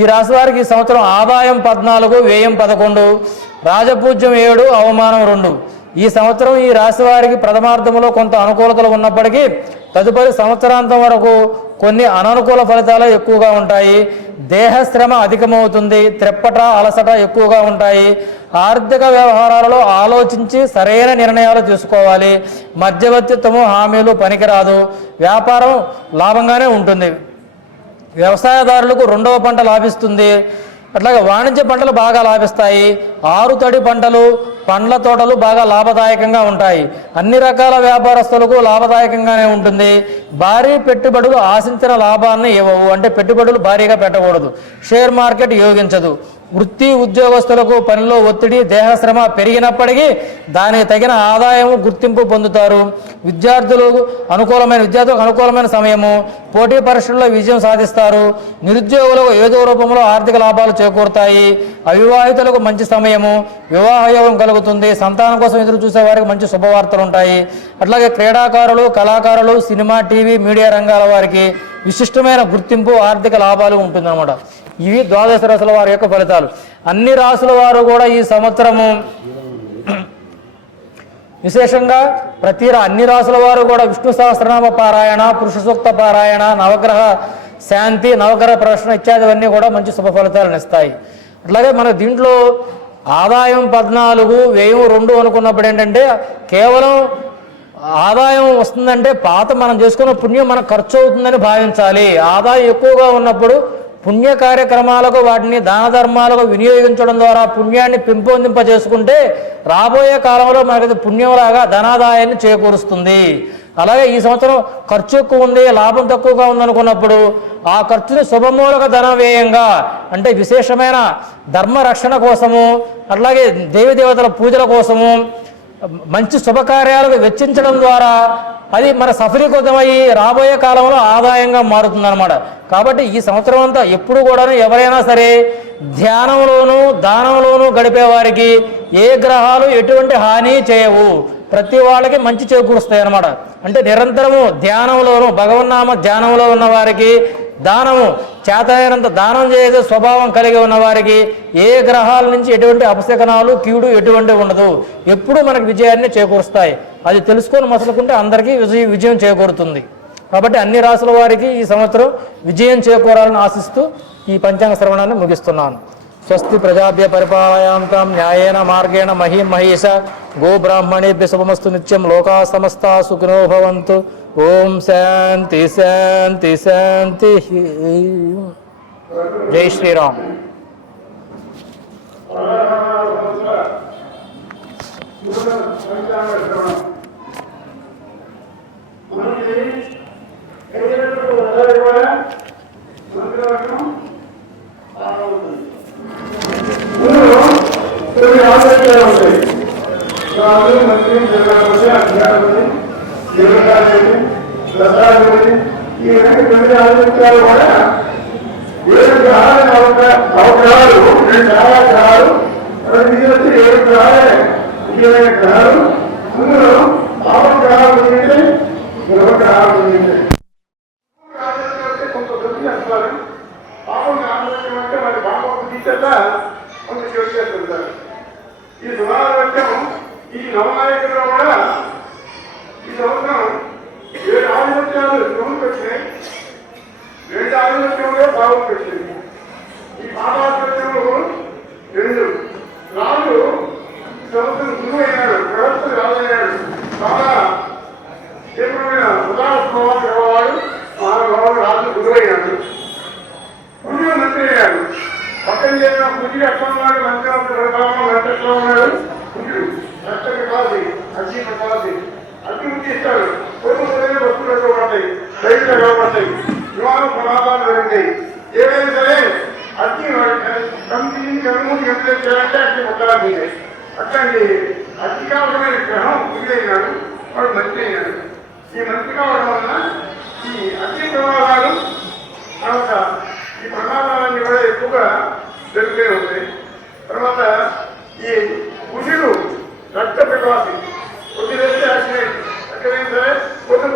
ఈ రాశి వారికి ఈ సంవత్సరం ఆదాయం 14, వ్యయం 11, రాజపూజ్యం 7, అవమానం 2. ఈ సంవత్సరం ఈ రాశి వారికి ప్రథమార్థంలో కొంత అనుకూలతలు ఉన్నప్పటికీ తదుపరి సంవత్సరాంతం వరకు కొన్ని అననుకూల ఫలితాలు ఎక్కువగా ఉంటాయి. దేహశ్రమ అధికమవుతుంది. త్రెప్పట, అలసట ఎక్కువగా ఉంటాయి. ఆర్థిక వ్యవహారాలలో ఆలోచించి సరైన నిర్ణయాలు తీసుకోవాలి. మధ్యవర్తిత్వము, హామీలు పనికిరాదు. వ్యాపారం లాభంగానే ఉంటుంది. వ్యవసాయదారులకు 2వ పంట లాభిస్తుంది. అట్లాగే వాణిజ్య పంటలు బాగా లాభిస్తాయి. ఆరుతడి పంటలు, పండ్ల తోటలు బాగా లాభదాయకంగా ఉంటాయి. అన్ని రకాల వ్యాపారస్తులకు లాభదాయకంగానే ఉంటుంది. భారీ పెట్టుబడులు ఆశించిన లాభాన్ని ఇవ్వవు. అంటే పెట్టుబడులు భారీగా పెట్టకూడదు. షేర్ మార్కెట్ యోగించదు. వృత్తి ఉద్యోగస్తులకు పనిలో ఒత్తిడి, దేహశ్రమ పెరిగినప్పటికీ దానికి తగిన ఆదాయము, గుర్తింపు పొందుతారు. విద్యార్థులకు అనుకూలమైన సమయము. పోటీ పరీక్షల్లో విజయం సాధిస్తారు. నిరుద్యోగులకు ఏదో రూపంలో ఆర్థిక లాభాలు చేకూరుతాయి. అవివాహితులకు మంచి సమయము. వివాహ యోగం కలుగుతుంది. సంతానం కోసం ఎదురు చూసే వారికి మంచి శుభవార్తలు ఉంటాయి. అట్లాగే క్రీడాకారులు, కళాకారులు, సినిమా, టీవీ, మీడియా రంగాల వారికి విశిష్టమైన గుర్తింపు, ఆర్థిక లాభాలు ఉంటుందన్నమాట. ఇవి ద్వాదశ రాశుల వారి యొక్క ఫలితాలు. అన్ని రాశుల వారు కూడా ఈ సంవత్సరము విశేషంగా అన్ని రాశుల వారు కూడా విష్ణు సహస్రనామ పారాయణ, పురుష సూక్త పారాయణ, నవగ్రహ శాంతి, నవగ్రహ ప్రదర్శన ఇత్యాదివన్నీ కూడా మంచి శుభ ఫలితాలను ఇస్తాయి. అట్లాగే మన దీంట్లో ఆదాయం 14, వ్యయం 2 అనుకున్నప్పుడు ఏంటంటే కేవలం ఆదాయం వస్తుందంటే పాత మనం చేసుకున్న పుణ్యం మనకు ఖర్చు అవుతుందని భావించాలి. ఆదాయం ఎక్కువగా ఉన్నప్పుడు పుణ్య కార్యక్రమాలకు వాటిని దాన ధర్మాలకు వినియోగించడం ద్వారా పుణ్యాన్ని పెంపొందింపజేసుకుంటే రాబోయే కాలంలో మనకి పుణ్యంలాగా ధనాదాయాన్ని చేకూరుస్తుంది. అలాగే ఈ సంవత్సరం ఖర్చు ఎక్కువ ఉంది, లాభం తక్కువగా ఉందనుకున్నప్పుడు ఆ ఖర్చుని శుభమూలక ధన వ్యయంగా అంటే విశేషమైన ధర్మ రక్షణ కోసము, అట్లాగే దేవతల పూజల కోసము, మంచి శుభకార్యాలకు వెచ్చించడం ద్వారా అది మన సఫలీకృతమయ్యి రాబోయే కాలంలో ఆదాయంగా మారుతుందన్నమాట. కాబట్టి ఈ సంవత్సరం అంతా ఎప్పుడు కూడా ఎవరైనా సరే ధ్యానంలోనూ దానంలోనూ గడిపే వారికి ఏ గ్రహాలు ఎటువంటి హాని చేయవు, ప్రతి వాళ్ళకి మంచి చేకూరుస్తాయి అన్నమాట. అంటే నిరంతరము ధ్యానంలోనూ భగవన్నామ ధ్యానంలో ఉన్న వారికి, దానము చేతనైనంత దానం చేసే స్వభావం కలిగి ఉన్న వారికి ఏ గ్రహాల నుంచి ఎటువంటి అపశకనాలు కీడు ఎటువంటి ఉండదు, ఎప్పుడు మనకు విజయాన్ని చేకూరుస్తాయి. అది తెలుసుకొని మసలుకుంటే అందరికీ విజయం చేకూరుతుంది. కాబట్టి అన్ని రాసుల వారికి ఈ సంవత్సరం విజయం చేకూరాలని ఆశిస్తూ ఈ పంచాంగ శ్రవణాన్ని ముగిస్తున్నాను. స్వస్తి ప్రజాభ్య పరిపాలయాంతాం న్యాయేన మార్గేణ మహీం మహేష గోబ్రాహ్మణేభ్య శుభమస్తు నిత్యం లోకా సమస్తా సుఖినో భవంతు. ఓం శాంతి శాంతి శాంతి. జై శ్రీరామ్. ఈ 9 ఆలోచనలు కూడా 7 గ్రహాలు నవగ్రహాలు 2 గ్రహాలు 7 గ్రహాలే ముఖ్యమైన గ్రహాలు. అందులో 6 గ్రహాలు ఉంటే 20 గ్రహాలు ఉంటే కొంత దృష్టి చేస్తారు. పాపం ఆలోచన అంటే మరి పాపం తీసేట కొంత చోటు చేస్తుంటారు. ఈ సునారోగ్యం ఈ నవనాయకుల్లో కూడా ఈ సంవత్సరం 7 ఆలోచనలు ప్రభుత్వం వచ్చినాయి. 2 ఆలోచనలు బాగుంది వచ్చింది. ఈ పాపాలోచనలు 2 రాజు ఈ సంవత్సరం గురువు అయినాడు, ప్రవక్త రాజయ్యాడు. చాలా తీవ్రమైన ఉదాహరణ స్వభావం గలవాడు, మహానుభావుడు రాజు గురువు అయినాడు. గురువు మంత్రి అయ్యాడు. పక్కన చేసిన బుద్ధి ఎట్లా ఉన్నాడు, మంచి మంచి ఎట్లా ఉన్నాడు. బుద్ధుడు రక్త కాసి అజీ ప్రకాశి అభివృద్ధి ఇస్తాడు. కొన్ని వస్తువులు పడతాయి, రైతులు కనబడతాయి, విమానం ప్రమాదాలు జరిగినాయి. ఏవైనా సరే అగ్ని కంపెనీ కనుమూతి ఎంత చేయాలంటే అగ్ని ముక్కలాంటి అట్లాంటి అధికారమైన గ్రహం గురైనాడు, వాడు మంత్రి అయినాడు. ఈ మంత్రి కావడం వలన ఈ అగ్ని ప్రమాదాలు తర్వాత ఈ ప్రమాదాలన్నీ కూడా ఎక్కువగా జరుగుతూ ఉంటాయి. తర్వాత ఈ కుషుడు రక్త ప్రవాసి కొద్ది వేస్తే యాక్సిడెంట్ ఎక్కడైనా సరే కొద్ది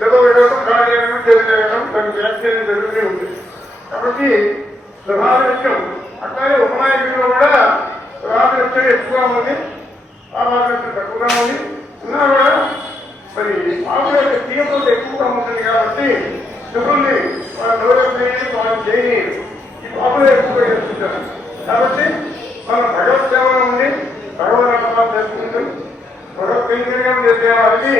దెబ్బ పెట్టడం, కాలు చేయడం, చేయడం దానికి యాక్సిడెంట్ జరుగుతూ ఉంటుంది. కాబట్టి స్వభావిత్యం అట్లాగే ఉపనాయకుల్లో కూడా స్వభావిత్యం ఎక్కువగా ఉంది, ఆభావిత్యం తక్కువగా ఉంది. ఉన్నా కూడా మరి ఆవుల యొక్క తీవ్రత ఎక్కువగా ఉంటుంది. కాబట్టి శుభ్రుల్ని వాళ్ళ నోరెత్తి వాళ్ళు చేయని ఈ పాపులు ఎక్కువగా చేస్తుంటారు. కాబట్టి మనం భగవత్ సేవలో ఉండి భగవద్ చేసుకుంటూ భగవత్ కైంకర్యం చేసే వారికి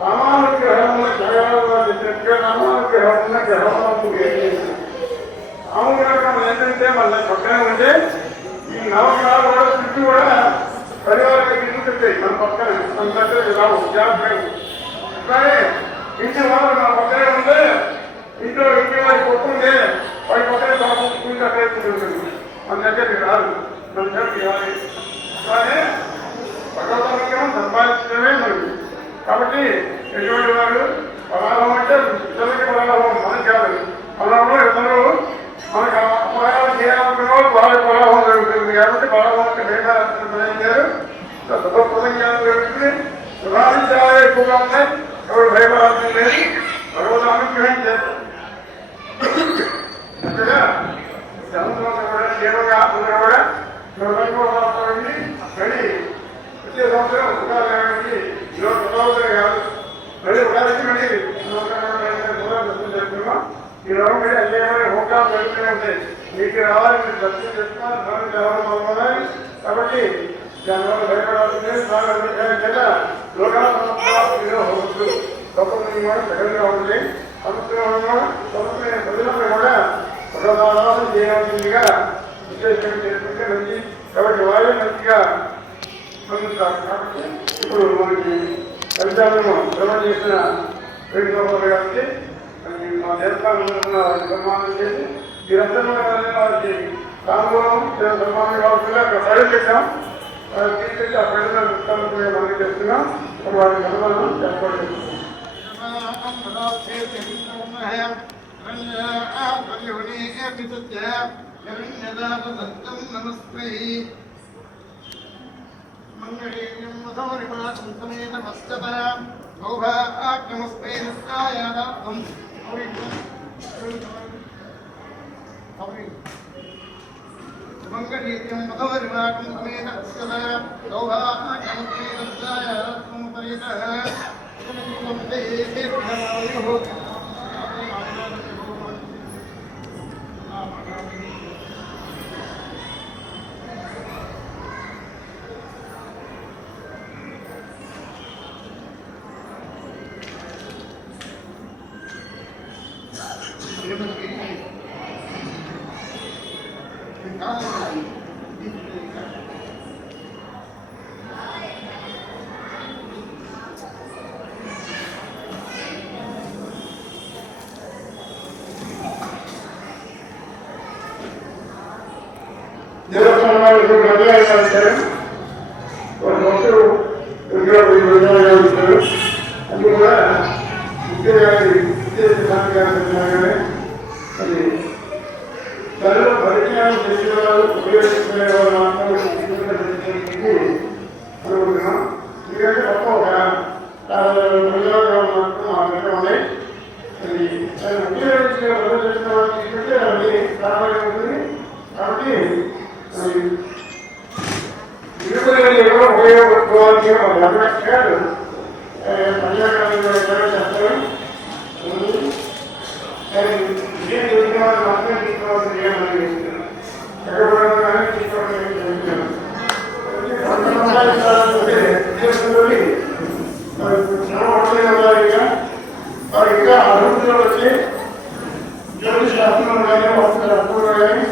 సామాన్య గ్రహమున్న జగగా చెప్పినట్టుగా సామాన్య గ్రహమున్న గ్రహము సామగ్రహం ఏంటంటే మన పక్కనే ఉంటే ఈ నవగ్రహాలు కూడా చుట్టూ కూడా పరివారికి తిరుగుతుంటాయి. మన పక్కన మన దగ్గర రావు జాగ్రత్త. అట్లానే ఇంటి వాళ్ళు మన పక్కనే ఉంటే ఇంట్లో ఇంటి వారికి కొట్టుంటే వారి పక్కనే బాగుంటుంది, అక్కడే ఉంటుంది. మన దగ్గరికి రాదు, మన దగ్గరికి రాదు. అట్లానే భగవద్గీతం సంపాదించడమే మనకి. కాబట్టి ఎటువంటి వారు పలాభం అంటే ఇతరులకి పలాభం మనకి కాదు. పలాభంలో ఇతరులు మనకు అపరాధం చేయాలనుకున్న వాళ్ళు వాళ్ళకి పలాభం జరుగుతుంది. కాబట్టి పలాభానికి భయపడారు, శుభప్రదంగాలు జరుగుతుంది. సుధారించాలు ఎక్కువగా ఉన్నాయి. ఎవరు భయపడాల్సింది లేదు. భగవద్ అనుగ్రహం చేస్తారు. అంటే మీకు రావాలి, మీరు దర్శనం చేస్తున్నారు, జనాలు పాల్గొనాలి. కాబట్టి దానివల్ల భయపడాల్సిందే లోకాలు గొప్పగా సగంగా ఉంది. సంవత్సరంలో ప్రజలను కూడా ప్రజాదానం చేయాల్సిందిగా విశేషం చేసుకుంటే మంచి. కాబట్టి వాయు మంచిగా పొందుతారు. కాబట్టి ఇప్పుడు మనకి ఫలితాలను ప్రమాణం చేసిన వేణుగోపాల్ గారికి మా దేవస్థానంలో సన్మానం చేసి మీరందరూ వారికి తాంబూలం సన్మానం కావాల్సిందిగా అక్కడ సైడ్ పెట్టాం. తీసుకొచ్చి ఆ ప్రజలను మనకి చేస్తున్నాం. వారికి సన్మానం ఏర్పాటు చేస్తున్నాం. మంగళీయం మధురిమాకం సమేత దేవస్థానాలు అభియాసాలు ఒక భక్తులు ఇస్తారు. అది కూడా అది తనలో పరిజ్ఞానం చేసిన వాళ్ళు ఉపయోగించుకునే వాళ్ళు మాత్రం అనుకుంటున్నాం. ఎందుకంటే తప్ప ఒక ప్రయోగాలు మాత్రం ఆ విధంగా ఉన్నాయి. అది దాన్ని ఉపయోగించుకునే వాళ్ళు చేసిన వాళ్ళు తీసుకుంటే అది ప్రారంభంగా ఉంటుంది. కాబట్టి ఇరువురు ఎవరో ఉపయోగించుకోవాల్సిన కాదు. పర్యావరణంలో చేస్తారు. విజయం చేసిన వాళ్ళు మాత్రమే తీసుకోవాల్సిన నియమాలు చేస్తున్నారు. ఎక్కడ తీసుకోవడం ఇంకా అభివృద్ధిలో వచ్చి జ్యోతిష్ శాస్త్రంలో కానీ వస్తున్న శాస్త్రంలో కానీ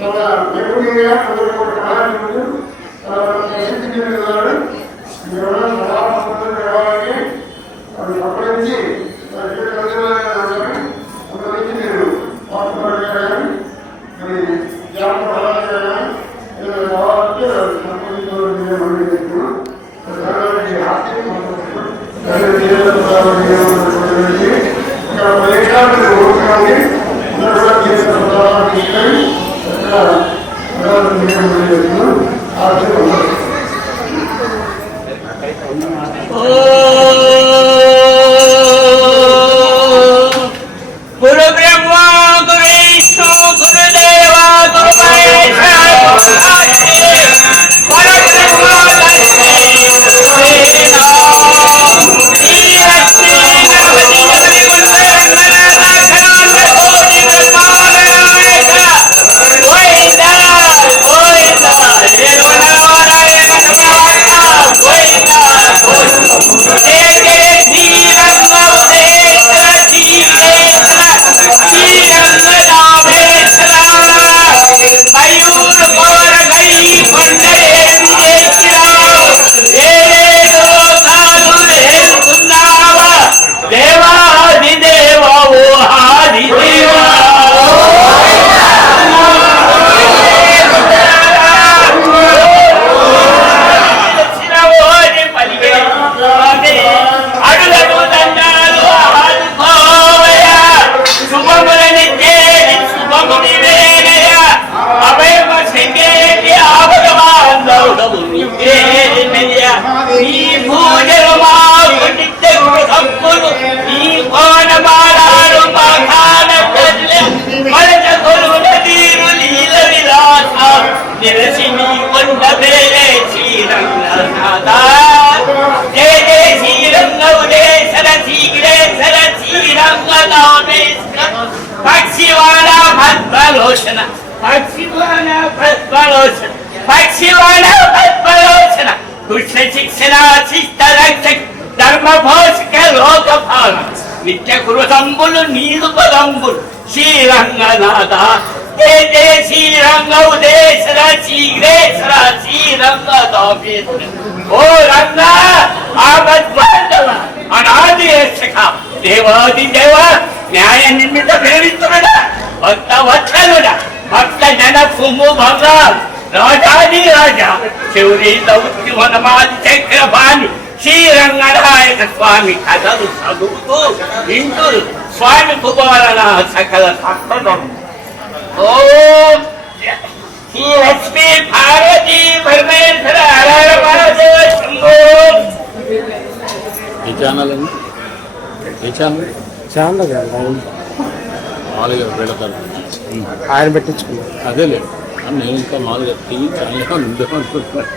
చాలా నైపుణ్యంగా అందరూ ఒక కాలాన్ని ముందు ప్రసిద్ధి చెందినారు. కావాలని సంప్రదించి సంప్రదించి మీరు వాస్తవాలుగా కానీ మరి జాగ్రత్త కావాలంటే సంప్రదించడం చెప్తున్నాం. ఇక్కడ పరీక్షలు ఓటుకోండి. అందరూ కూడా తీసుకొని గురు బ్రహ్మ గురు విష్ణు గురుదేవ గురు పక్షివాణ పద్మలోచన పక్షివాణ పద్మలోచన పక్షివాణ పద్మలోచన కృష్ణ శిక్షణ శిష్ట రక్షక ధర్మ పోషక లోక పాలన నిత్య కృతంబులు నీరు పదంబులు శ్రీరంగనాథ జయ జయ శ్రీరంగ ఉదేశర శ్రీగ్రేశ్వర శ్రీరంగ దాపేశ్వర ఓ రంగ ఆపద్బాంధవ అనాది రక్షక దేవాది దేవ న్యాయ నిర్మిత ప్రేమితుడ భక్త వత్సలుడ భక్త జన కుము భంగ రాజాది రాజా శౌరి దౌత్య వనమాది చక్రపాణి శ్రీరంగనాయక స్వామి కథలు చదువుతూ వింటూ స్వామి కుమారన సకల సంపదం ఓం శ్రీ లక్ష్మీ పార్వతీ పరమేశ్వర హర మహాదేవ శంభో. ఏ ఛానల్ అండి? ఏ ఛానల్? ఛానల్ కదా మామూలుగా పెడతాను. ఆయన పెట్టించుకున్నాను. అదేలే నేను ఇంకా మామూలుగా టీవీ ఛానల్ ఉందేమనుకుంటున్నాను.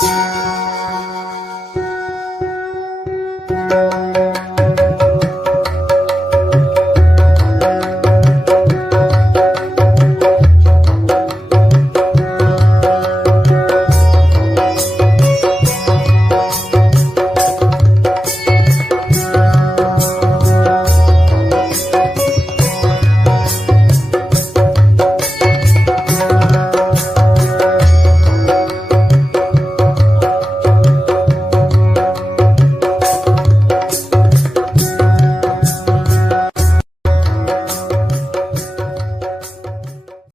Thank